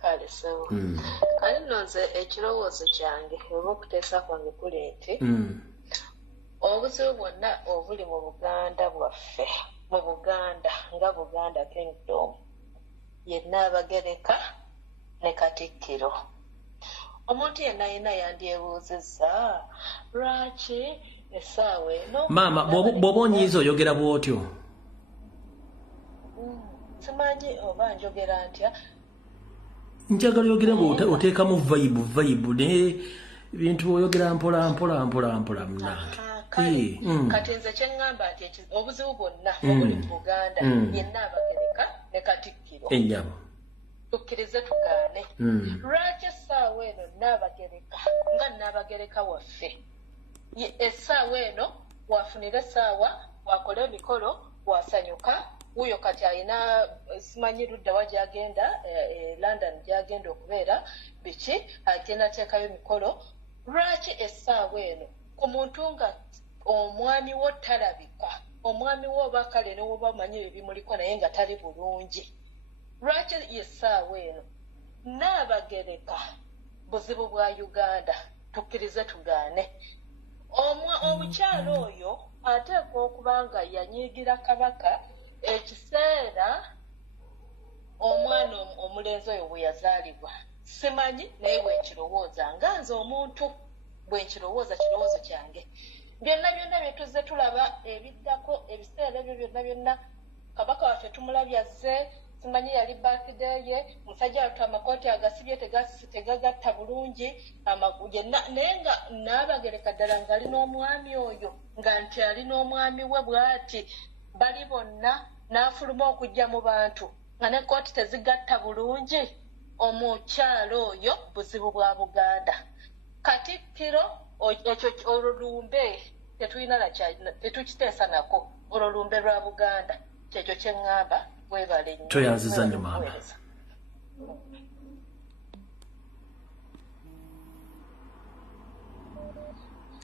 Kale ssebo. Kale nno nze ekirowoozo kyange oba okuteesa kwange kuli nti obuzibu bwonna obuli mu Buganda bwaffe mu Buganda nga Buganda Kingdom ye Nnaabagereka ne Katikkiro. Omuntu yenna yenna yandyebuuzizza lwaki essaawa eno maama bw'oba onyiiza oyogera bw'otyo simanyi oba njogera ntya njagala oyogera ng'oteekamu vibe naye bintu oyogera mpola munnange kati nze kyeŋŋamba nti obuzibu bwonna obuli mu Buganda ye Nnaabagereka ne Katikkiro ennyabo tukkirize tugaane lwaki essaawa eno Nnaabagereka nga Nnaabagereka waffe essaawa eno wafunira essaawa wakola emikolo wasanyuka wuyo kati alina simanyi ludda wa gyagenda London gyagenda okubeera biki agenda ateekayo emikolo lwaki essaawa eno ku muntu nga omwami wo talabika omwami wo oba kale ne woba omanyi ebimuliko naye nga tali bulungi lwaki yessaawa eno Nnaabagereka buzibu bwa Uganda tukkirize tugaane omukyalo oyo ateekwa okuba nga yanyiigira kabaka ekiseera omwana omulenzi oyo bwe yazaalibwa simanyi naye bwenkirowooza nga nze omuntu bwenkirowooza kirowoozo kyange byonna bye tuzze tulaba ebiddako ebiseera ebyo byonna kabaka waffe tumulabye azze simanyi yali birthday ye musajja watu amakooti agasibye tegagatta bulungi naye nga Nnaabagereka ddala nga ali n'omwami oyo nga nti ali n'omwami we bw'ati bali bonna n'afuluma okujja mu bantu nga ne kooti tezigatta bulungi omukyalo oyo buzibu bwa Buganda Katikkiro ekyo olulumbe tetukiteesa nako olulumbe lwa Buganda kyekyo kye ŋŋamba webale nnyo toyanziza nnyo maama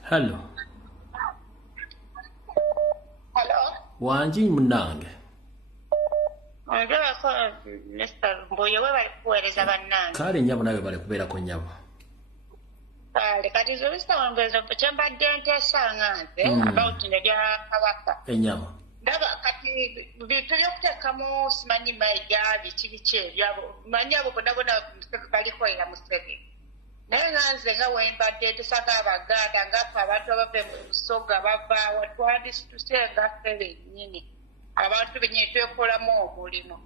Hello wanji munnange kale nnyabo nawe bale kubeerako nnyabo kati zobisawangezo kyembadde nteesanga nze about nebya kabaka ennyabo ndaba kati bintu by'okuteekamu simanyi Mayiga biki ebyabo manyi abo bonna balikolera Museveni naye nga nze nga wembadde nteesaga Abaganda ngaffe abantu abava mu Busoga bavaawo twandisituse nga ffe bennyini abantu bennyini twekolamu omulimu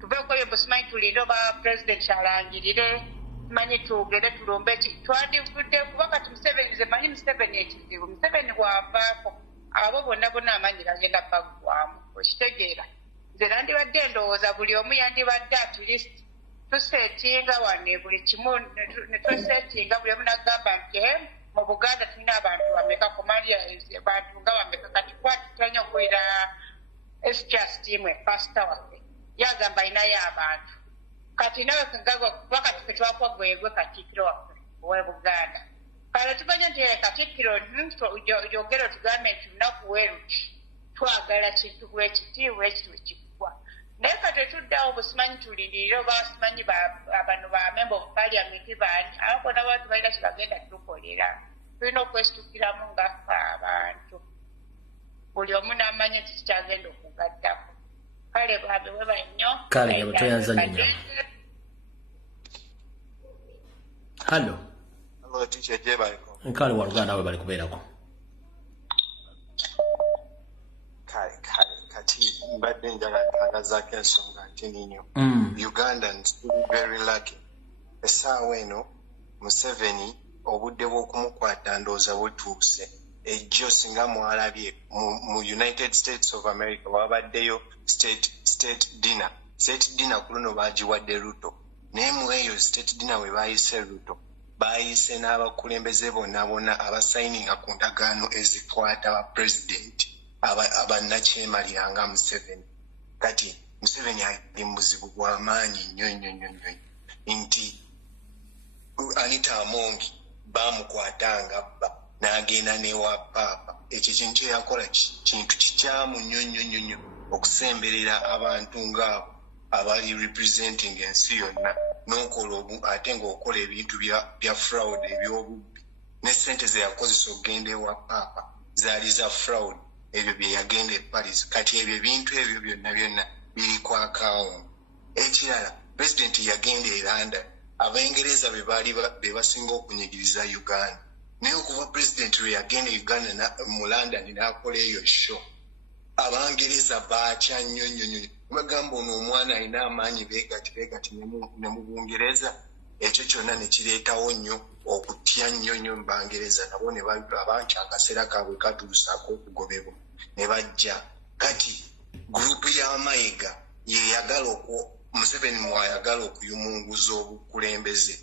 tuveeko ebyo simanyi tulinde oba pulezidenti alangirire simanyi tugende tulumbe twandivudde kuba kati Museveni nze manyi Museveni ekizibu Museveni bw'avaako abo bonna amaanyi gagenda baggwamu okitegeera nze nandibadde ndowooza buli omu yandibadde at least tuseetinga wane buli kimu ne tuseetinga buli omu nagamba nti mu Buganda tulina abantu bameka kumalya bantu nga bameka kati kwatutanya okuwulira esjustimwe pasita waffe yagamba ayinayo abantu kati nawe kuba kati ketwakwa gwegwe Katikkiro waffe owe Buganda kale tumanye nti Katikkiro yogera tugambe nti lunaku weeruti twagala kintu bwekiti wekikugwa naye kati etuddawo busimanyi tulindirire oba simanyi bano ba member of parliament baani abo bonna bantu balina kibagenda tukolera tulina okwesitukiramu ngaffe abantu buli omu n'amanya nti kikyagenda okugaddako kale babe we bannyo kale yabo toyanza nnyo Hello nkale waluganda nawe bali kubeerako kati mbadde njala ntagazaako ensonga ntini nnyo Ugandans very lucky essaawa eno Museveni obudde bw'okumukwata ndowooza butuuse ejjo singa mwalabye mu United States of America wabaddeyo state dinner ku luno baagiwadde Ruto naye mu eyo state dinner we baayise Ruto baayise n'abakulembeze bonna abasayininga ku ndagaano ezikwata ba pulezidenti abannakyemaliranga Museveni kati Museveni ali mu buzibu bw'amaanyi nnyo nti Anita Amongi baamukwatanga bba n'agenda n'ewa paapa ekyo kintu eyakola kintu kikyamu nnyo okusemberera abantu ng'abo abali representing ensi yonna n'okola ate ng'okola ebintu bya fraud eby'obubbi ne ssente ze yakozesa okugenda ewa paapa zaali za fraud ebyo bye yagenda e Paris kati ebyo ebintu ebyo byonna biri ku akawunti ekirala pulezidenti yagenda e London Abaingereza be basinga okunyigiriza Uganda naye okuva pulezidenti lwe yagenda Uganda mu London n'akola eyo show Abangereza baatya nnyo bagamba ono omwana alina amaanyi beegati ne mu Bungereza ekyo kyonna ne kireetawo nnyo okutya nnyo mu Bangereza nabo ne balaba nti akaseera kaabwe katuusaako okugobebwa ne bajja kati gurupu ya Mayiga yeyagala Museveni mwayagala okuyumunguza obukulembeze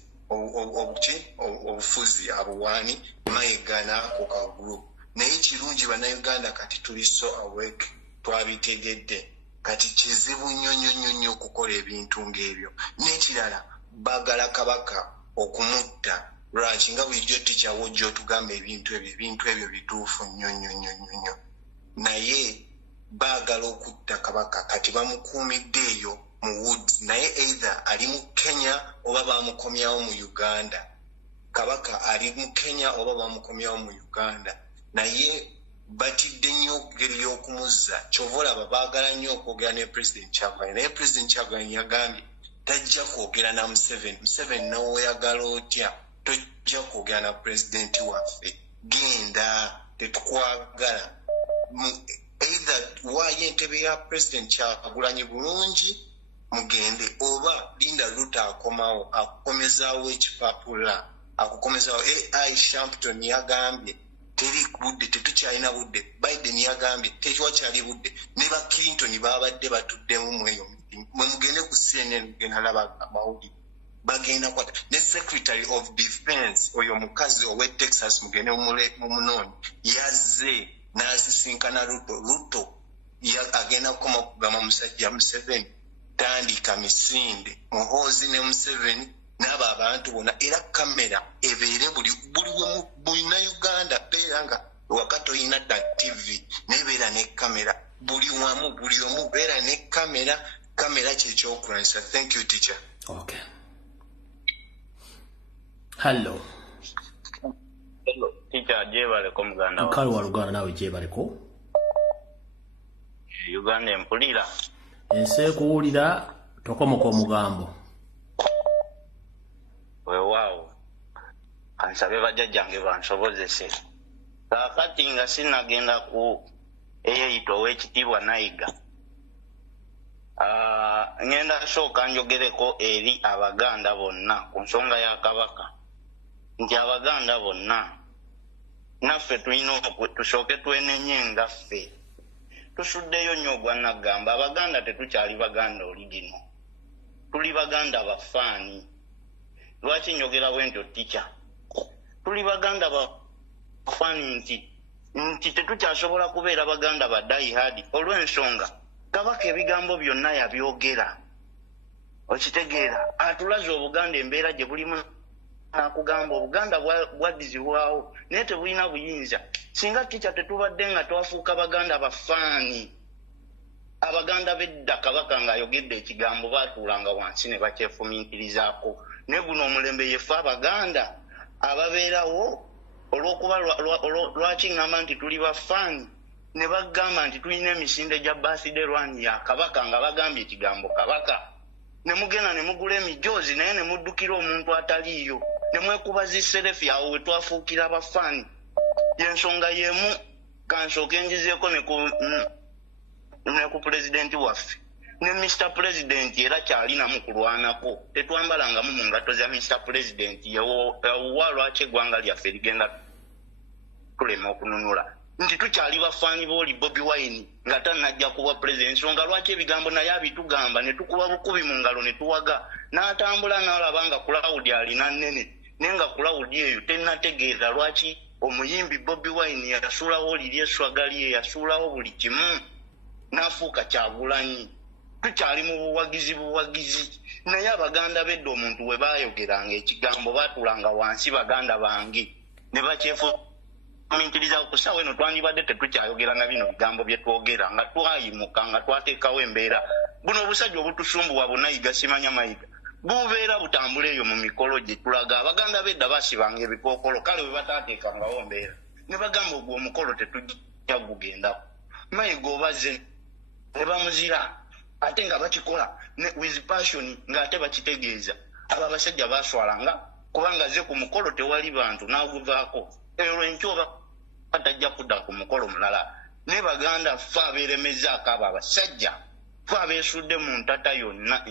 obufuzi abuwaani Mayiga n'ako ka gurupu naye kirungi bannayuganda kati tuli so awake twabitegedde kati kizibu nnyo okukola ebintu ng'ebyo n'ekirala baagala kabaka okumutta lwaki nga bulijjo tikyawo jjo otugamba ebintu ebyo bituufu nnyo naye baagala okutta kabaka kati bamukuumidde eyo mu woods naye either ali mu Kenya oba bamukomyawo mu Uganda. Kabaka ali mu Kenya oba bamukomyawo mu Uganda. Naye batidde nnyo ngeri y'okumuzza. Kyova olaba baagala nnyo okwogera ne President Kyagulanyi. Naye President Kyagulanyi yagambye tajja kwogera na Museveni. Museveni n'oyagala otya tojja kwogera na pulezidenti waffe. Genda tetukwagala. Either waayo entebe ya President Kyagulanyi bulungi mugende oba linda Ruto akomawo akukomezaawo ekipapula akukomezaawo. AI Shampton yagambye teri budde tetukyalina budde. Biden yagambye tekiwakyali budde. Ne ba Clinton babadde batuddemu mweyo mwe mugende ku CNN gena laba amawulire bagenda kwata ne Secretary of Defense oyo mukazi owe Texas mugende mumunoonyi yazze n'asisinkana Ruto agenda kukoma kugamba musajja Museveni tandika misinde Muhoozi ne Museveni n'abo abantu bonna era kamera ebeere bulina Uganda beera nga wakati oyina da TV nebeera ne kamera buli wamu buli omu beera ne kamera kyekyokulwanyisa. Thank you teacher. Okay. Hello teacher jebaleko muganda wa Luganda nawe jebaleko Uganda empulira ensi kuwulira tokomoka omugambo weewaawo kansabe bajjajjange bansobozese kaakati nga sinagenda ku eyeyita ow'ekitiibwa Nayiga ngenda sooka njogereko eri Abaganda bonna ku nsonga ya Kabaka nti Abaganda bonna naffe tulina tusooke twenenye ngaffe tusuddeyo nnyo ogwanagamba Abaganda tetukyali Baganda oligino tuli Baganda bafaani. Lwaki njogera bwentyo teacher? Tuli Baganda bafaani nti tetukyasobola kubeera Baganda ba die hard olw'ensonga Kabaka ebigambo byonna yabyogera. Okitegeera atulaze Obuganda embeera gye bulimu nakugamba Obuganda bwaddizibwawo naye tebulina buyinza. Singa teacher tetubadde nga twafuuka Baganda bafaani. Abaganda b'edda Kabaka ng'ayogedde ekigambo baatuulanga wansi ne bakyefumiitirizaako. Ne guno omulembe yefe Abaganda ababeerawo olw'okuba lwaki ngamba nti tuli bafaani ne bagamba nti tulina emisinde gya birthday run ya Kabaka nga bagambye ekigambo Kabaka. Ne mugenda ne mugula emijoozi naye ne muddukira omuntu ataliiyo ne mwekuba ziserefi awo we twafuukira abafaani. Y'ensonga y'emu kansooke njizeeko ne ku pulezidenti waffe. Ne Mr. President era kyalinamu kulwanako. Tetwambalangamu mu ngato za Mr. President yewuwa lwaki eggwanga lyaffe ligenda tulema okununula. Nti tukyali bafaani booli Bobi Wine nga tannajja kuba president. Nsonga lwaki ebigambo naye abitugamba ne tukuba bukubi mu ngalo ne tuwaga. N'atambula n'alaba nga Claudia alina nnene. Naye nga Claudia eyo tennategeeza lwaki omuyimbi Bobi Wine yasuulawo liri eswagali ye yasuulawo buli kimu n'afuuka Kyagulanyi. Tukyali mu buwagizi naye Abaganda bedda omuntu we baayogeranga ekigambo baatulanga wansi Baganda bange ne bakyefumiitiriza ku ssaawa eno twandibadde tetukyayogera na bino bigambo bye twogera nga twayimuka nga twateekawo embeera. Buno obusajja obutusumbuwa Bunayiga simanya Mayiga bubeera butambula eyo mu mikolo gye tulaga. Abaganda bedda basibanga ebikookolo kale we bataateekangawo mbeera ne bagamba ogwo omukolo tetujja gugendako. Mayiga obaze ne bamuzira ate nga bakikola with passion ng'ate bakitegeeza. Abo abasajja baaswalanga kubanga ze ku mukolo tewali bantu n'aguvaako. Eyo enkyoba batajja kudda ku mukolo mulala. Ne Baganda ffe abeeremezaako abo abasajja ffe abeesudde mu ntata yonna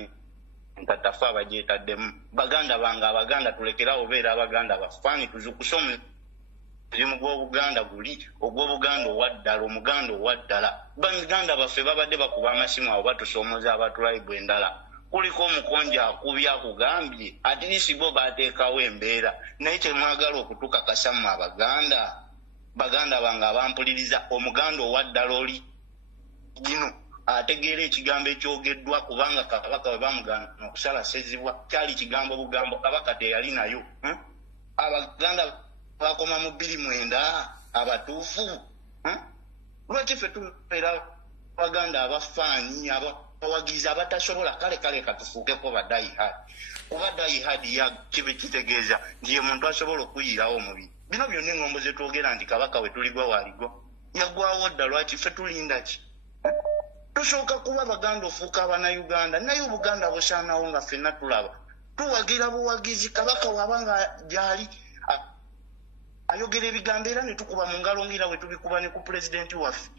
ntata ffe abagyetaddemu. Baganda bange Abaganda tulekerawo beera Abaganda bafaani tuzukuse omuzimu gw'Obuganda guli ogw'Obuganda owaddala omuganda owaddala. Baganda baffe babadde bakuba amasimu abo batusoomoza abatulayibu endala. Kuliko omukonja akubya akugambye at least bo baateekawo embeera naye kyemwagala okutukakasa mu Abaganda. Baganda bange abampuliriza omuganda owaddala oli gino ategeera ekigambo ekyogeddwa kubanga Kabaka we bamugana okusala sezibwa kyali kigambo bugambo Kabaka teyali nayo. Abaganda bakoma mu 29 abatuufu. Lwaki ffe tubeera Abaganda abafaanyi abawagizi abatasobola kale katufuukeko badayihadi kuba dayihadi ya kibe kitegeeza nti ye muntu asobola okuyirawo omubiri bino byonna engombo zetwogera nti kabaka we tuligwa waaligwa yagwawo dda lwaki ffe tulinda ki tusooka kuba baganda ofuuka abannayuganda naye obuganda busaanawo nga ffenna tulaba tuwagira buwagizi kabaka wabanga gyali ayogera ebigambo era ne tukuba mu ngalo ngira we tubikuba ne ku pulezidenti waffe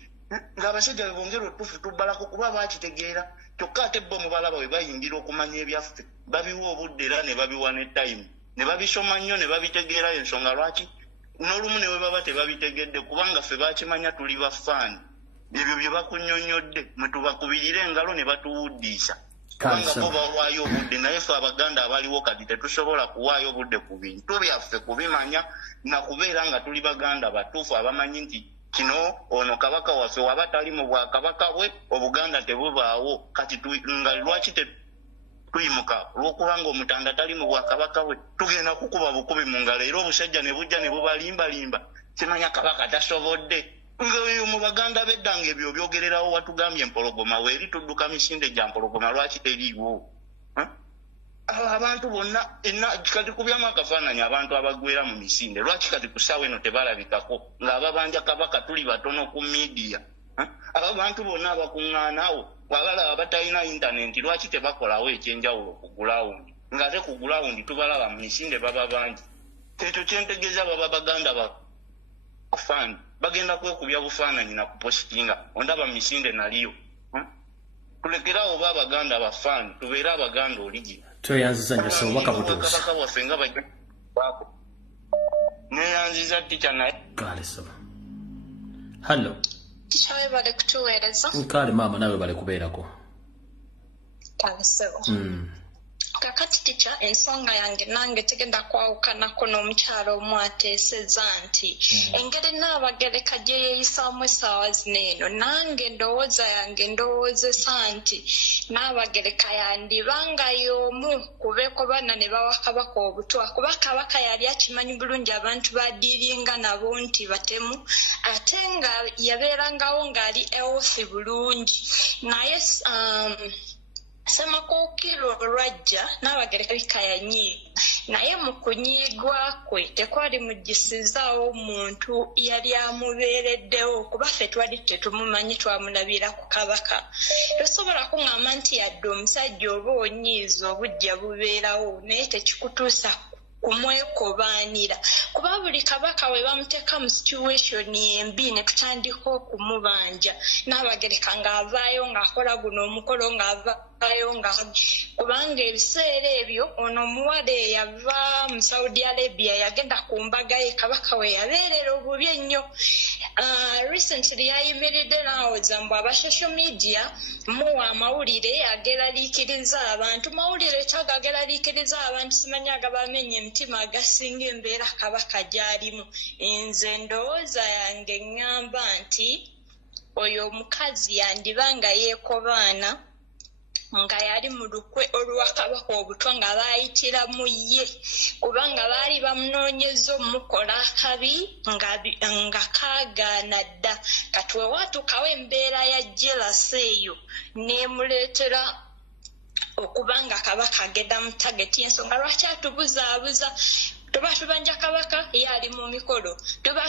ng'abasajja be bongera otufu tubbalako kuba baakitegeera kyokka ate bo mubalaba we bayingira okumanya ebyaffe babiwa obudde era ne babiwa ne time ne babisoma nnyo ne babitegeerayo ensonga lwaki n'olumu ne bwe baba tebabitegedde kubanga ffe baakimanya tuli bafaani ebyo bye bakunnyonnyodde mwe tubakubirira engalo ne batuwuddiisa kubanga bo bawaayo obudde naye ffe abaganda abaliwo kati tetusobola kuwaayo obudde ku bintu byaffe kubimanya nakubeera nga tuli baganda batuufu abamanyi nti kino ono kabaka waffe waba tali mu bwakabaka bwe obuganda tebubaawo kati nga lwaki tuyimuka olwokubanga omutanda tali mu bwakabaka bwe tugenda kukuba bukubi mu ngalo era obusajja ne bujja ne bubalimbalimba kimanya kabaka tasobodde ngaeyo mu baganda beddanga ebyo byogererawo watugambye empologoma weeri tudduka misinde gya mpologoma lwaki teriiwo abantu bonna kati kubyamu akafaananyi abantu abagwera mu misinde lwaki kati ku ssaawa eno tebalabikako ng'ababanja kabaka tuli batono ku miidiya abo bantu bonna abakuŋŋaanaawo wabalaba batalina intaneti lwaki tebakolawo ekyenjawulo ku gulawundi ng'ate ku gulawundi tubalaba mu misinde baba bangi ekyo kyentegeeza baba baganda bafaani bagenda kwekubya bufaananyi na kupositinga ondaba mu misinde naliyo tulekerawo oba abaganda bafaani tubeere abaganda oligina tweyanziza njasa obubaka butuusa waffe nga bajjaako neyanziza tica naye kale saba hallo tica we bale kutuweereza kale maama nawe bale kubeerako kale sebo kakati tica ensonga yange nange tegenda kwawukanako n'omukyalo omu ateeseza nti engeri Nnaabagereka gye yeeyisaamu essaawa zino eno nange endowooza yange ndowoozesa nti Nnaabagereka yandibanga y'omu kubeeko bana ne bawa kabaka obutwa kuba kabaka yali akimanyi bulungi abantu badiiringa nabo nti batemu ate nga yabeerangawo ng'ali ewofi bulungi naye Semakookiro olwajja Nnaabagereka bikayanyiiga naye mu kunyiigwa kwe tekwali muggisizaawo omuntu yali amubeereddewo kuba ffe twali tetumumanyi twamulabira ku kabaka tosobola kuŋŋamba nti yadde omusajja oba onyiiza obujja bubeerawo naye tekikutuusa kumwekobaanira kuba buli kabaka we bamuteeka mu situation embi ne tutandika okumubanja Nnaabagereka ng'avaayo ng'akola guno omukolo ng'avaayo kubanga ebiseera ebyo ono omuwala eyava mu Saudi Arabia yagenda ku mbaga ye kabaka we yabeerera obubi ennyo recently yayimiridde n'awoza mbu aba social media muwa amawulire ageraliikiriza abantu mawulire kyagageraliikiriza abantu simanyi agabamenya emitima agasinga embeera kabaka gy'alimu nze ndowooza yange ŋŋamba nti oyo omukazi yandibanga yeekobaana nga yali mu lukwe olwa kabaka obutwa nga baayitiramu ye kubanga baali bamunoonyeza omukola akabi nga kaagaana dda kati we waatuukawo embeera ya jelasi eyo n'emuleetera okuba nga kabaka agenda mu tageti ensonga lwaki atubuzaabuza tuba tubanja kabaka ye ali mu mikolo tuba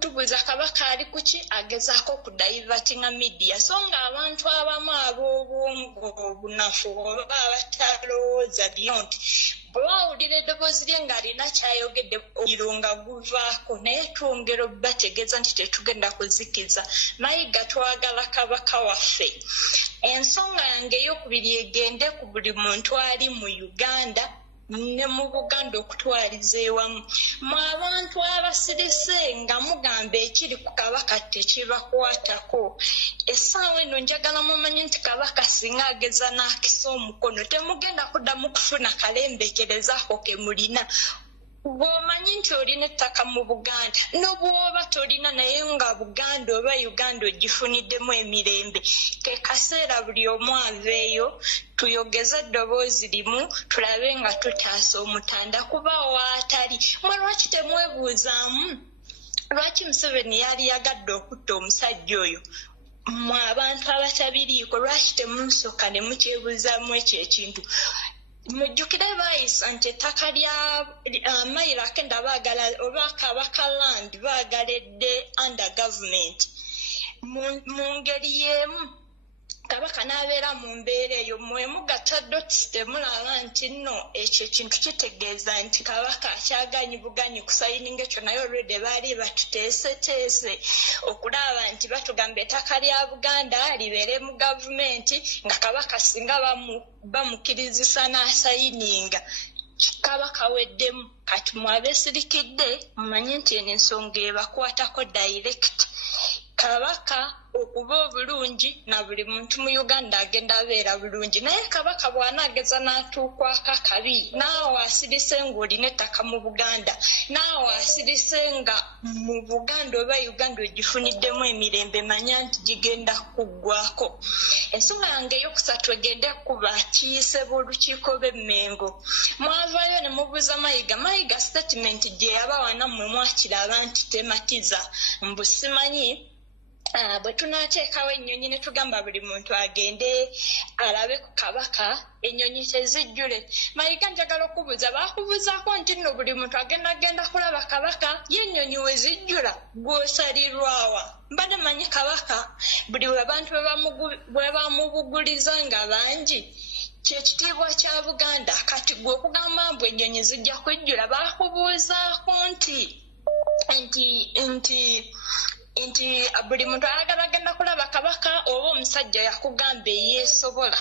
tubuza kabaka ali kuki agezaako okudayivatinga midiya so nga abantu abamu ab'obwongo obunafu oba abatalowooza beyond bwawulira eddoboozi lye ng'alina kyayogedde omuliro nga guvaako naye twongera obbategeeza nti tetugenda kuzikiza Mayiga twagala kabaka waffe ensonga yange ey'okubiri egende ku buli muntu ali mu Uganda ne mu Buganda okutwaliza ewamu mu abantu abasirise nga mugamba ekiri ku kabaka tekibakwatako essaawa eno njagala mumanyi nti kabaka singa ageza n'akisa omukono temugenda kuddamu kufuna kalembekerezaako ke mulina bw'omanyi nti olina ettaka mu Buganda n'obwoba tolina naye nga Buganda oba Uganda ogifuniddemu emirembe ke kaseera buli omu aveeyo tuyogeze eddoboozi limu tulabe nga tutaasa omutanda kuba waatali mwe lwaki temwebuuzaamu lwaki Museveni yali yagadde okutta omusajja oyo mu abantu abatabiriiko lwaki temunsooka ne mukyebuuzaamu ekyo ekintu mujjukire baayisa nti ettaka lya mayiro akenda baagala oba kabaka land baagaledde under government mu ngeri y'emu kabaka n'abeera mu mbeera eyo mwemugatta dotisi temulaba nti nno ekyo ekintu kitegeeza nti kabaka akyaganyi buganyi kusayininga ekyo naye olwedde baali batuteeseteese okulaba nti batugamba ettaka lya Buganda libeere mu gavumenti nga kabaka singa bamukirizisa n'asayininga kabaka weddemu kati mwabeesirikidde mumanye nti eno ensonga ebakwatako direct kabaka okuba obulungi na buli muntu mu Uganda agenda abeera bulungi naye kabaka bw'anaageza n'atuukwako akabi naawe asirise ng'olina ettaka mu Buganda naawe asirise nga mu Buganda oba Uganda ogifuniddemu emirembe manya nti gigenda kuggwako ensonga yange eyokusatu egende kuba kiyise b'olukiiko b'Emmengo mwavaayo ne mubuuza Mayiga statement gye yabawana mmwe mwakiraba nti tematiza mbu simanyi bwe tunaateekawo ennyonyi ne tugamba buli muntu agende alabe ku kabaka ennyonyi tezijjule Mayiga njagala okubuuza baakubuuzaako nti nno buli muntu agenda kulaba kabaka ye ennyonyi we zijjula gw'osalirwawa mbadde manyi kabaka buli abantu bwe bamubuguliza nga bangi kyekitiibwa kya Buganda kati gwe okugamba mbu ennyonyi zijja kujjula baakubuuzaako nti buli muntu ayagala agenda kulaba kabaka oba omusajja yakugamba eyeesobola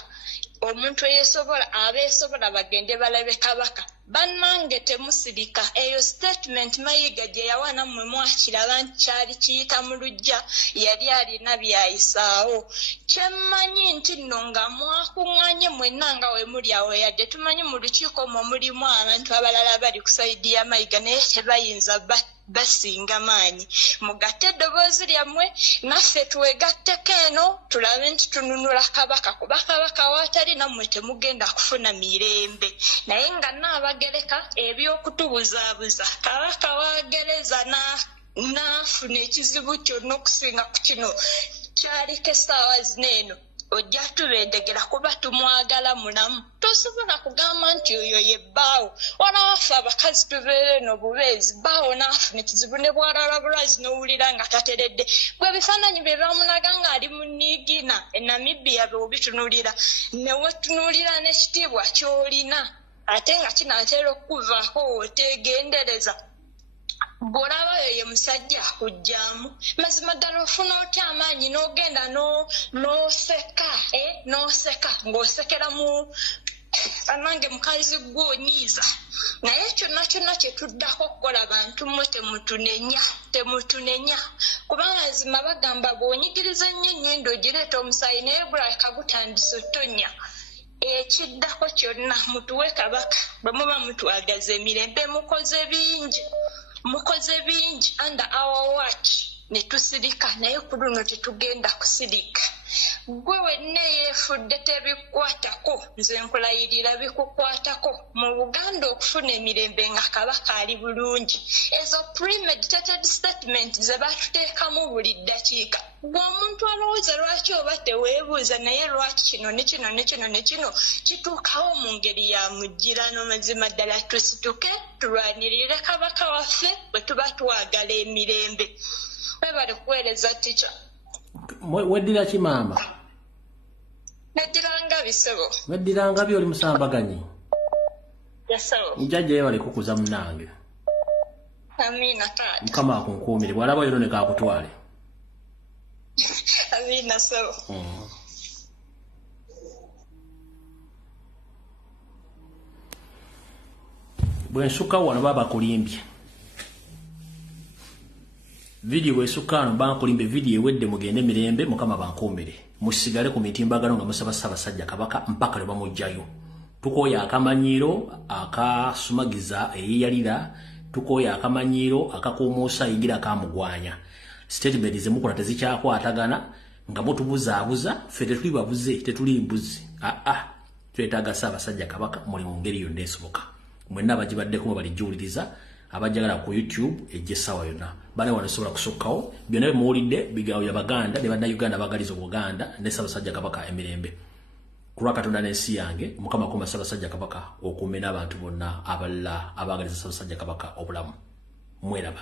omuntu eyeesobola abeesobola bagende balabe kabaka bannange temusirika eyo statement Mayiga gye yawana mmwe mwakiraba nti kyali kiyita mu luggya yali alina byayisaawo kyemmanyi nti nno nga mwakuŋŋanye mwenna nga we muli awo yadde tumanyi mu lukiiko mwe mulimu abantu abalala bali ku sayidi ya Mayiga naye tebayinza basinga maanyi mugatte eddoboozi lyammwe naffe twegatteko eno tulabe nti tununula kabaka kuba kabaka waatali nammwe temugenda kufuna mirembe naye nga Nnaabagereka eby'okutubuzaabuza kabaka waagereza n'afuna ekizibu kyonna okusinga ku kino kyaliko essaawa zino eno ojja tubendegera kuba tumwagala mulamu tosobola kugamba nti oyo ye bbaawo walawaffe abakazi tubeere eno bubeezi bbaawo n'afuna ekizibu ne bwalala bulwazi n'owulira nga tateredde gwe ebifaananyi bye bamulaga ng'ali mu Niigina Namibia bw'obitunuulira ne wetunuulira n'ekitiibwa ky'olina ate nga kinaatera okukuvaako wooteegendereza bw'olaba oyo ye musajja akugyamu mazima ddala ofuna otya amaanyi n'ogenda n'oseka ng'osekera mu anange mukazi gw'onyiiza naye kyonna kye tuddako okukola bantu mmwe temutunenya kubanga mazima bagamba bw'onyigiriza nnyo ennyindo ogireeta omusaayi naye bulaka gutandise otonya ekiddako kyonna mutuwe kabaka bwe muba mutwagaza emirembe mukoze bingi under our watch ne tusirika naye ku luno tetugenda kusirika gwe wenna yeefudde tebikukwatako nze nkulayirira bikukwatako mu Buganda okufuna emirembe nga kabaka ali bulungi ezo premeditated statement ze batuteekamu buli ddakiika gwe omuntu alowooza lwaki oba teweebuuza naye lwaki kino ne kino ne kino ne kino kituukawo mu ngeri ya mujjirano mazima ddala tusituke tulwanirire kabaka waffe bwe tuba twagala emirembe webale kuweereza tica weddira ki maama neddiranga bisebo weddiranga byoli musambaganyi yasebo njajja yebale kukuza munnange amiina taata mukama akunkuumire bw'alaba yero ne kaakutwale amiina sebo bwe nsukka wano baba kulimbye video bwesukkaano bankulimbe video ewedde mugende mirembe mukama bankuumire musigale ku mitimbagano nga musaba Ssaabasajja Kabaka mpaka lwe bamugjayo tukooya akamanyiiro akasumagiza eyeyalira tukooya akamanyiiro akakuumuusa yingira akamugwanya statement zemukola tezikyakwatagana nga mutubuzaabuza ffe tetuli babuze tetuli mbuzi twetaaga Ssaabasajja Kabaka muli mu ngeri yonna esoboka mwenna abagibaddeko mwe balijuuliriza abajagala ku YouTube ejje sawa yonna bane wanasobola kusukkawo byonna muwulidde bigawo ya baganda ne bannayuganda bagaliza Buganda ne Ssaabasajja Kabaka emirembe kulwa Katonda n'ensi yange Mukama kuma Ssaabasajja Kabaka okumena abantu bonna abalala abagaliza Ssaabasajja Kabaka obulamu mweraba